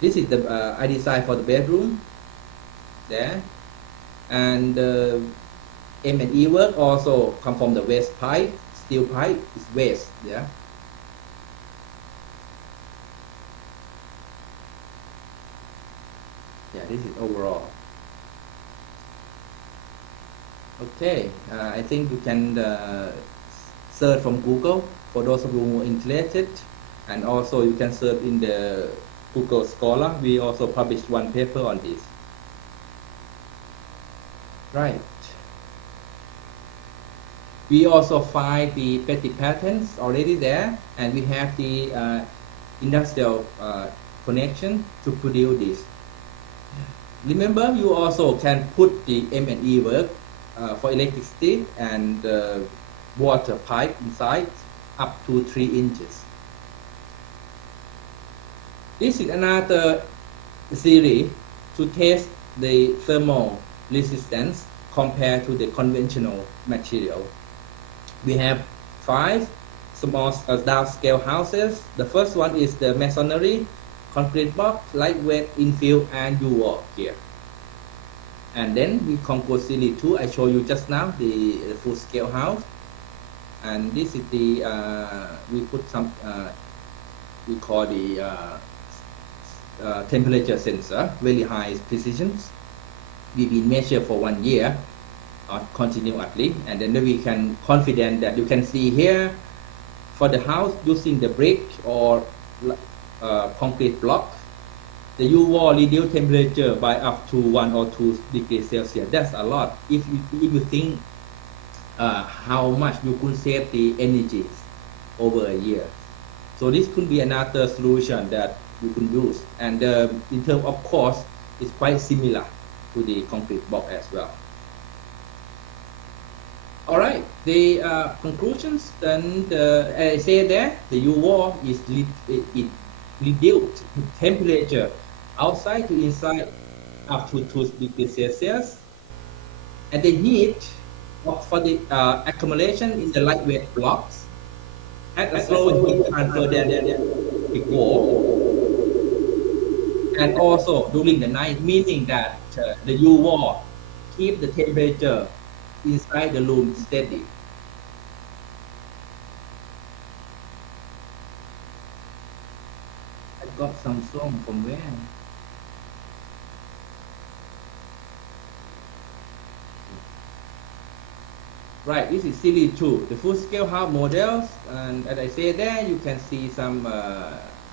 This is the I designed for the bedroom there, and M&E work also come from the waste pipe. Steel pipe is waste. Yeah. Yeah, this is overall. Okay, I think you can search from Google for those of you who are interested, and also you can search in the Google Scholar. We also published one paper on this. Right. We also find the petty patterns already there, and we have the industrial connection to produce this. Remember, you also can put the M&E work for electricity and water pipe inside up to 3 inches. This is another series to test the thermal resistance compared to the conventional material. We have 5 small downscale houses. The first one is the masonry, concrete block, lightweight infill, and U-wall here. And then we conclude series 2. I show you just now the full scale house. And this is the we put some we call the temperature sensor, very high precision. We will measure for 1 year continuously, and then we can confident that you can see here for the house using the brick or concrete block, the U-wall reduce temperature by up to 1 or 2 degrees Celsius. That's a lot. If you think how much you could save the energy over a year. So this could be another solution that you could use. And in terms of cost, it's quite similar to the concrete block as well. All right, the conclusions. Then as I said there, the U-wall is it reduced temperature outside to inside up to 2 degrees Celsius, and the heat for the accumulation in the lightweight blocks had a slower heat transfer than before, and also during the night, meaning that the U-wall keep the temperature inside the room steady. I got some song from where? Right, this is series 2, the full scale house models, and as I said there, you can see some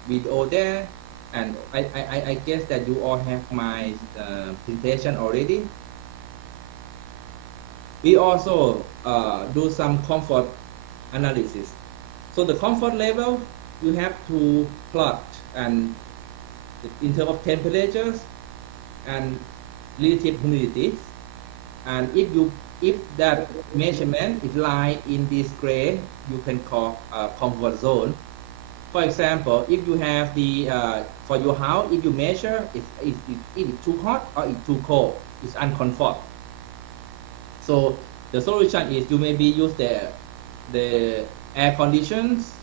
video there, and I guess that you all have my presentation already. We also do some comfort analysis. So the comfort level, you have to plot and in terms of temperatures and relative humidity, and if that measurement is lie in this gray, you can call comfort zone. For example, if you have the for your house, if you measure if it's too hot or it's too cold, it's uncomfort. So the solution is you maybe use the air conditions,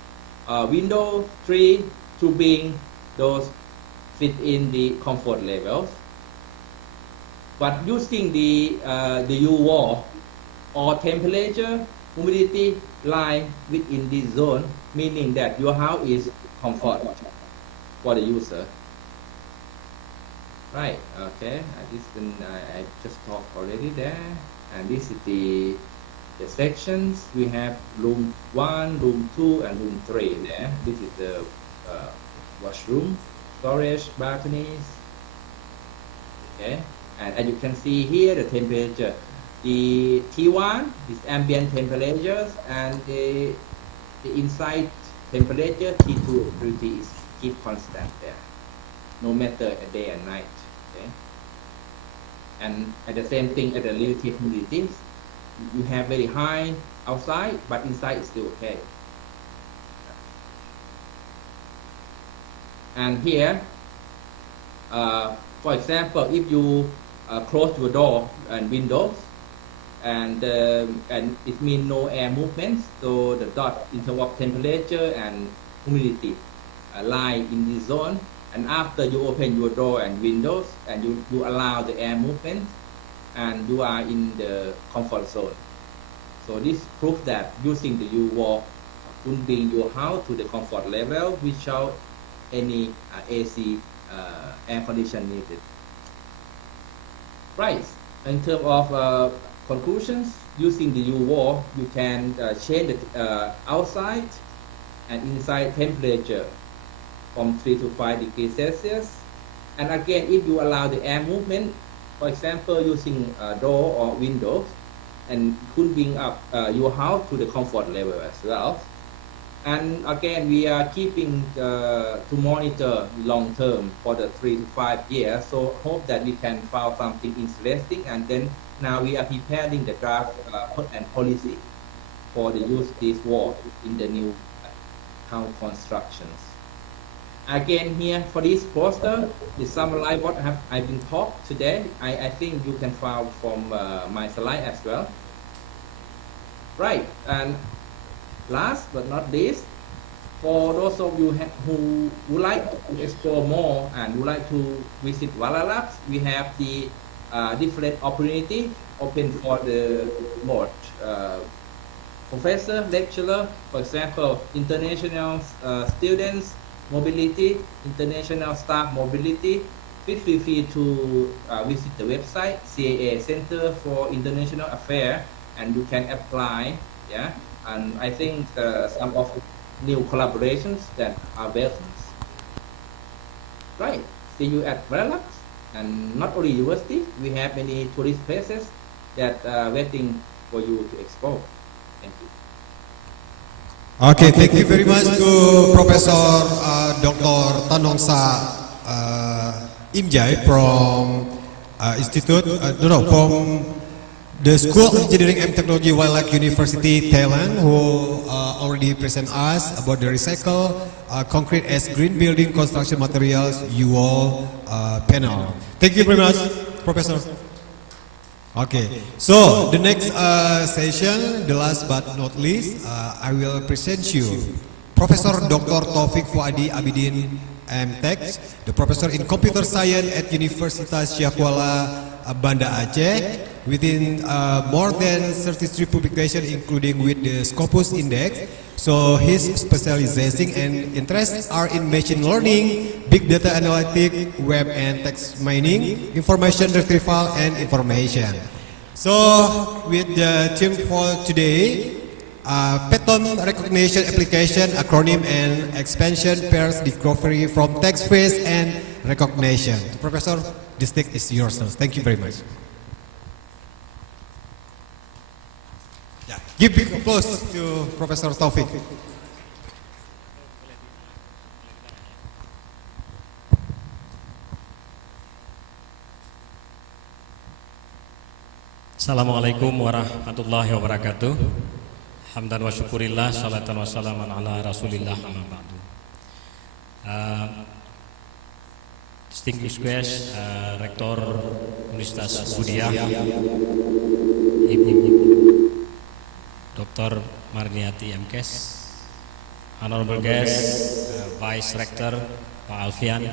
window, tree to bring those fit in the comfort levels. But using the U-wall or temperature, humidity lie within this zone, meaning that your house is comfort for the user. Right, okay, I just talked already there. And this is the sections. We have room 1, room 2, and room 3 there. This is the washroom, storage, balconies. Okay, and as you can see here, the temperature, the T1 is ambient temperatures, and the inside temperature T2 T3 is keep constant there, no matter a day and night. Okay. And at the same thing, at the relative humidity, you have very high outside, but inside is still okay. And here, for example, if you close your door and windows, and it means no air movement. So the dot in terms of temperature and humidity lie in this zone. And after you open your door and windows and you allow the air movement, and you are in the comfort zone. So this proves that using the U-wall will bring your house to the comfort level without any AC air condition needed. Right. In terms of conclusions, using the U-wall, you can change the outside and inside temperature from 3 to 5 degrees Celsius. And again, if you allow the air movement, for example, using a door or windows, and could bring up your house to the comfort level as well. And again, we are keeping to monitor long term for the 3 to 5 years. So hope that we can find something interesting. And then now we are preparing the draft and policy for the use of this wall in the new house constructions. Again, here for this poster, to summarize what I've been taught today, I think you can find from my slide as well. Right, and last but not least, for those of you who would like to explore more and would like to visit Kuala, we have the different opportunity open for the board. Professor, lecturer, for example, international students, mobility, international staff mobility. Please feel free to visit the website CAA Center for International Affairs, and you can apply. Yeah, and I think some of new collaborations that are welcome. Right. See you at Kuala, and not only university, we have many tourist places that are waiting for you to explore. Thank you. Okay, thank you very much to Professor Dr. Tanongsa Imjai from from the School of Engineering and Technology Wildlife University, Thailand, who already present us about the recycle concrete as green building construction materials UO panel. Thank you very much, Professor. Okay, so the next session, the last but not least, I will present you Professor Dr. Taufik Fuadi Abidin, M.Tech, the Professor in Computer Science at Universitas Syiah Kuala, Banda, Aceh, within more than 33 publications, including with the Scopus Index. So his specialization and interests are in machine learning, big data analytics, web and text mining, information retrieval, and information. So with the theme for today, pattern recognition application, acronym and expansion pairs discovery from text phrase and recognition. Professor, the stage is yours. Thank you very much. Give big applause to Professor Taufik. Assalamualaikum warahmatullahi wabarakatuh. Hamdan wa syukurillah, salatan wa salaman ala rasulillah, amma ba'du. Distinguished guest, Rektor Universitas Ubudiyah, Ibu Dr. Marniati MKes, Honorable Guest, Vice Rector Pak Alfian,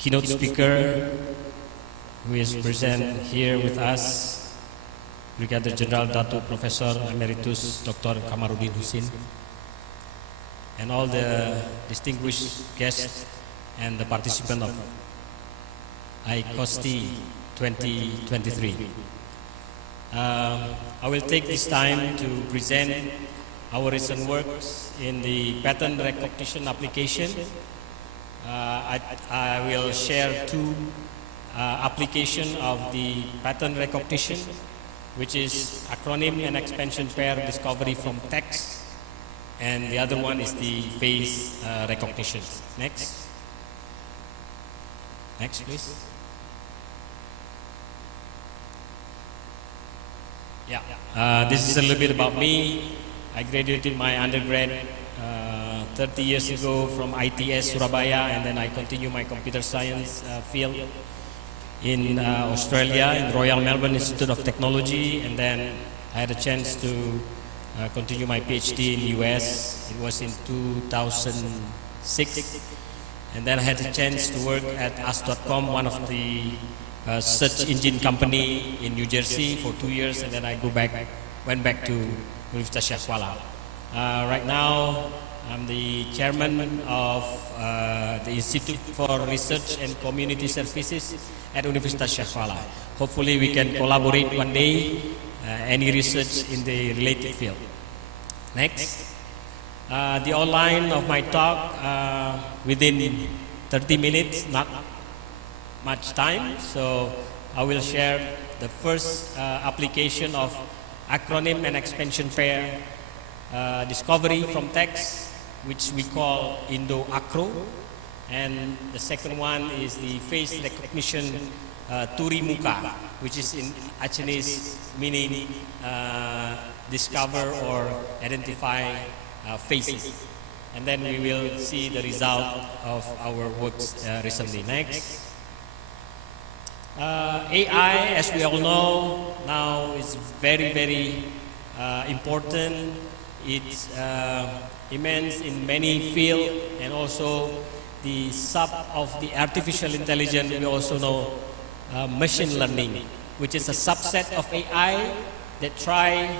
keynote speaker who is present here with us, Brigadier General Datu Professor Emeritus Dr. Kamarudin Husin, and all the distinguished guests and the participants of Icosti 2023. I will take this time to present our recent works in the pattern recognition application. I will share two applications of the pattern recognition, which is acronym and expansion pair discovery from text, and the other one is the face recognition. Next. Next, please. Yeah, this is a little bit about me. I graduated my undergrad 30 years ago from ITS Surabaya, and then I continue my computer science field. in Australia, in Royal Melbourne Institute of Technology, and then I had a chance to continue my PhD in the US. It was in 2006. And then I had a chance to work at Ask.com, one of the search engine company in New Jersey for 2 years, and then I went back to Universitas Syiah Kuala. Right now, I'm the chairman of the Institute for Research and Community Services at Universitas Syiah Kuala. Hopefully we can collaborate one day, any research in the related field. Next. The outline of my talk within 30 minutes, not much time, so I will share the first application of acronym and expansion pair discovery from text, which we call Indo-Acro, and the second one is the face recognition Turi Muka, which is in Aceh meaning discover or identify faces. And then we will see the result of our works recently. Next. AI, as we all know, now is very, very important. It's immense in many fields, and also the sub of the artificial intelligence, we also know machine learning, which is a subset of AI that try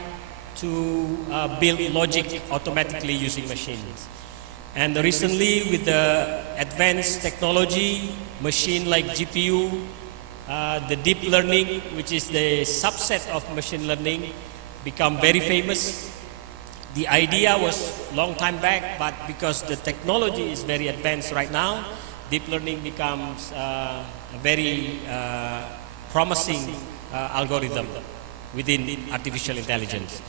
to build logic automatically using machines. And recently, with the advanced technology, machine like GPU, the deep learning, which is the subset of machine learning, become very famous. The idea was long time back, but because the technology is very advanced right now, deep learning becomes a very promising algorithm within artificial intelligence.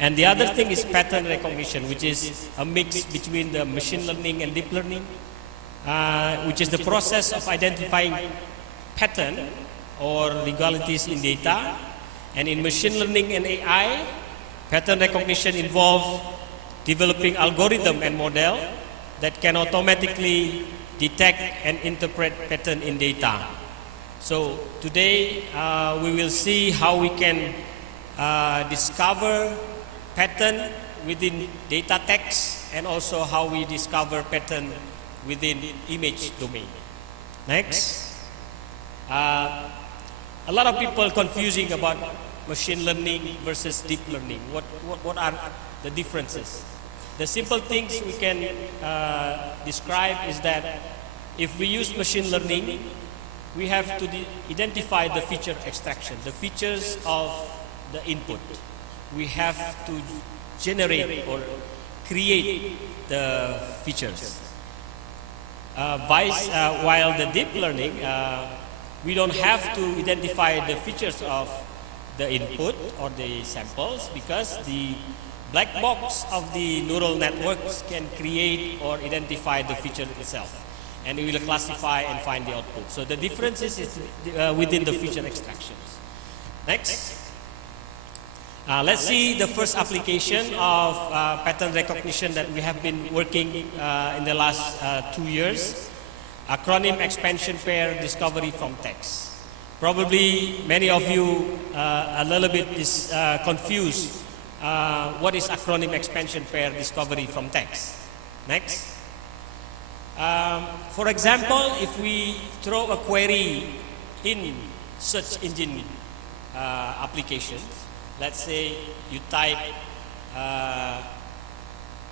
And the other thing is pattern recognition, which is a mix between the machine learning and deep learning, which is the process of identifying pattern or legalities in data. And in machine learning and AI, pattern recognition involves developing algorithm and model that can automatically detect and interpret pattern in data. So today we will see how we can discover pattern within data text, and also how we discover pattern within image domain. Next. A lot of people confusing about machine learning versus deep learning. What are the differences? The simple things we can describe is that if we use machine learning, we have to identify the feature extraction, the features of the input. We have to generate or create the features. While the deep learning, we don't have to identify the features of the input or the samples, because the black box of the neural networks can create or identify the feature itself, and it will classify and find the output. So the difference is within the feature extractions. Next. Let's see the first application of pattern recognition that we have been working in the last 2 years. Acronym expansion pair discovery from text. Probably many of you a little bit confused. What is acronym expansion pair discovery from text? Next. For example, if we throw a query in search engine applications, let's say you type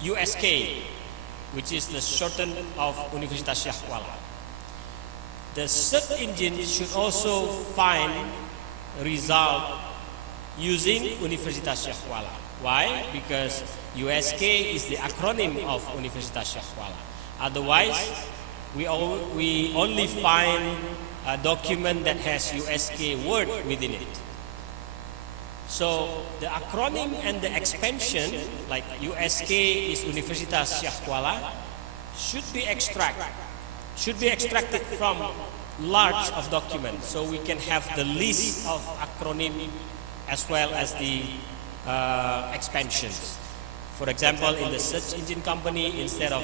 USK, which is the shorten of Universitas Syiah Kuala. The search engine should also find result using Universitas Syiah Kuala. Why? Because USK is the acronym of Universitas Syiah Kuala. Otherwise, we only find a document that has USK word within it. So the acronym and the expansion, like USK is Universitas Syiah Kuala, should be extracted from large of documents, so we can have the list of acronym as well as the expansions. For example, in the search engine company, instead of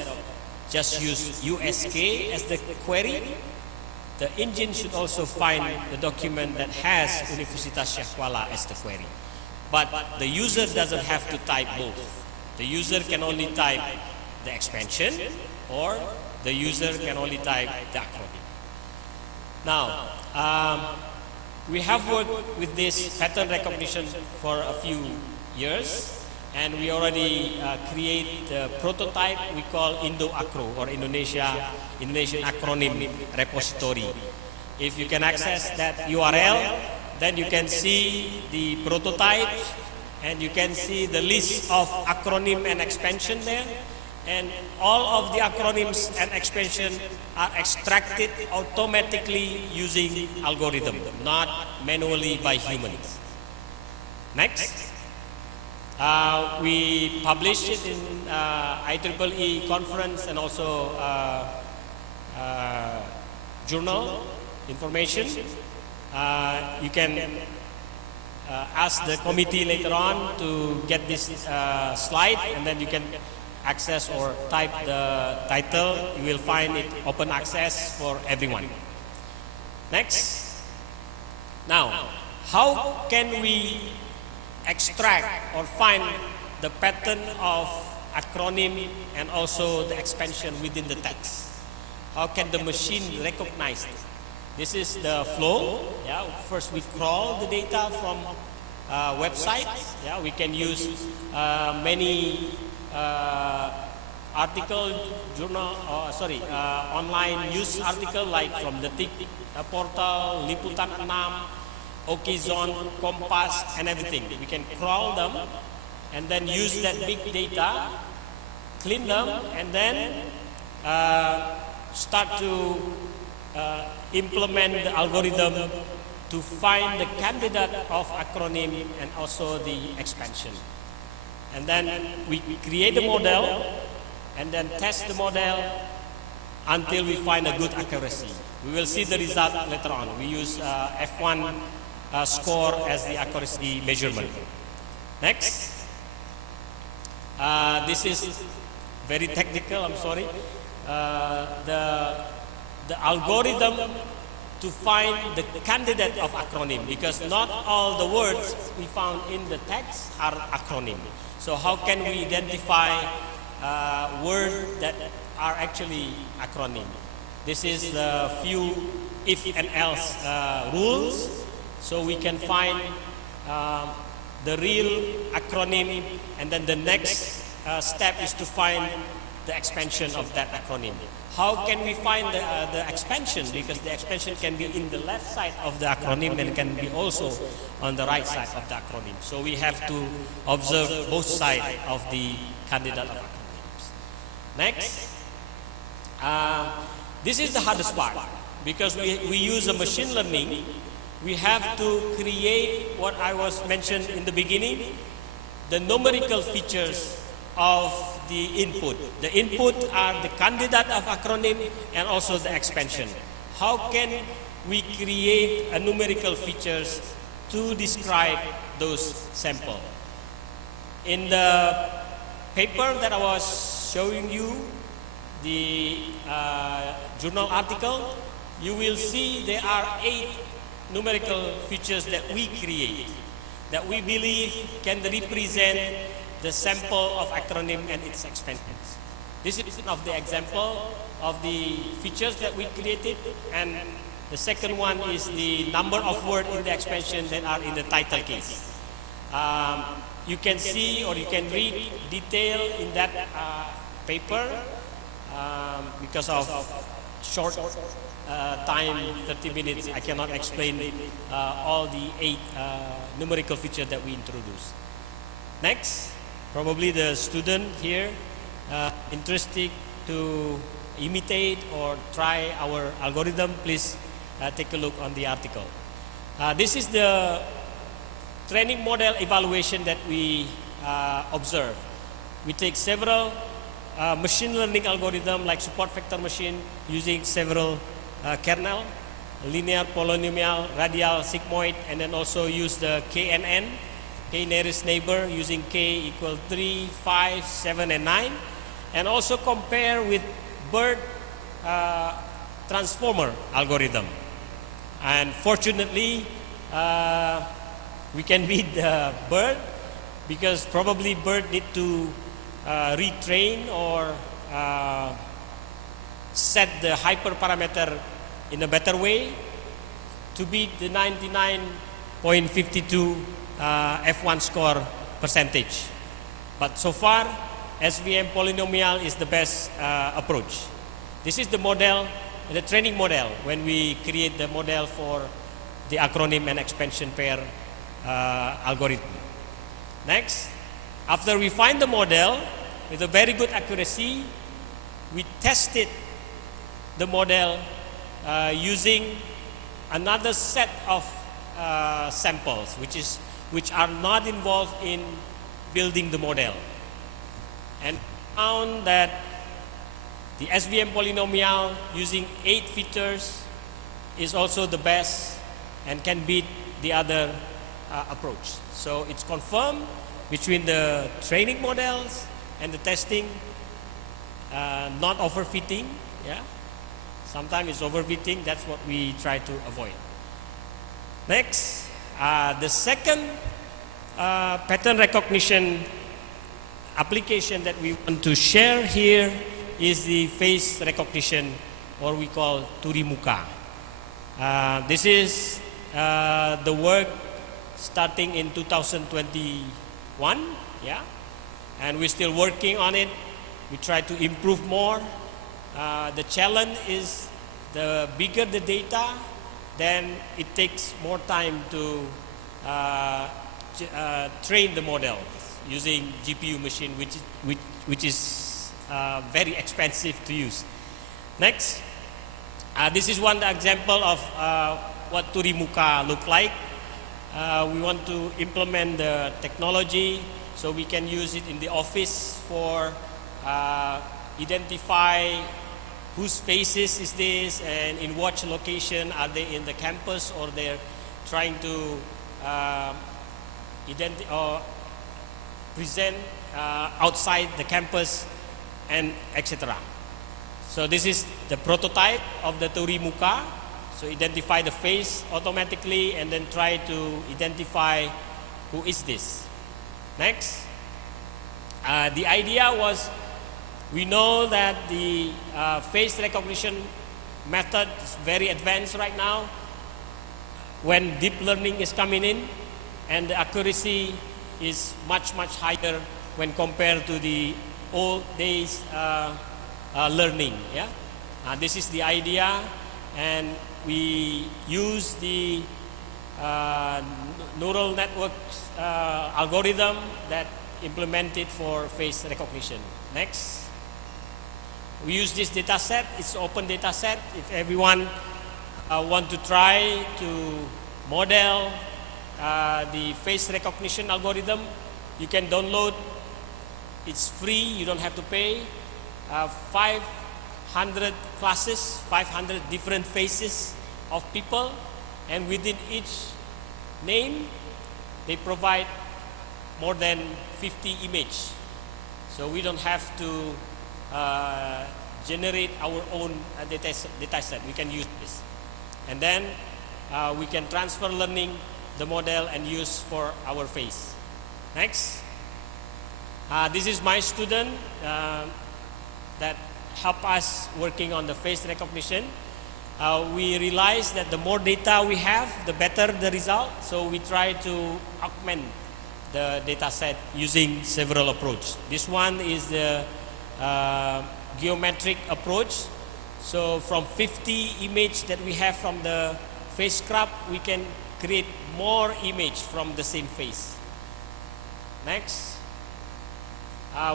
just use USK as the query, the engine should also find the document that has Universitas Kuala as the query. But the user doesn't have to type both. The user can only type the expansion, or the user can only type the acronym. Now, we have worked with this pattern recognition for a few years, and we already create the prototype we call Indo-Acro, or Indonesian Acronym Repository. If you can access that URL, then you can see the prototype, and you can see the list of acronym and expansion there. And all of the acronyms and expansion are extracted automatically using algorithm, not manually by humans. Next. We published it in IEEE conference and also journal information. You can ask the committee later on to get this slide, and then you can access or type the title. You will find it open access for everyone. Next. Now, how can we extract or find the pattern of acronym and also the expansion within the text? How can the machine recognize it? This is the flow. Yeah, first we crawl the data from websites. Yeah, we can use many online news article like from the TIK portal, Liputan 6, Okizon, Kompas, and everything. We can crawl them and then use that big data, clean them, and then start to implement the algorithm to find the candidate of acronym and also the expansion. And then we create a model and then test the model until we find a good accuracy. We will see the result later on. We use F1 score as the accuracy measurement. Next. This is very technical, I'm sorry. The algorithm to find the candidate of acronym, because not all the words we found in the text are acronym. So how can we identify words that are actually acronym? This is the few if and else rules, so we can find the real acronym, and then the next step is to find the expansion of that acronym. How can we find the expansion? Because the expansion can be in the left side of the acronym and can be also on the right side of the acronym. So we have to observe both sides of the candidate of acronyms. Next. This is the hardest part, because we use a machine learning. We have to create what I was mentioned in the beginning, the numerical features of the input. The input are the candidate of acronym and also the expansion. How can we create a numerical features to describe those samples? In the paper that I was showing you, the journal article, you will see there are 8 numerical features that we create, that we believe can represent the sample of acronym and its expansions. This is one of the example of the features that we created, and the second one is the number of words in the expansion that are in the title case. You can see or you can read detail in that paper. Because of short time, 30 minutes, I cannot explain all the 8 numerical features that we introduced. Next, probably the student here interested to imitate or try our algorithm, please take a look on the article. This is the training model evaluation that we observe. We take several machine learning algorithm like support vector machine using several kernel, linear, polynomial, radial, sigmoid, and then also use the KNN, K nearest neighbor, using K equal 3, 5, 7, and 9, and also compare with BERT transformer algorithm. And fortunately, we can beat the bird, because probably bird need to retrain or set the hyperparameter in a better way to beat the 99.52 F1 score percentage. But so far, SVM polynomial is the best approach. This is the model, the training model, when we create the model for the acronym and expansion pair algorithm. Next, after we find the model with a very good accuracy, we tested the model using another set of samples, which are not involved in building the model, and found that the SVM polynomial using 8 features is also the best and can beat the other approach. So it's confirmed between the training models and the testing, not overfitting. Yeah, sometimes it's overfitting. That's what we try to avoid. Next, the second pattern recognition application that we want to share here is the face recognition, or we call turi muka. This is the work starting in 2021, yeah, and we're still working on it. We try to improve more. The challenge is, the bigger the data, then it takes more time to train the model using GPU machine, which is very expensive to use. Next, this is one example of what turi muka look like. We want to implement the technology so we can use it in the office for identify whose faces is this and in what location are they in the campus, or they're trying to present outside the campus, and etc. So this is the prototype of the turi muka. So identify the face automatically and then try to identify who is this. Next, the idea was, we know that the face recognition method is very advanced right now when deep learning is coming in, and the accuracy is much higher when compared to the old days learning. Yeah, this is the idea, and we use the neural networks algorithm that implemented for face recognition. Next, we use this data set. It's open data set. If everyone want to try to model the face recognition algorithm, you can download. It's free, you don't have to pay. 500 classes, 500 different faces of people, and within each name they provide more than 50 images. So we don't have to generate our own data set. We can use this, and then we can transfer learning the model and use for our face. Next, this is my student that help us working on the face recognition. We realize that the more data we have, the better the result. So we try to augment the data set using several approaches. This one is the geometric approach. So from 50 images that we have from the face scrub, we can create more image from the same face. Next,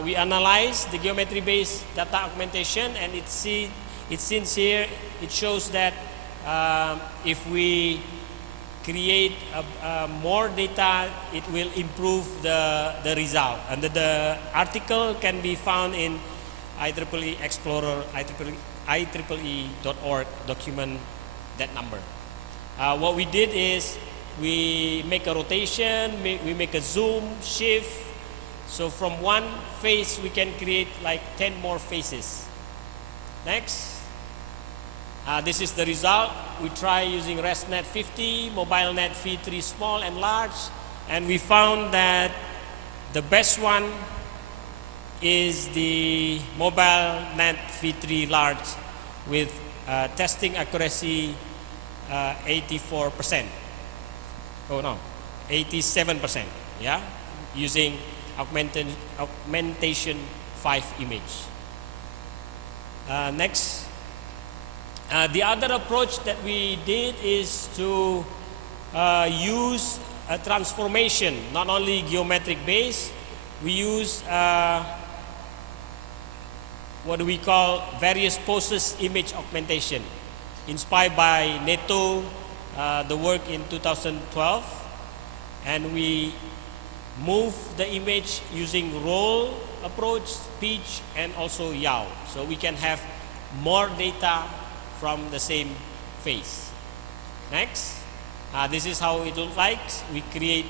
we analyze the geometry-based data augmentation, and it's seen here. It shows that if we create more data, it will improve the result. And the article can be found in IEEE Explorer, IEEE.org document that number. What we did is we make a rotation, we make a zoom, shift. So from one face we can create like 10 more faces. Next, This is the result. We try using ResNet 50, MobileNet V3 small and large, and we found that the best one is the MobileNet V3 large with testing accuracy 84%. Oh no, 87%. Yeah, using augmentation 5 image. Next. The other approach that we did is to use a transformation, not only geometric base. We use what we call various poses image augmentation, inspired by NATO, the work in 2012, and we move the image using roll approach, pitch, and also yaw, so we can have more data from the same face. Next, this is how it looks like. We create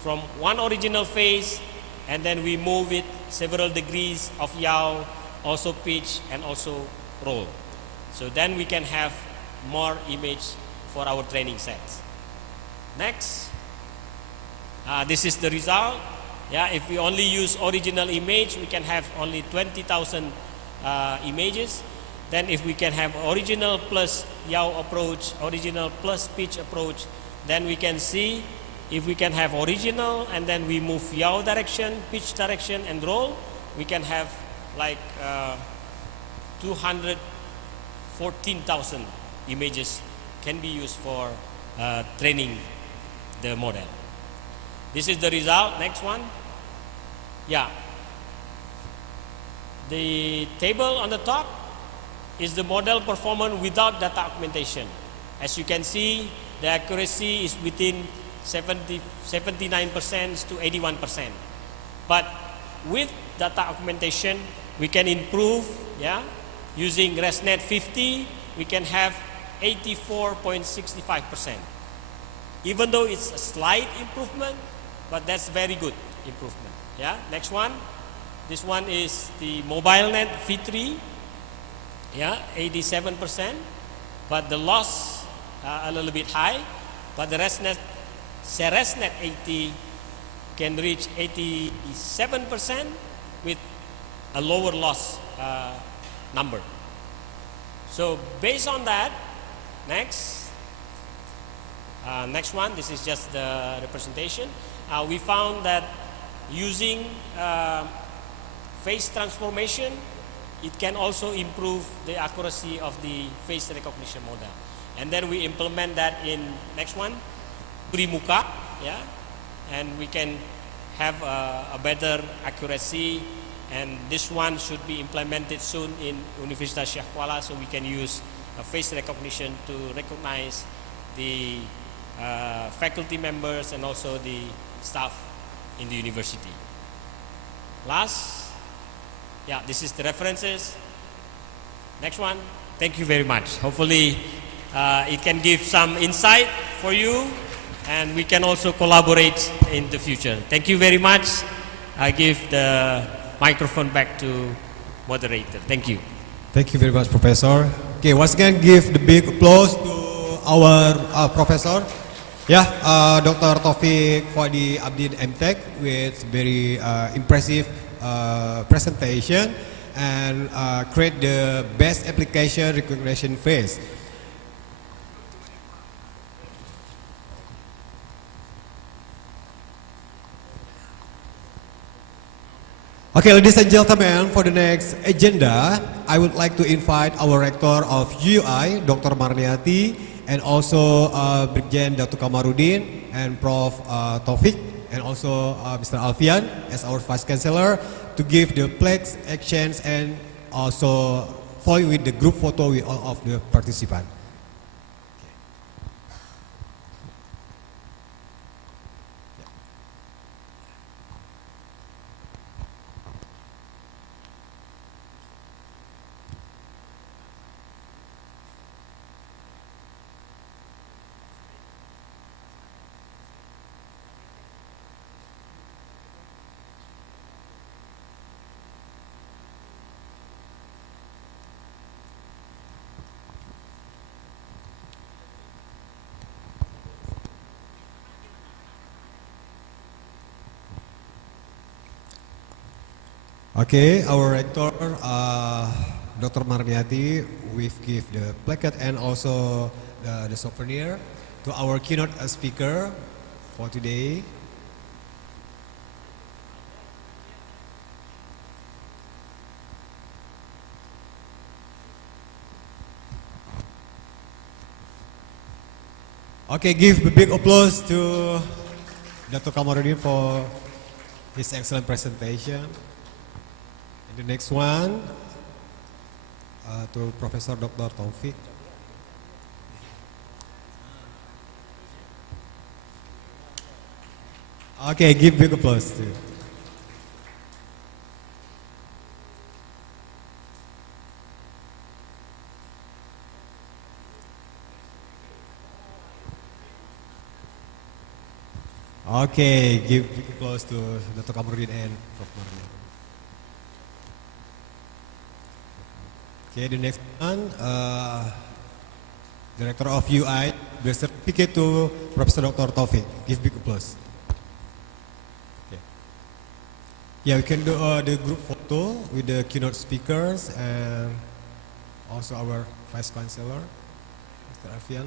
from one original face, and then we move it several degrees of yaw, also pitch, and also roll. So then we can have more image for our training sets. Next, this is the result. Yeah, if we only use original image, we can have only 20,000 images. Then if we can have original plus yaw approach, original plus pitch approach, then we can see if we can have original and then we move yaw direction, pitch direction, and roll, we can have like 214,000 images can be used for training the model. This is the result. Next one. Yeah. The table on the top is the model performance without data augmentation. As you can see, the accuracy is within 79% to 81%. But with data augmentation, we can improve. Yeah, using ResNet 50, we can have 84.65%. Even though it's a slight improvement, but that's very good improvement. Yeah. Next one. This one is the MobileNet V3. Yeah, 87%, but the loss a little bit high. But the ResNet 80 can reach 87% with a lower loss number. So based on that, next one. This is just the representation. We found that using face transformation, it can also improve the accuracy of the face recognition model. And then we implement that in next one, Primuka, yeah, and we can have a better accuracy, and this one should be implemented soon in Universitas Syiah Kuala, so we can use face recognition to recognize the faculty members and also the staff in the university. Last, yeah, this is the references. Next one. Thank you very much. Hopefully it can give some insight for you, and we can also collaborate in the future. Thank you very much. I give the microphone back to moderator. Thank you. Thank you very much, Professor. Okay, once again, give the big applause to our professor. Yeah, Dr. Taufik Fuadi Abdin MTech with very impressive presentation and create the best application recognition phase. Okay, ladies and gentlemen, for the next agenda, I would like to invite our rector of UUI, Dr. Marniati, and also Brigjen Dr. Kamarudin and Prof. Taufik, and also Mr. Alfian as our Vice Chancellor to give the pledge actions and also follow with the group photo with all of the participants. Okay, our rector, Dr. Marniati, we've give the placard and also the souvenir to our keynote speaker for today. Okay, give a big applause to Dr. Kamarudin for his excellent presentation. And the next one to Professor Dr. Taufik. Okay, give big applause to. Okay, give big applause to Dr. Kamarudin and Prof. Marlin. Okay, the next one, Director of UI, the certificate to Professor Dr. Taufik. Give big applause. Okay. Yeah, we can do the group photo with the keynote speakers and also our Vice Chancellor, Mr. Alfian.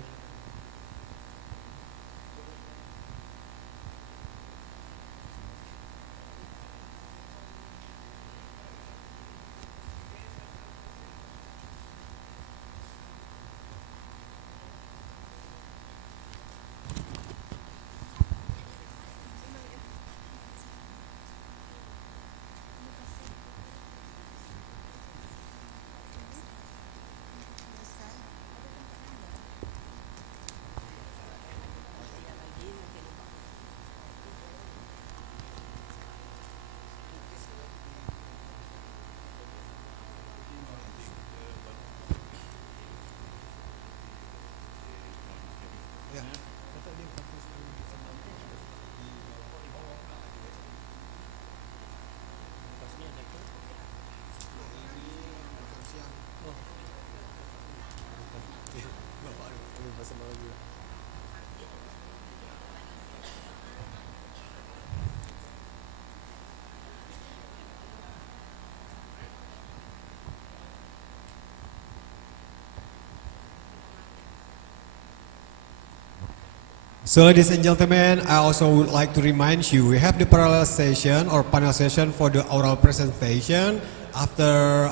So ladies and gentlemen, I also would like to remind you, we have the parallel session or panel session for the oral presentation. After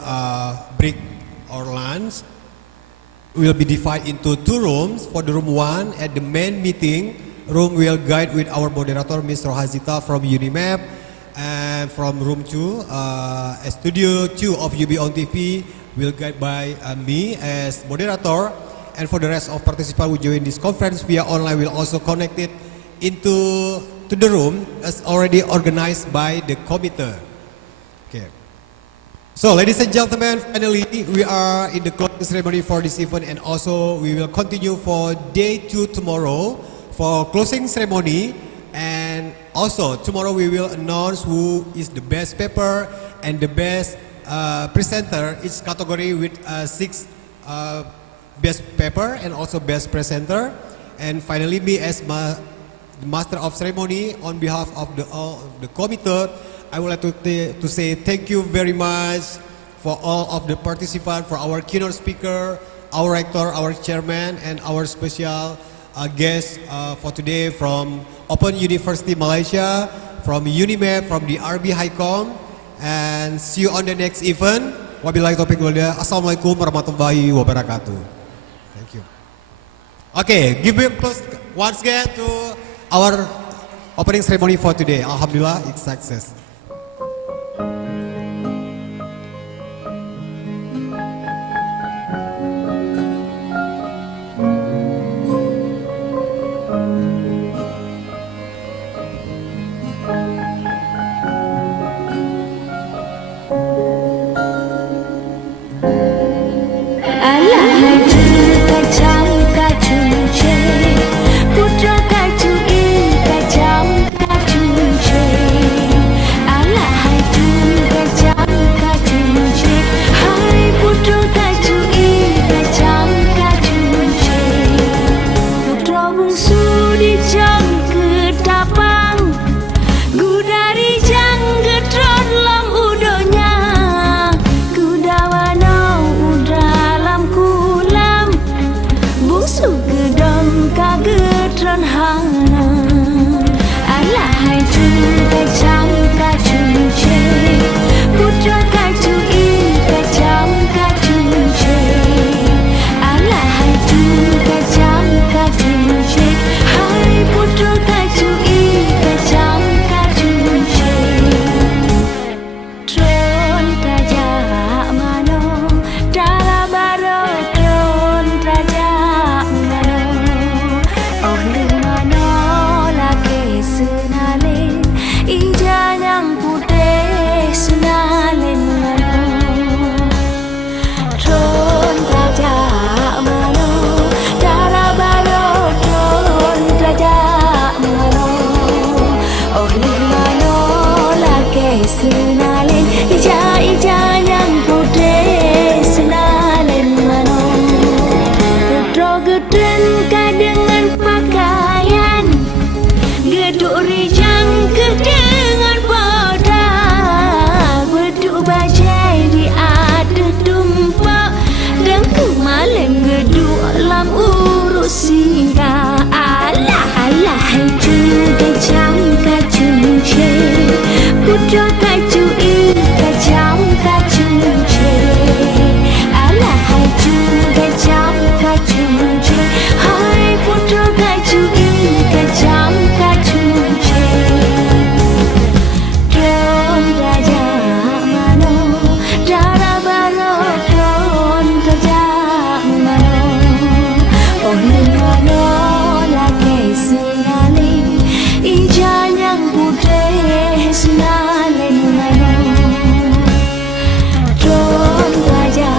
break or lunch, we will be divided into two rooms. For the room 1, at the main meeting room, we will guide with our moderator, Ms. Rohazita from Unimap. And from room 2, studio 2 of UBONTV will guide by me as moderator. And for the rest of participants who join this conference via online will also connect it into the room as already organized by the committee. Okay. So ladies and gentlemen, finally we are in the closing ceremony for this event, and also we will continue for day 2 tomorrow for closing ceremony. And also tomorrow we will announce who is the best paper and the best presenter, each category with 6 best paper and also best presenter. And finally, me as the master of ceremony, on behalf of the committee, I would like to say thank you very much for all of the participants, for our keynote speaker, our rector, our chairman, and our special guest for today from Open University Malaysia, from Unimap, from the RB Highcom, and see you on the next event. Wabillahi taufiq wal hidayah. Assalamualaikum warahmatullahi wabarakatuh. Thank you. Okay, give a applause once again to our opening ceremony for today. Alhamdulillah, it's success. gedengkan dengan pakaian, geduk rijang ke dengan poda, beduk bajai di ada tumpak, dan ku malam geduk lam urus singgah. Alah alah juga jam kacung ce, putra kacung kacang kacung ce. Alah juga jam kacung ce, hai putra kacung kacang kacung ce. Don raja mano, dara baro don raja mano, oh mano lagi senali, ijan yang putih senali mano. Don raja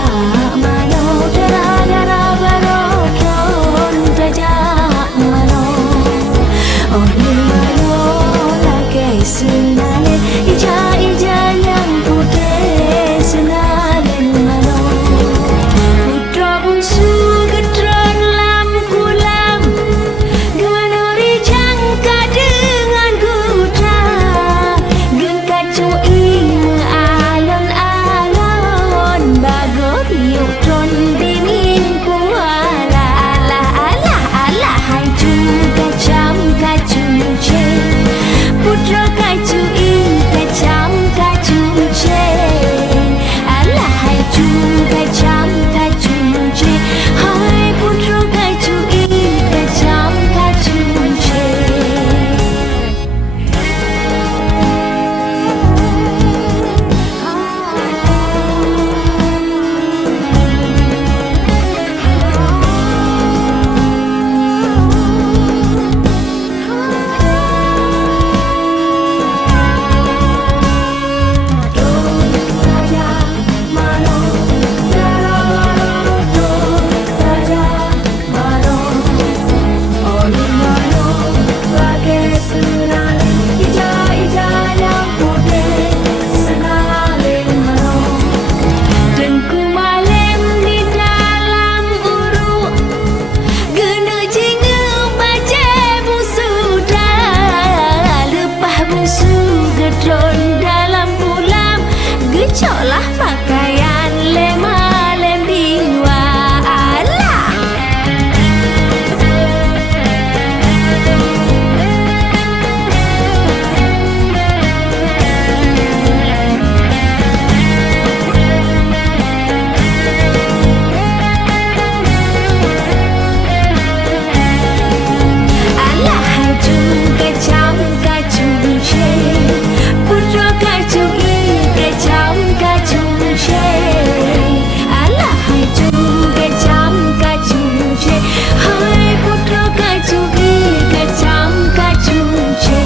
mano, dara baro don raja mano, oh mano lagi senali, ijan yang putih senali mano. Putra bungsu gedron lam kulam, gemano rijang ka dengan kuda, gen kacung alon-alon, bagot yuk tron dingin Kuala. Alah alah alah hai juga jam kacung ce, putra kacung kacang kacung ce. Alah hai juga jam kacung ce, hai putra kacung kacang kacung ce. Dengku malam di dalam uruk, gena jinga baca busu dah, lepah busu gedron dalam pulam, gecoklah pakaian lem biwa. Alah alah juga jam kacung ce, putra kacung kacang kacung ce. Alah juga jam kacung ce, hai putra kacung kacang kacung ce.